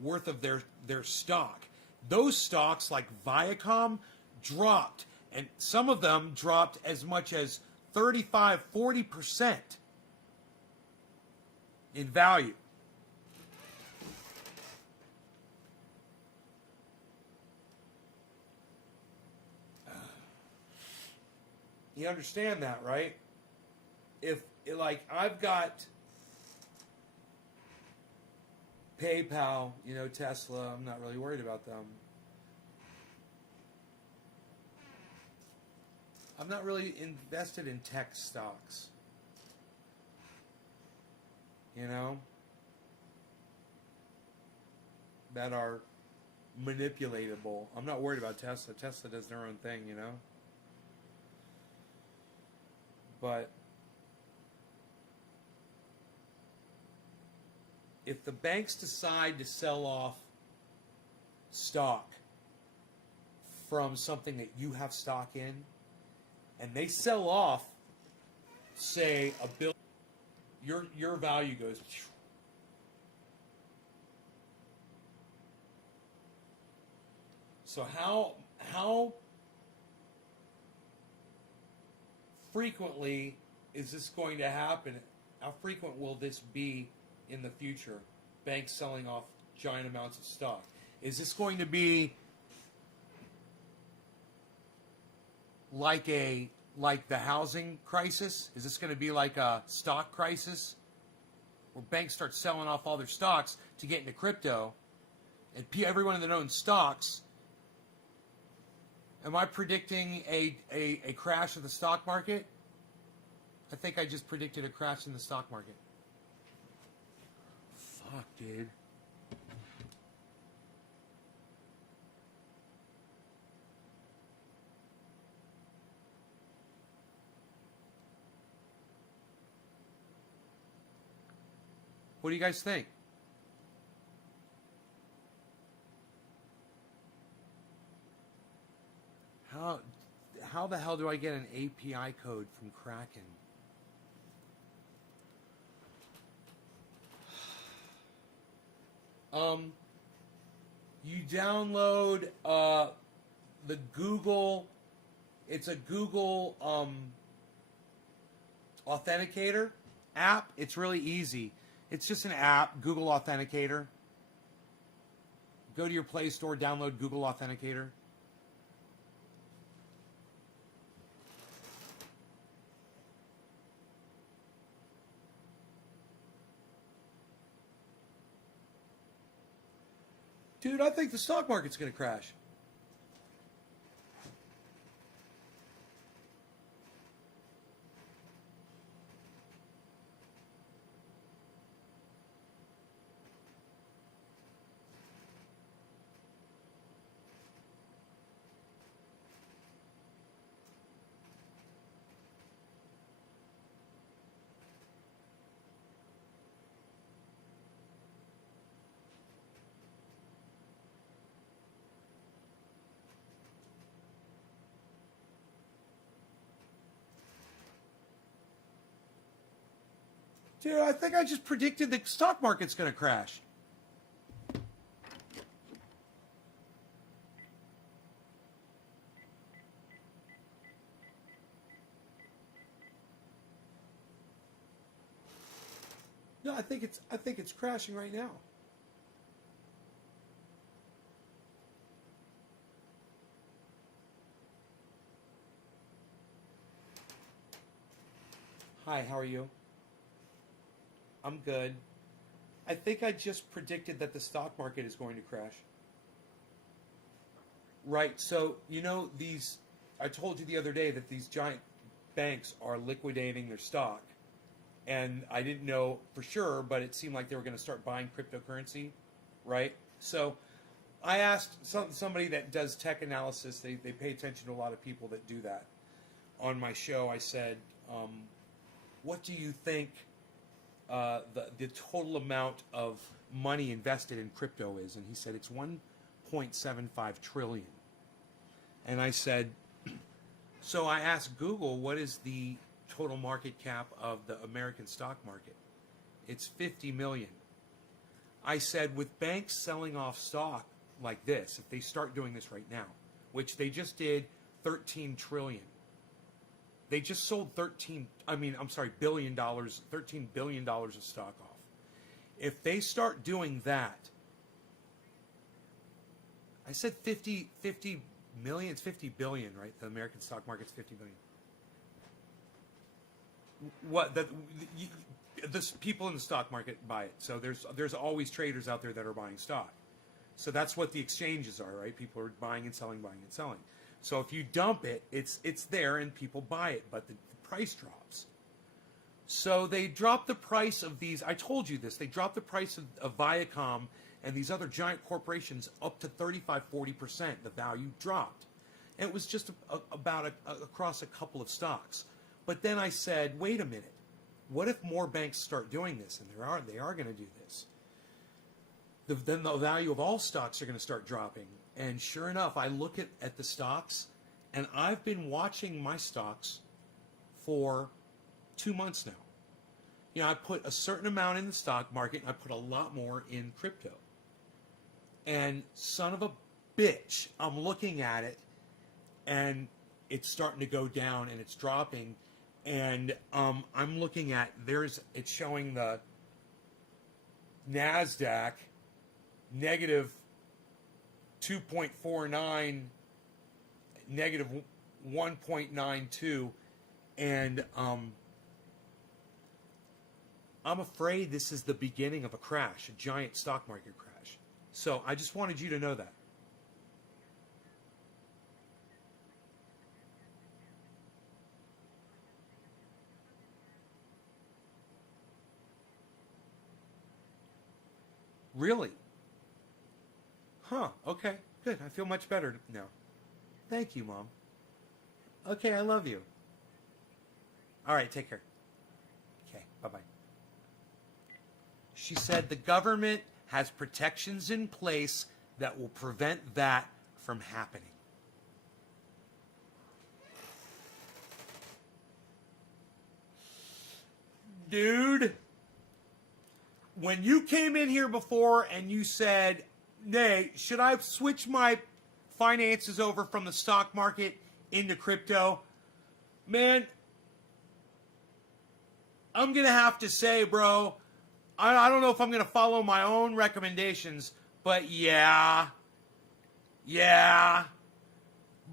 worth of their stock. Those stocks, like Viacom, dropped, and some of them dropped as much as 35-40% in value. You understand that, right? If, like, I've got PayPal, you know, Tesla, I'm not really worried about them. I'm not really invested in tech stocks. You know? That are manipulatable. I'm not worried about Tesla. Tesla does their own thing, you know? But if the banks decide to sell off stock from something that you have stock in, and they sell off, say, a bill, your value goes. So how frequently is this going to happen? How frequent will this be in the future? Banks selling off giant amounts of stock. Is this going to be like the housing crisis? Is this going to be like a stock crisis where banks start selling off all their stocks to get into crypto, and everyone that owns stocks? Am I predicting a crash of the stock market? I think I just predicted a crash in the stock market. Fuck, dude. What do you guys think? How the hell do I get an API code from Kraken? You download the Google. It's a Google Authenticator app. It's really easy. It's just an app, Google Authenticator. Go to your Play Store, download Google Authenticator. Dude, I think the stock market's going to crash. Dude, I think I just predicted the stock market's going to crash. No, I think it's crashing right now. Hi, how are you? I'm good. I think I just predicted that the stock market is going to crash. Right, so, you know, I told you the other day that these giant banks are liquidating their stock. And I didn't know for sure, but it seemed like they were going to start buying cryptocurrency, right? So I asked somebody that does tech analysis, they pay attention to a lot of people that do that. On my show, I said, what do you think the total amount of money invested in crypto is? And he said it's 1.75 trillion. And I said, so I asked Google, what is the total market cap of the American stock market? It's 50 million. I said, with banks selling off stock like this, if they start doing this right now, which they just did 13 trillion. They just sold $13 billion of stock off. If they start doing that, I said 50 million, it's 50 billion, right? The American stock market's 50 billion. what this people in the stock market buy it. So there's always traders out there that are buying stock. So that's what the exchanges are, right? People are buying and selling, buying and selling. So if you dump it, it's there and people buy it, but the price drops. So they dropped the price of these. I told you this. They dropped the price of Viacom and these other giant corporations up to 35-40%. The value dropped. And it was just about across a couple of stocks. But then I said, wait a minute. What if more banks start doing this? And they are going to do this. Then the value of all stocks are going to start dropping. And sure enough, I look at the stocks, and I've been watching my stocks for 2 months now. You know, I put a certain amount in the stock market, and I put a lot more in crypto. And son of a bitch, I'm looking at it, and it's starting to go down, and it's dropping. And I'm looking at, it's showing the NASDAQ negative 2.49, negative 1.92, and I'm afraid this is the beginning of a crash, a giant stock market crash. So I just wanted you to know that. Really? Huh, okay, good. I feel much better now. Thank you, Mom. Okay, I love you. All right, take care. Okay, bye-bye. She said the government has protections in place that will prevent that from happening. Dude, when you came in here before and you said, Nay, should I switch my finances over from the stock market into crypto? Man, I'm going to have to say, bro, I don't know if I'm going to follow my own recommendations, but yeah.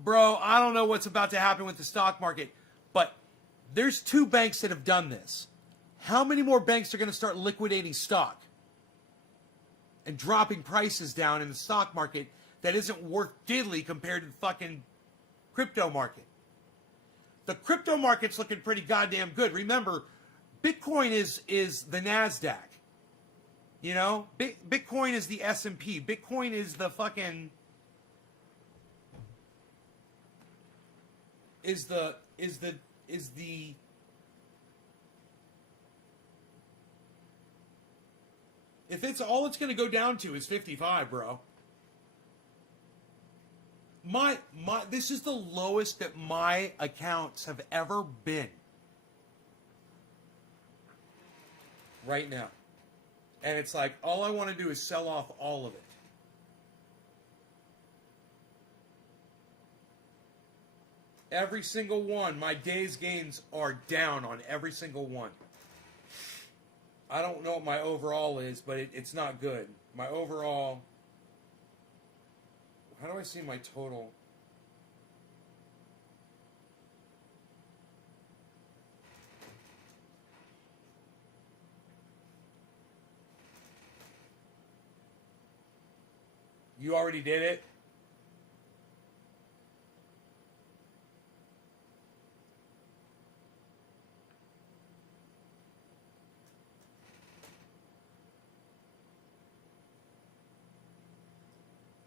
Bro, I don't know what's about to happen with the stock market, but there's 2 banks that have done this. How many more banks are going to start liquidating stock and dropping prices down in the stock market that isn't worth diddly compared to the fucking crypto market? The crypto market's looking pretty goddamn good. Remember, Bitcoin is the NASDAQ. You know? Bitcoin is the S&P. Bitcoin is the fucking... Is the... If it's all it's going to go down to is 55, bro. This is the lowest that my accounts have ever been. Right now. And it's like, all I want to do is sell off all of it. Every single one, my day's gains are down on every single one. I don't know what my overall is, but it's not good. My overall... How do I see my total? You already did it?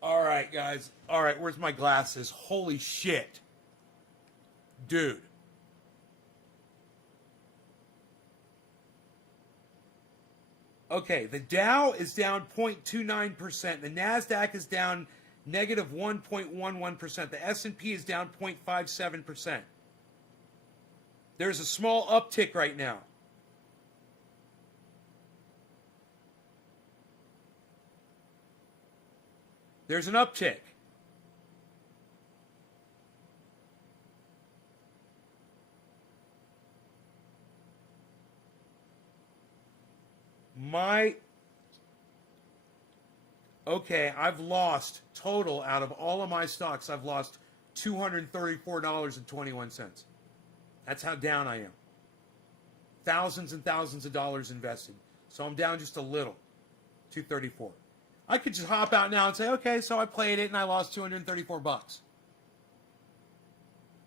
All right, guys. All right, where's my glasses? Holy shit. Dude. Okay, the Dow is down 0.29%. The NASDAQ is down negative 1.11%. The S&P is down 0.57%. There's a small uptick right now. There's an uptick. Okay, I've lost total out of all of my stocks, I've lost $234.21. That's how down I am. thousands and thousands of dollars invested. So I'm down just a little, 234. I could just hop out now and say, okay, so I played it and I lost $234.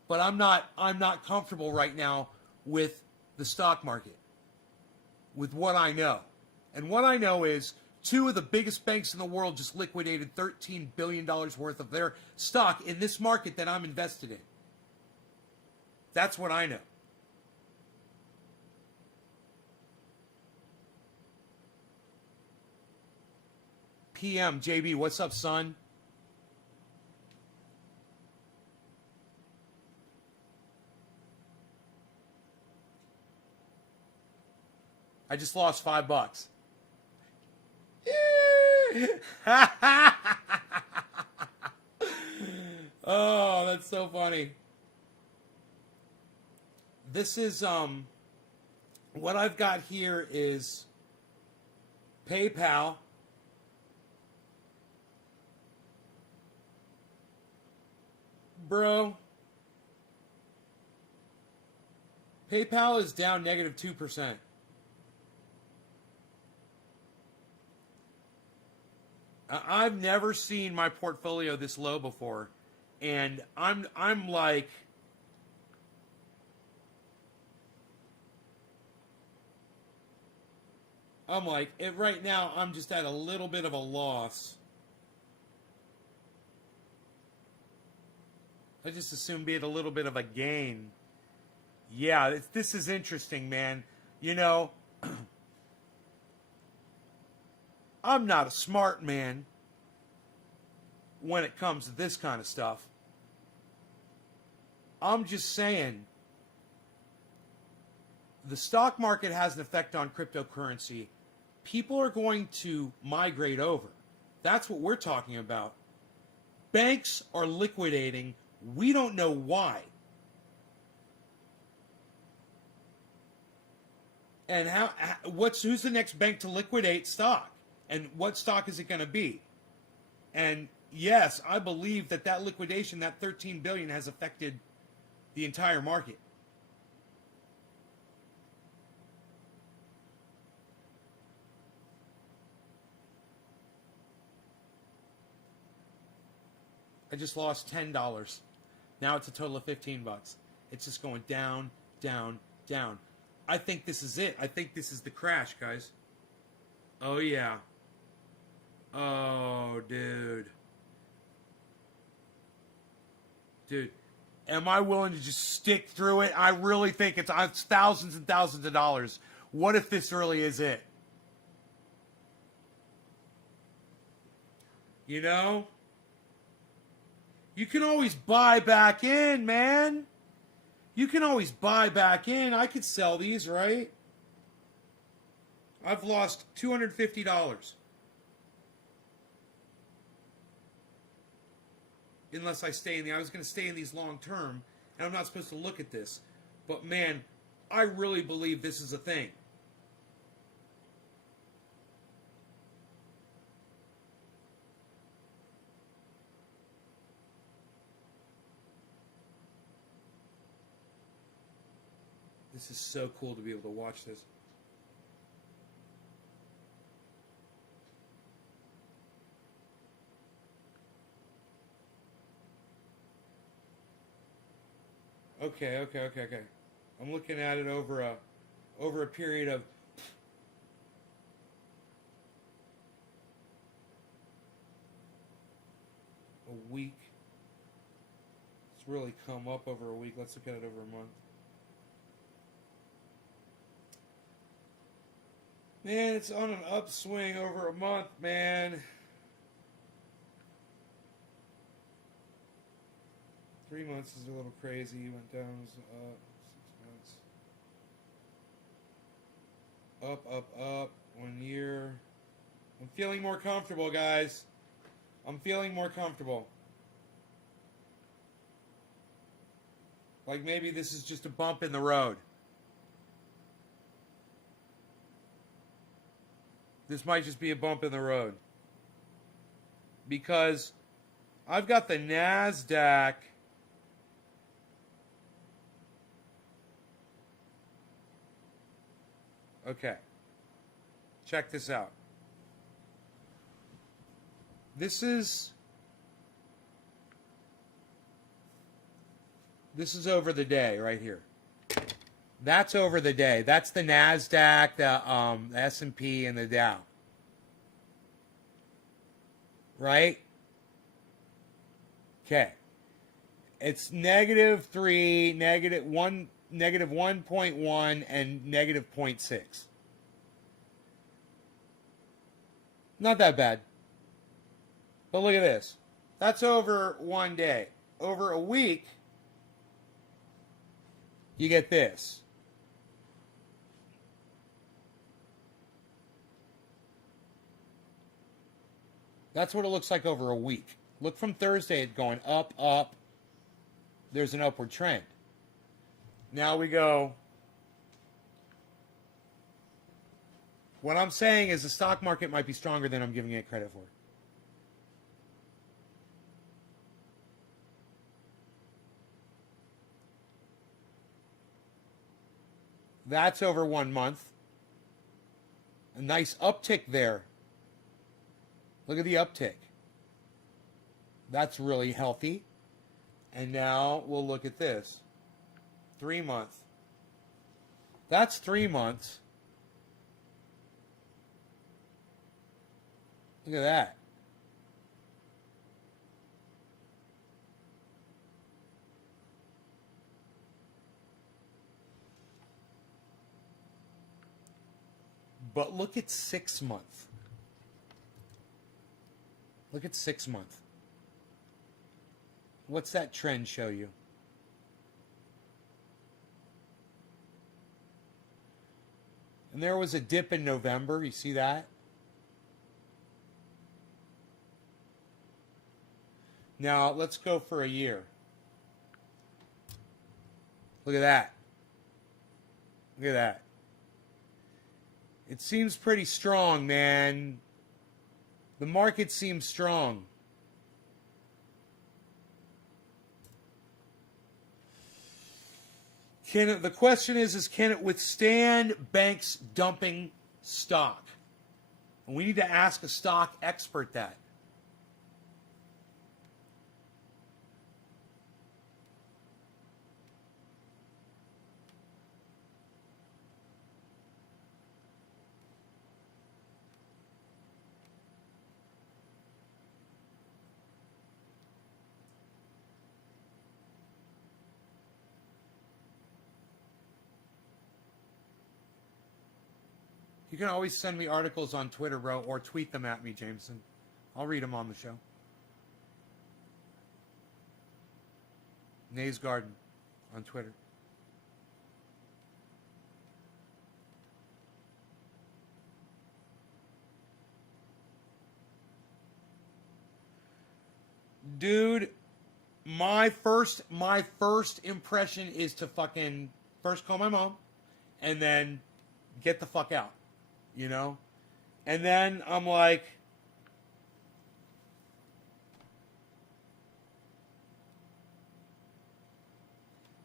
But I'm not comfortable right now with the stock market, with what I know. And what I know is two of the biggest banks in the world just liquidated $13 billion worth of their stock in this market that I'm invested in. That's what I know. PM, JB, what's up, son? I just lost $5. Oh, that's so funny. This is what I've got here is PayPal. Bro, PayPal is down negative 2%. I've never seen my portfolio this low before, and I'm like, right now I'm just at a little bit of a loss. I just assume be at a little bit of a gain. Yeah, this is interesting, man. You know, I'm not a smart man when it comes to this kind of stuff. I'm just saying the stock market has an effect on cryptocurrency. People are going to migrate over. That's what we're talking about. Banks are liquidating. We don't know why. And who's the next bank to liquidate stock? And what stock is it going to be? And yes, I believe that liquidation, that $13 billion, has affected the entire market. I just lost $10. Now it's a total of $15. It's just going down, down, down. I think this is it. I think this is the crash, guys. Oh, yeah. Oh, dude. Dude, am I willing to just stick through it? I really think it's thousands and thousands of dollars. What if this really is it? You know? You can always buy back in, man. You can always buy back in. I could sell these, right? I've lost $250. Unless I stay in the... I was going to stay in these long term, and I'm not supposed to look at this. But, man, I really believe this is a thing. This is so cool to be able to watch this. Okay. I'm looking at it over a period of a week. It's really come up over a week. Let's look at it over a month. Man, it's on an upswing over a month, man. 3 months is a little crazy. Went down, was up. 6 months. Up. 1 year. I'm feeling more comfortable, guys. I'm feeling more comfortable. Like maybe this is just a bump in the road. This might just be a bump in the road. Because I've got the NASDAQ Okay. Check this out. This is over the day right here. That's over the day. That's the NASDAQ, the S&P, and the Dow. Right? Okay. It's -3, -1, -1.1, and -0.6. Not that bad. But look at this. That's over one day. Over a week, you get this. That's what it looks like over a week. Look from Thursday, it's going up, up. There's an upward trend. Now we go. What I'm saying is the stock market might be stronger than I'm giving it credit for. That's over 1 month. A nice uptick there. Look at the uptick. That's really healthy. And now we'll look at this. 3 months. That's 3 months. Look at that. But look at 6 months. Look at 6 months. What's that trend show you? And there was a dip in November. You see that? Now, let's go for a year. Look at that. Look at that. It seems pretty strong, man. The market seems strong. The question is can it withstand banks dumping stock? And we need to ask a stock expert that. You can always send me articles on Twitter, bro, or tweet them at me, Jameson. I'll read them on the show. Nays Garden on Twitter. Dude, my first impression is to fucking first call my mom and then get the fuck out. You know? And then I'm like,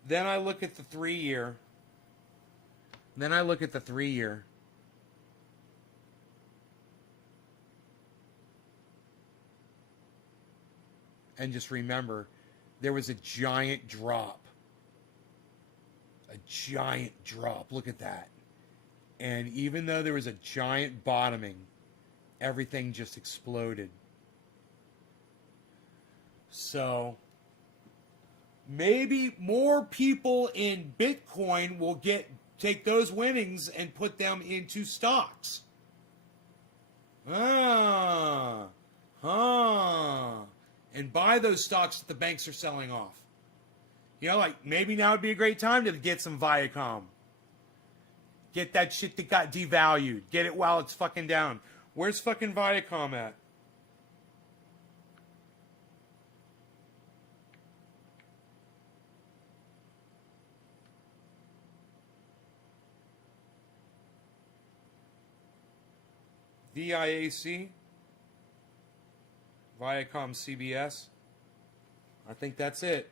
then I look at the 3 year. Then I look at the 3 year. And just remember, there was a giant drop. A giant drop. Look at that. And even though there was a giant bottoming, everything just exploded. So maybe more people in Bitcoin will take those winnings and put them into stocks. And buy those stocks that the banks are selling off. You know, like maybe now would be a great time to get some Viacom. Get that shit that got devalued. Get it while it's fucking down. Where's fucking Viacom at? VIAC? Viacom CBS? I think that's it.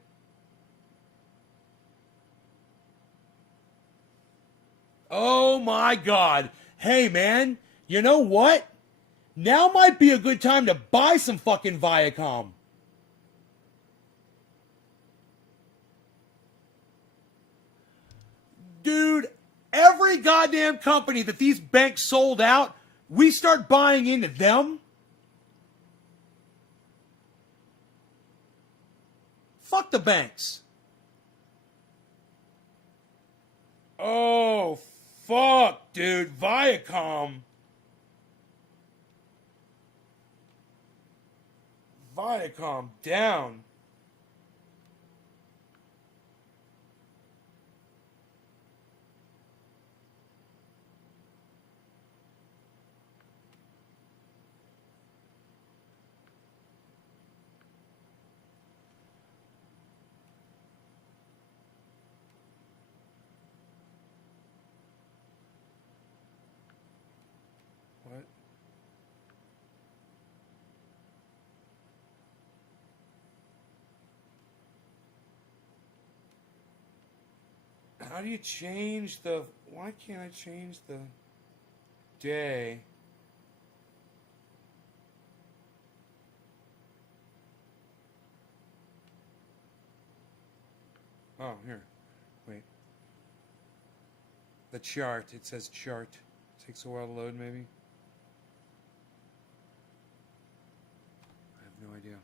Oh my God. Hey man, you know what? Now might be a good time to buy some fucking Viacom. Dude, every goddamn company that these banks sold out, we start buying into them. Fuck the banks. Oh, fuck, dude. Viacom. Viacom down. What? How do you change the... Why can't I change the day? Oh, here. Wait. The chart. It says chart. Takes a while to load, maybe. I have no idea.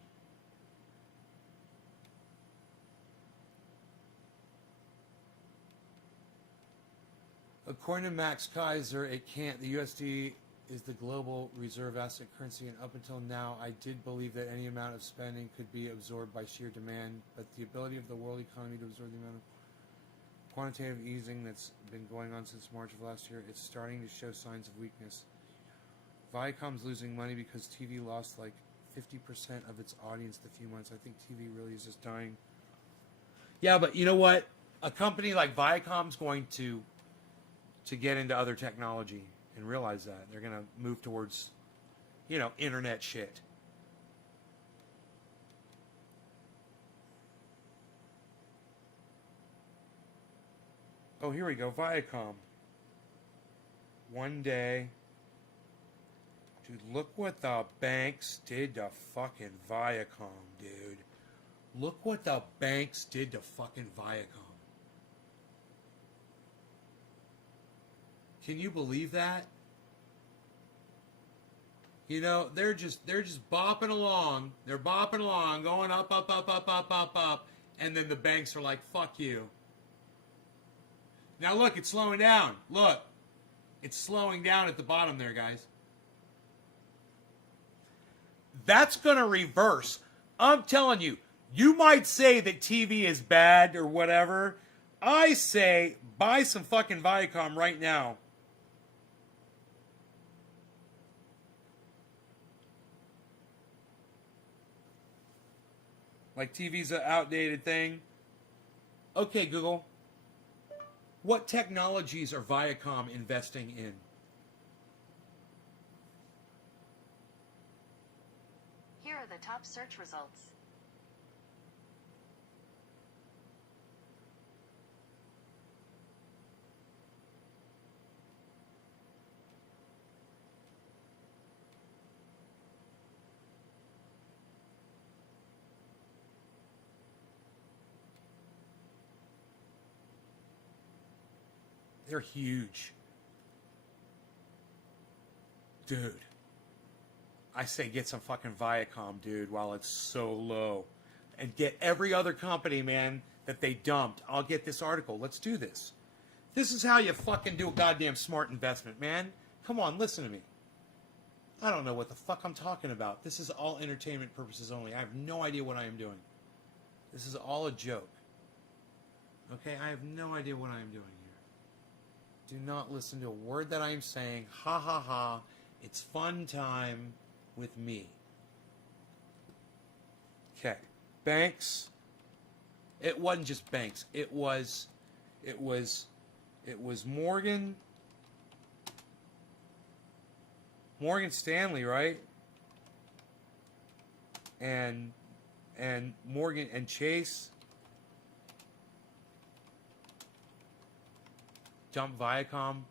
According to Max Kaiser, it can't. The USD is the global reserve asset currency, and up until now, I did believe that any amount of spending could be absorbed by sheer demand, but the ability of the world economy to absorb the amount of quantitative easing that's been going on since March of last year, it's starting to show signs of weakness. Viacom's losing money because TV lost like 50% of its audience in a few months. I think TV really is just dying. Yeah, but you know what? A company like Viacom's going to get into other technology and realize that. They're going to move towards, you know, internet shit. Oh, here we go. Viacom. One day. Dude, look what the banks did to fucking Viacom, dude. Look what the banks did to fucking Viacom. Can you believe that? You know, they're just bopping along. They're bopping along, going up, up, up, up, up, up, up, and then the banks are like, fuck you. Now look, it's slowing down. Look. It's slowing down at the bottom there, guys. That's going to reverse. I'm telling you, you might say that TV is bad or whatever. I say buy some fucking Viacom right now. Like TV's an outdated thing. Okay, Google. What technologies are Viacom investing in? Here are the top search results. They're huge. Dude. I say get some fucking Viacom, dude, while it's so low. And get every other company, man, that they dumped. I'll get this article. Let's do this. This is how you fucking do a goddamn smart investment, man. Come on, listen to me. I don't know what the fuck I'm talking about. This is all entertainment purposes only. I have no idea what I am doing. This is all a joke. Okay? I have no idea what I am doing here. Do not listen to a word that I am saying. Ha ha ha. It's fun time with me. Okay. Banks. It wasn't just banks. It was Morgan Stanley, right? And Morgan and Chase. dump Viacom.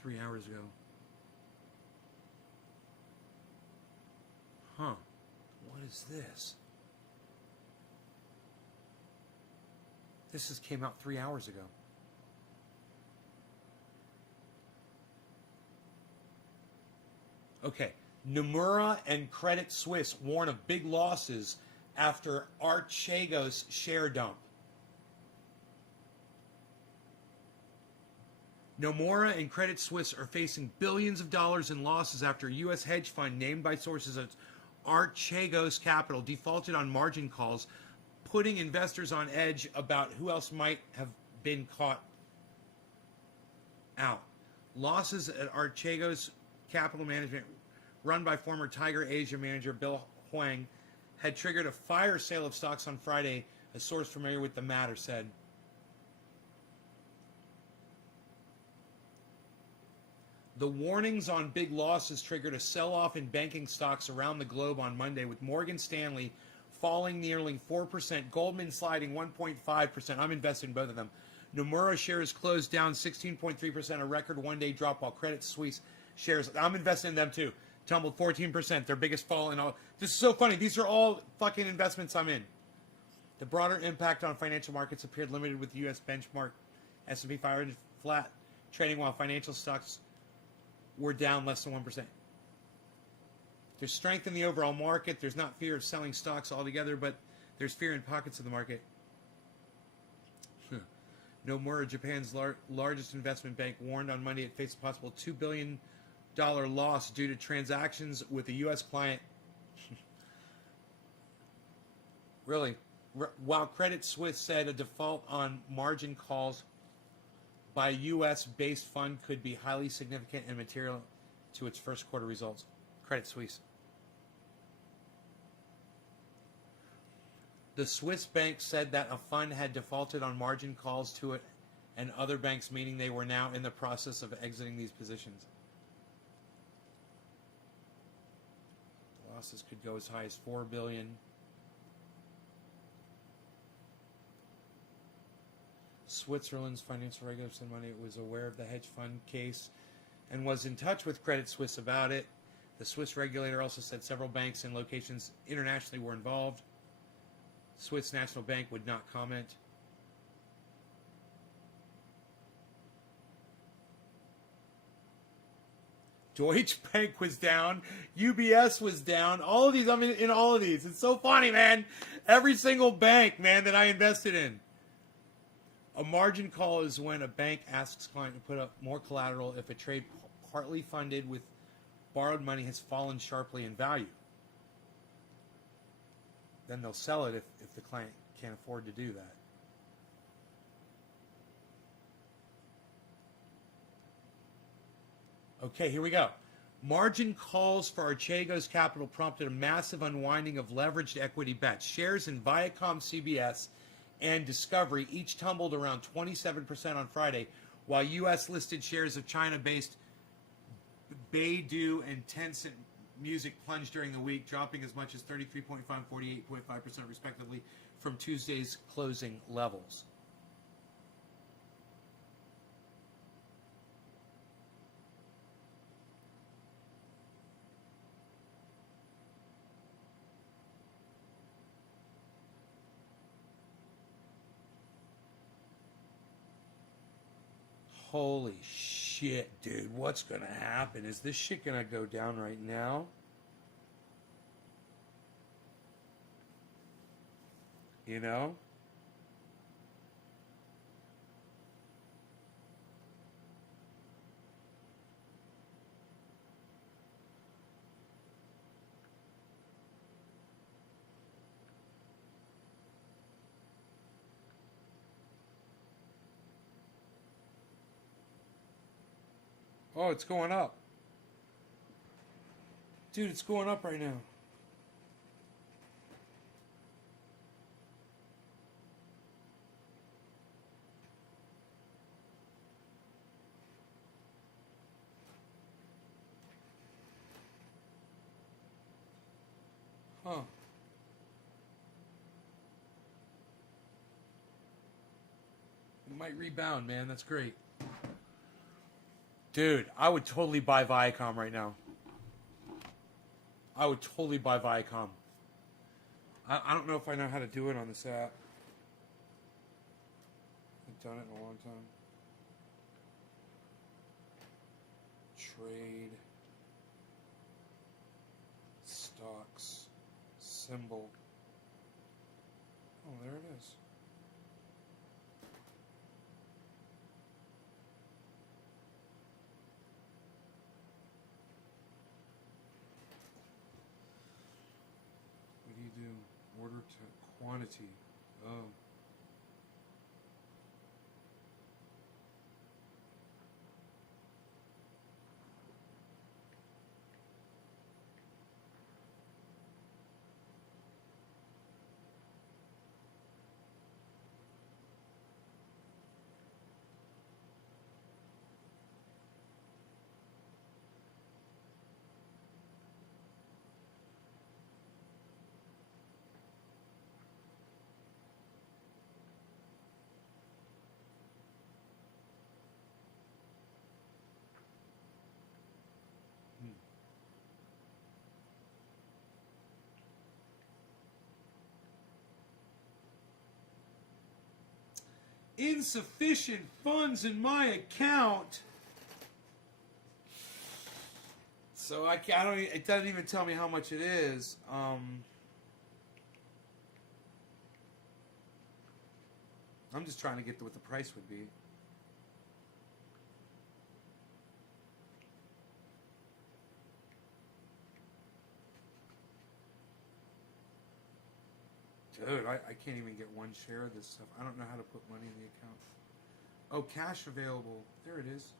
Three hours ago. Huh. What is this? This just came out 3 hours ago. Okay. Nomura and Credit Suisse warn of big losses after Archegos share dump. Nomura and Credit Suisse are facing billions of dollars in losses after a U.S. hedge fund named by sources as Archegos Capital defaulted on margin calls, putting investors on edge about who else might have been caught out. Losses at Archegos Capital Management, run by former Tiger Asia manager Bill Huang, had triggered a fire sale of stocks on Friday, a source familiar with the matter said. The warnings on big losses triggered a sell-off in banking stocks around the globe on Monday, with Morgan Stanley falling nearly 4%, Goldman sliding 1.5%. I'm invested in both of them. Nomura shares closed down 16.3%, a record one-day drop, while Credit Suisse shares, I'm invested in them too, tumbled 14%, their biggest fall in all. This is so funny. These are all fucking investments I'm in. The broader impact on financial markets appeared limited, with the U.S. benchmark S&P 500 flat, trading while financial stocks were down less than 1%. There's strength in the overall market. There's not fear of selling stocks altogether, but there's fear in pockets of the market. Nomura, Japan's largest investment bank, warned on Monday it faced a possible $2 billion loss due to transactions with a U.S. client. Really? While Credit Suisse said a default on margin calls by a U.S.-based fund could be highly significant and material to its first quarter results. Credit Suisse. The Swiss bank said that a fund had defaulted on margin calls to it and other banks, meaning they were now in the process of exiting these positions. Losses could go as high as $4 billion. Switzerland's financial regulator said Monday it was aware of the hedge fund case and was in touch with Credit Suisse about it. The Swiss regulator also said several banks and locations internationally were involved. Swiss National Bank would not comment. Deutsche Bank was down. UBS was down. All of these, I'm in all of these. It's so funny, man. Every single bank, man, that I invested in. A margin call is when a bank asks client to put up more collateral if a trade partly funded with borrowed money has fallen sharply in value. Then they'll sell it if the client can't afford to do that. Okay, here we go. Margin calls for Archegos Capital prompted a massive unwinding of leveraged equity bets. Shares in Viacom, CBS, and Discovery each tumbled around 27% on Friday, while U.S.-listed shares of China-based Baidu and Tencent Music plunged during the week, dropping as much as 33.5% and 48.5% respectively from Tuesday's closing levels. Holy shit, dude. What's going to happen? Is this shit going to go down right now? You know? Oh, it's going up. Dude, it's going up right now. Huh. It might rebound, man. That's great. Dude, I would totally buy Viacom right now. I would totally buy Viacom. I don't know if I know how to do it on this app. I've done it in a long time. Trade. Stocks. Symbol. Oh, there it is. What do you do? Order to quantity. Oh. Insufficient funds in my account. So I don't. It doesn't even tell me how much it is. I'm just trying to get to what the price would be. Dude, I can't even get one share of this stuff. I don't know how to put money in the account. Oh, cash available. There it is.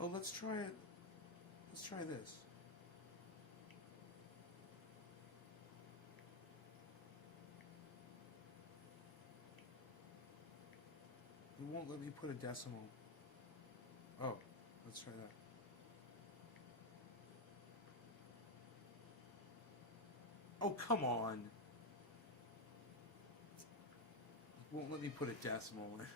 Oh, let's try it. Let's try this. It won't let me put a decimal. Oh, let's try that. Oh, come on. It won't let me put a decimal in it.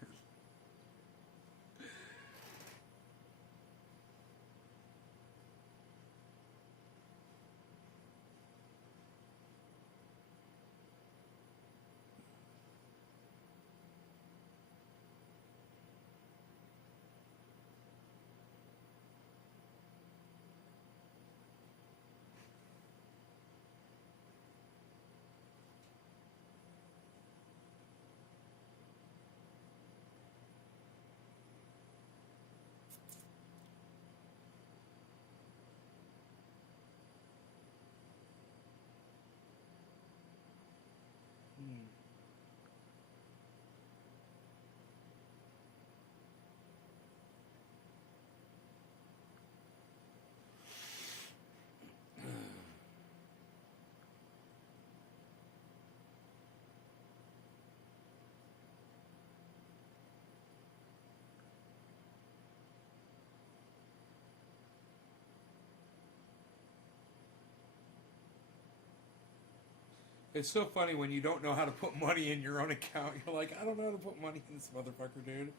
It's so funny when you don't know how to put money in your own account. You're like, I don't know how to put money in this motherfucker, dude.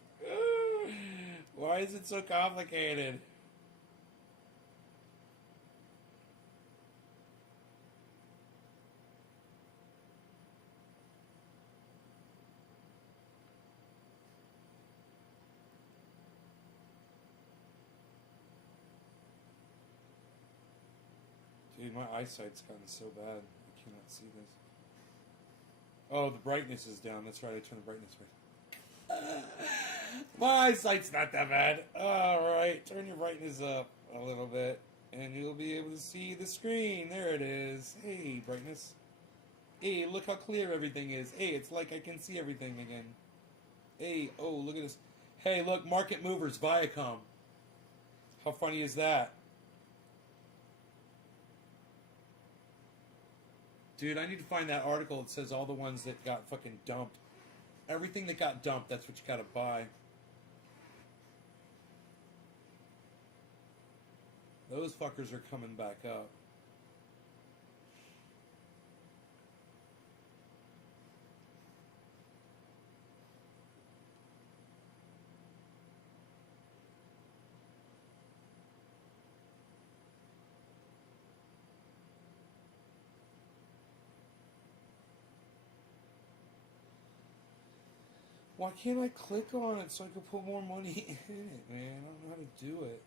Why is it so complicated? Dude, my eyesight's gotten so bad. I cannot see this. Oh, the brightness is down. That's right, I turned the brightness back. My eyesight's not that bad. Alright, turn your brightness up a little bit, and you'll be able to see the screen. There it is. Hey, brightness. Hey, look how clear everything is. Hey, it's like I can see everything again. Hey, oh, look at this. Hey, look, market movers, Viacom. How funny is that? Dude, I need to find that article that says all the ones that got fucking dumped. Everything that got dumped, that's what you gotta buy. Those fuckers are coming back up. Why can't I click on it so I can put more money in it, man? I don't know how to do it.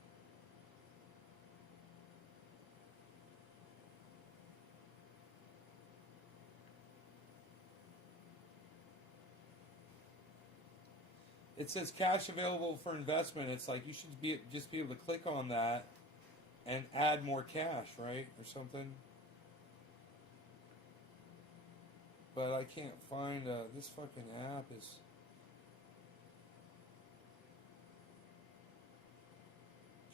It says cash available for investment. It's like you should just be able to click on that and add more cash, right? Or something. But I can't find this fucking app is...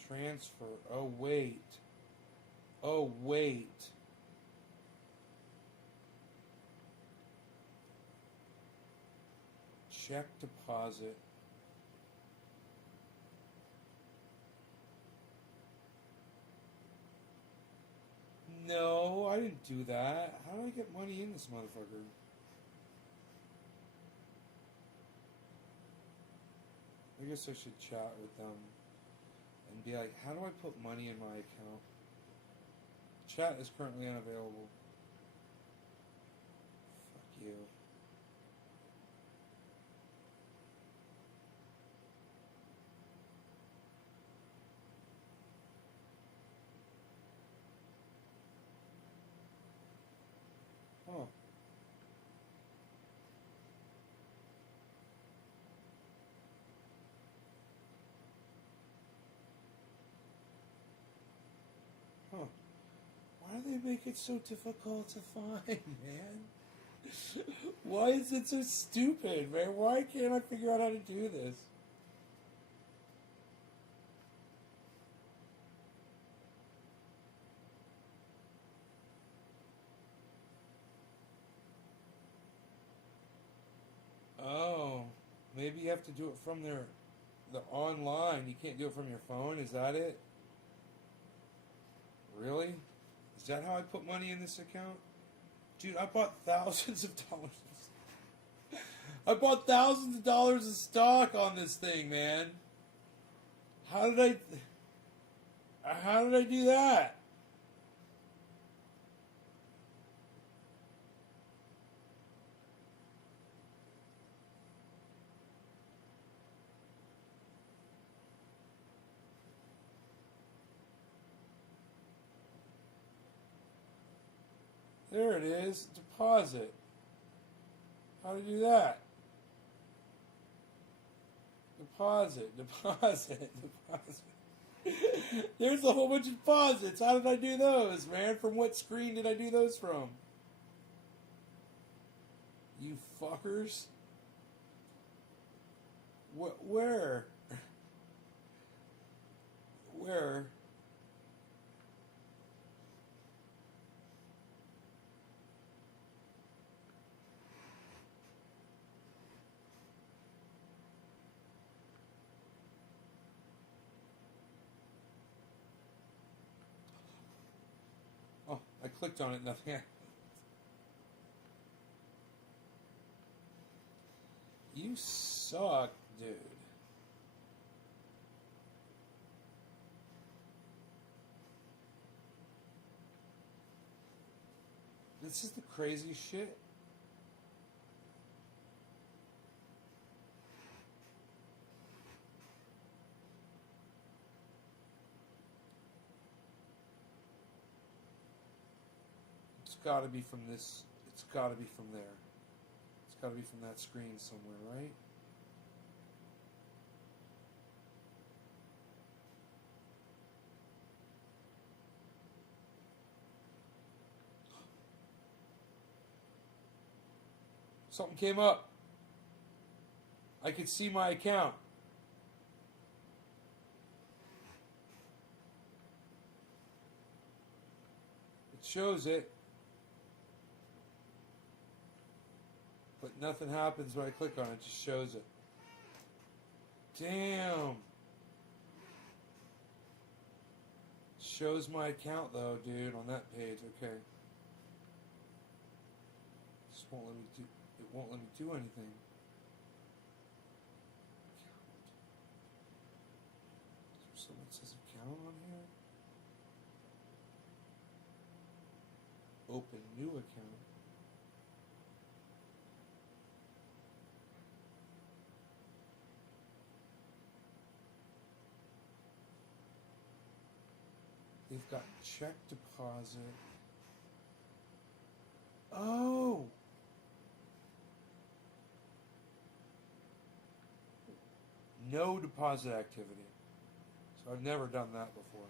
Transfer. Oh, wait. Oh, wait. Check deposit. No, I didn't do that. How do I get money in this motherfucker? I guess I should chat with them and be like, how do I put money in my account? Chat is currently unavailable. Fuck you. Huh. Huh. Why do they make it so difficult to find, man? Why is it so stupid, man? Why can't I figure out how to do this? Oh, maybe you have to do it from the online. You can't do it from your phone. Is that it? Really? Is that how I put money in this account? Dude, I bought thousands of dollars. I bought thousands of dollars of stock on this thing, man. How did I do that? There it is. Deposit. How do you do that? Deposit. There's a whole bunch of deposits. How did I do those, man? From what screen did I do those from? You fuckers. Where? Where? Oh, I clicked on it, nothing happened. You suck, dude. This is the crazy shit. It's got to be from this. It's got to be from there. It's got to be from that screen somewhere, right? Something came up. I could see my account. It shows it. Nothing happens when I click on it. It just shows it. Damn. Shows my account though, dude, on that page. Okay. Just won't let me do. It won't let me do anything. Is there someone that says account on here? Open new account. They've got check deposit. Oh! No deposit activity. So I've never done that before.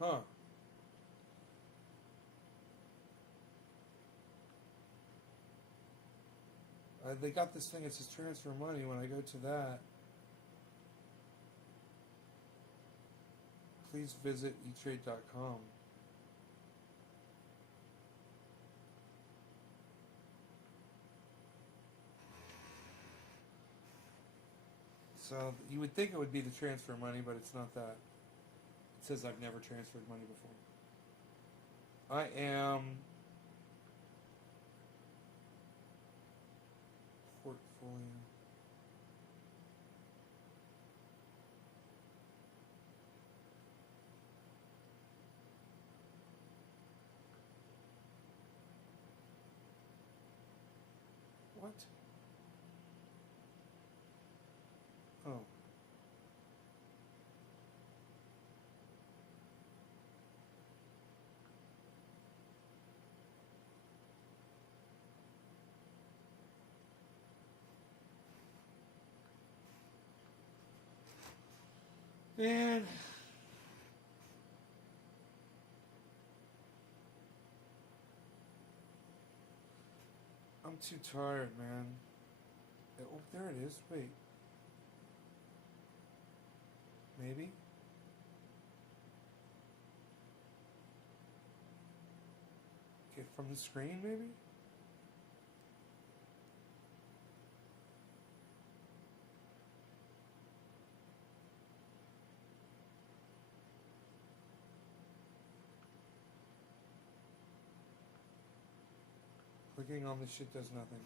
Huh. They got this thing that says transfer money. When I go to that, please visit etrade.com. So you would think it would be the transfer money, but it's not that. It says I've never transferred money before. I am portfolio. What? Oh. Man. I'm too tired, man. Oh, there it is. Wait. Maybe? Okay, from the screen, maybe? Clicking on this shit does nothing.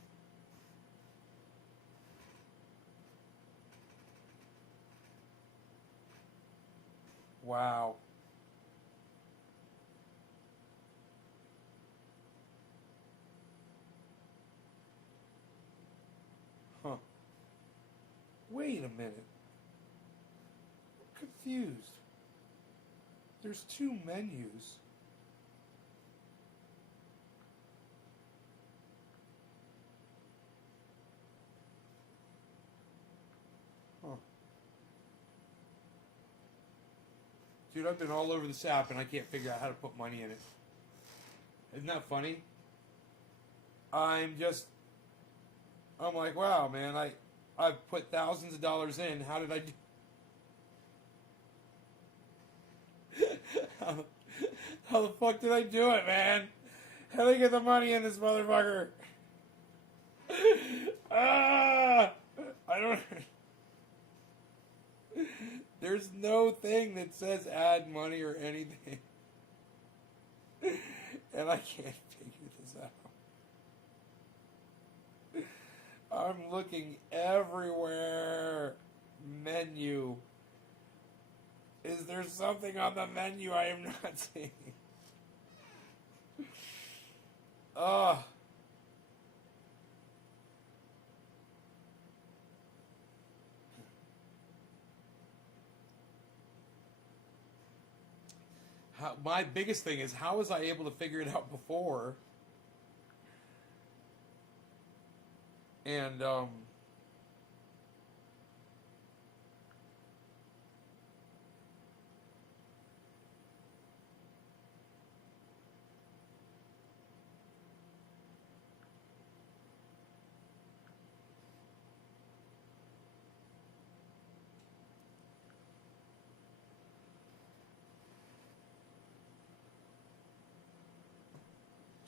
Wow. Huh. Wait a minute. I'm confused. There's two menus. Huh. Dude, I've been all over this app and I can't figure out how to put money in it. Isn't that funny? I'm like, wow, man, I've put thousands of dollars in. How did I do? How the fuck did I do it, man? How did I get the money in this motherfucker? I don't. There's no thing that says add money or anything. And I can't figure this out. I'm looking everywhere. Menu. Is there something on the menu I am not seeing? Ugh. My biggest thing is, how was I able to figure it out before? And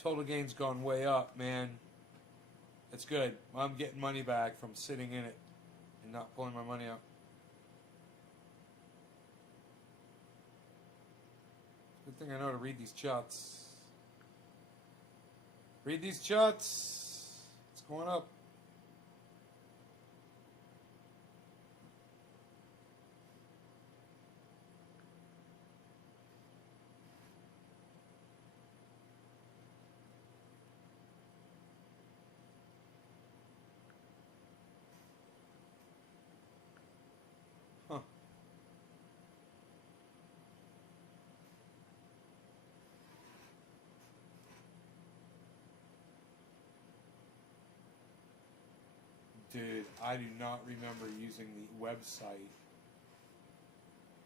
Total gain's gone way up, man. It's good. I'm getting money back from sitting in it and not pulling my money out. Good thing I know how to read these charts. Read these charts. It's going up. Huh. Dude, I do not remember using the website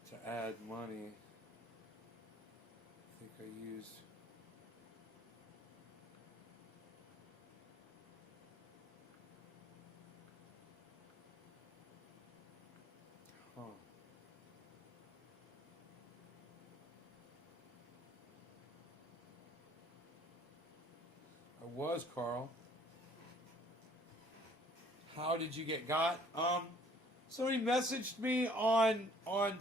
to add money. I think I used... Huh. I was, Carl. How did you get got? Somebody messaged me on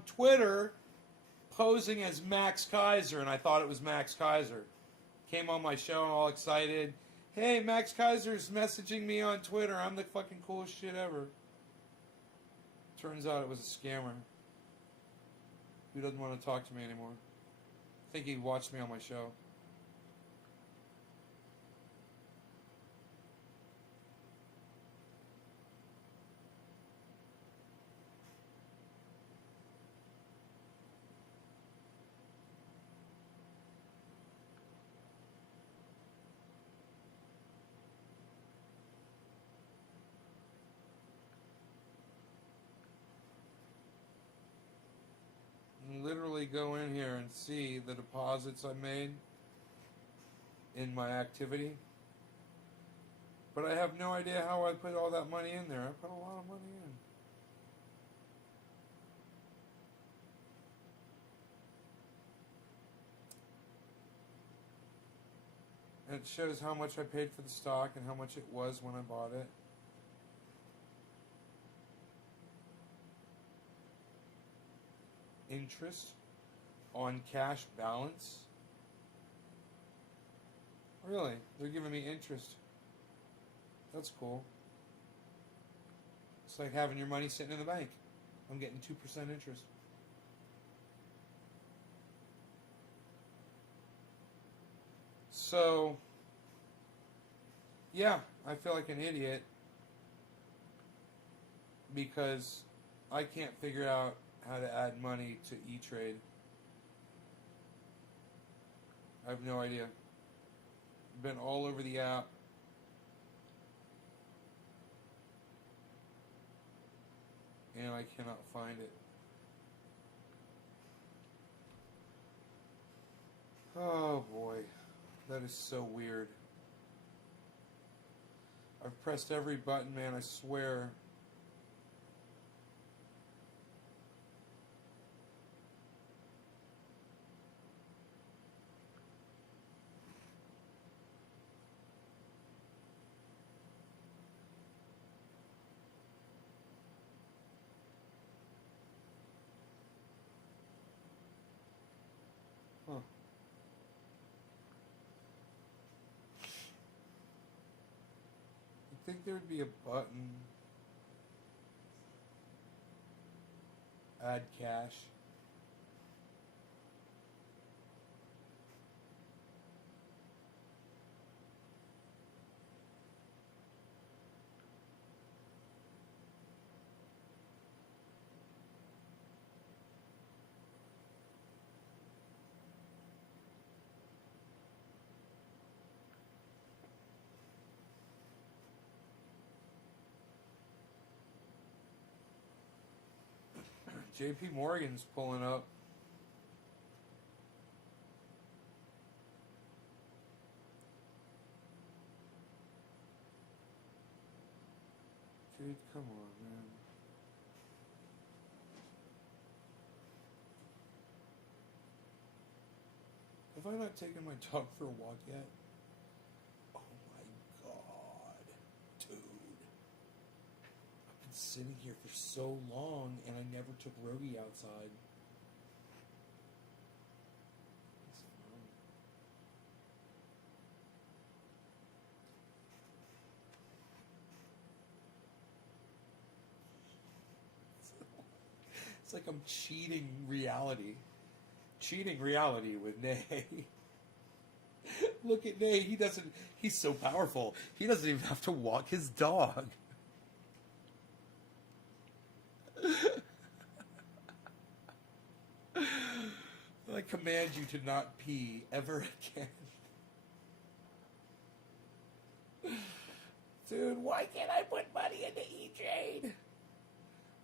Twitter posing as Max Kaiser, and I thought it was Max Kaiser. Came on my show and all excited. Hey, Max Kaiser's messaging me on Twitter. I'm the fucking coolest shit ever. Turns out it was a scammer. Who doesn't want to talk to me anymore? I think he watched me on my show. Literally go in here and see the deposits I made in my activity. But I have no idea how I put all that money in there. I put a lot of money in. And it shows how much I paid for the stock and how much it was when I bought it. Interest on cash balance. Really? They're giving me interest. That's cool. It's like having your money sitting in the bank. I'm getting 2% interest. So, yeah, I feel like an idiot because I can't figure out how to add money to E-Trade. I have no idea. Been all over the app. And I cannot find it. Oh boy. That is so weird. I've pressed every button, man, I swear. Huh. I think there would be a button. Add cash. JP Morgan's pulling up. Dude, come on, man. Have I not taken my dog for a walk yet? sitting here for so long and I never took Rogie outside. It's like I'm cheating reality. Cheating reality with Nay. Look at Nay. He's so powerful. He doesn't even have to walk his dog. I command you to not pee ever again. Dude, why can't I put money into E-Trade?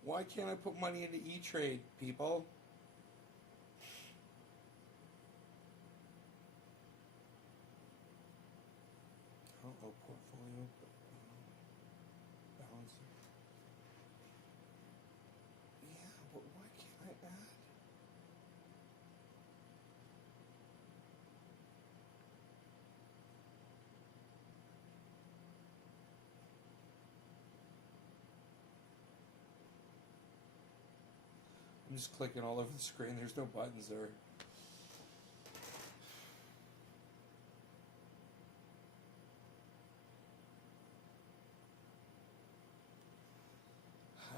Why can't I put money into E-Trade, people? Oh, portfolio balance. Yeah, but why can't I add? I'm just clicking all over the screen. There's no buttons there.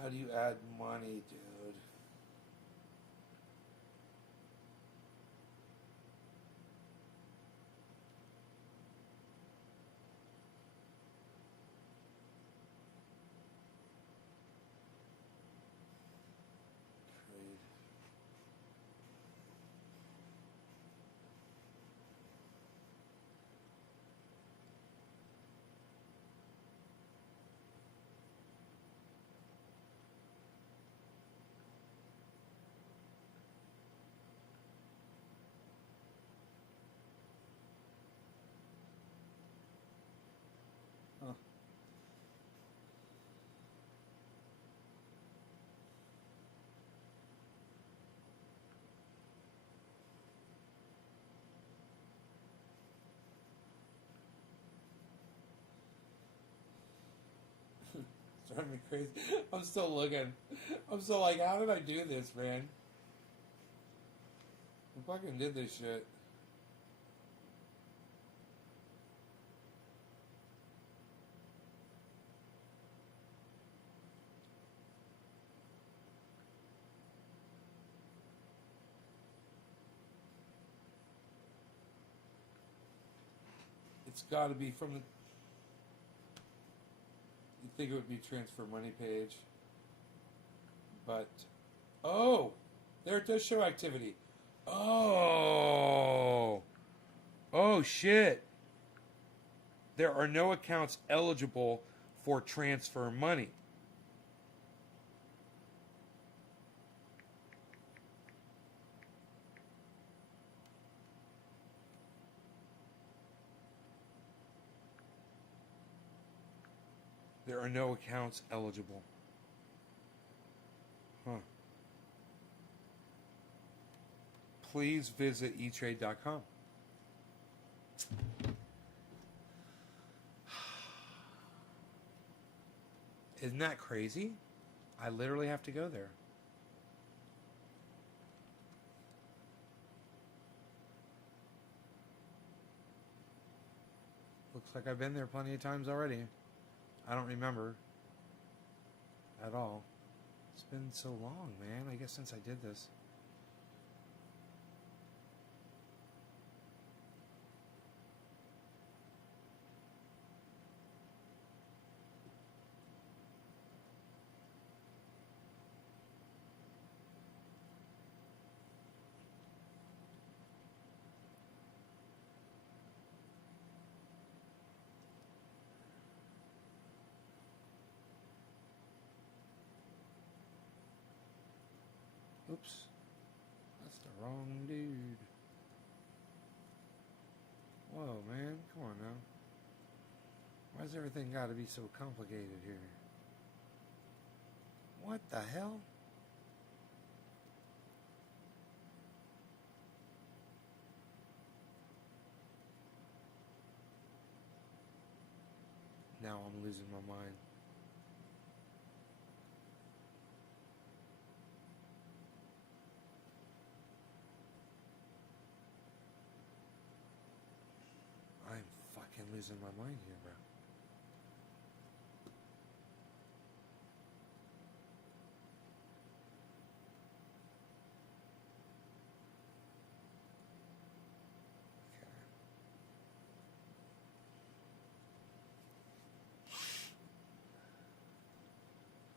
How do you add money, dude? Trade. Huh. It's driving me crazy. I'm still looking. I'm still like, how did I do this, man? I fucking did this shit. It's got to be from the. You'd think it would be transfer money page, but oh, there it does show activity. Oh, oh shit! There are no accounts eligible for transfer money. There are no accounts eligible. Huh. Please visit etrade.com. Isn't that crazy? I literally have to go there. Looks like I've been there plenty of times already. I don't remember at all. It's been so long, man. I guess since I did this. Oops. That's the wrong dude. Whoa, man. Come on now. Why's everything got to be so complicated here? What the hell? Now I'm losing my mind. losing my mind here, bro.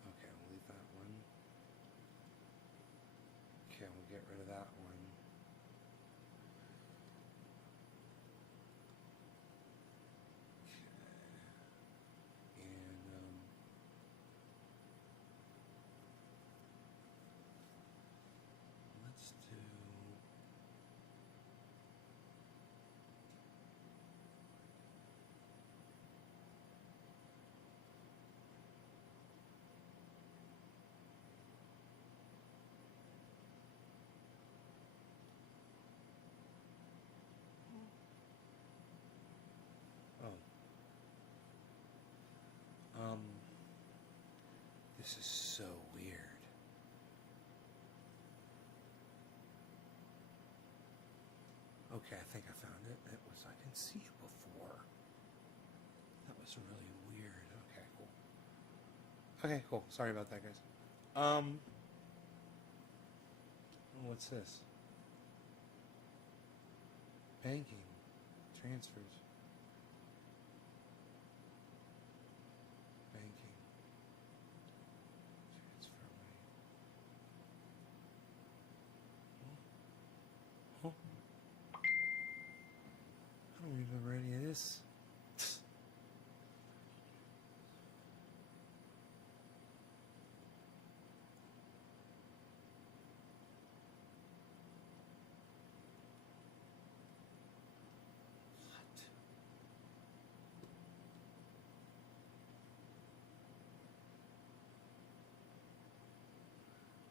Okay, we'll leave that one. Okay, we'll get rid of that one. Okay. And let's do. Oh. This is so weird. Okay, I think I found it. It was, I can see it before. That was really weird. Okay, cool. Okay, cool. Sorry about that, guys. What's this? Banking. Transfers. Banking. Transfer money. Huh? I don't remember any of this.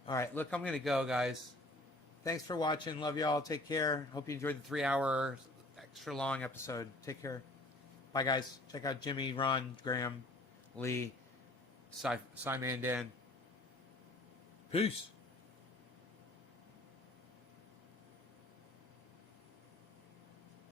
All right, look, I'm going to go, guys. Thanks for watching. Love y'all. Take care. Hope you enjoyed the 3-hour extra long episode. Take care. Bye, guys. Check out Jimmy, Ron, Graham, Lee, Simon, Dan. Peace.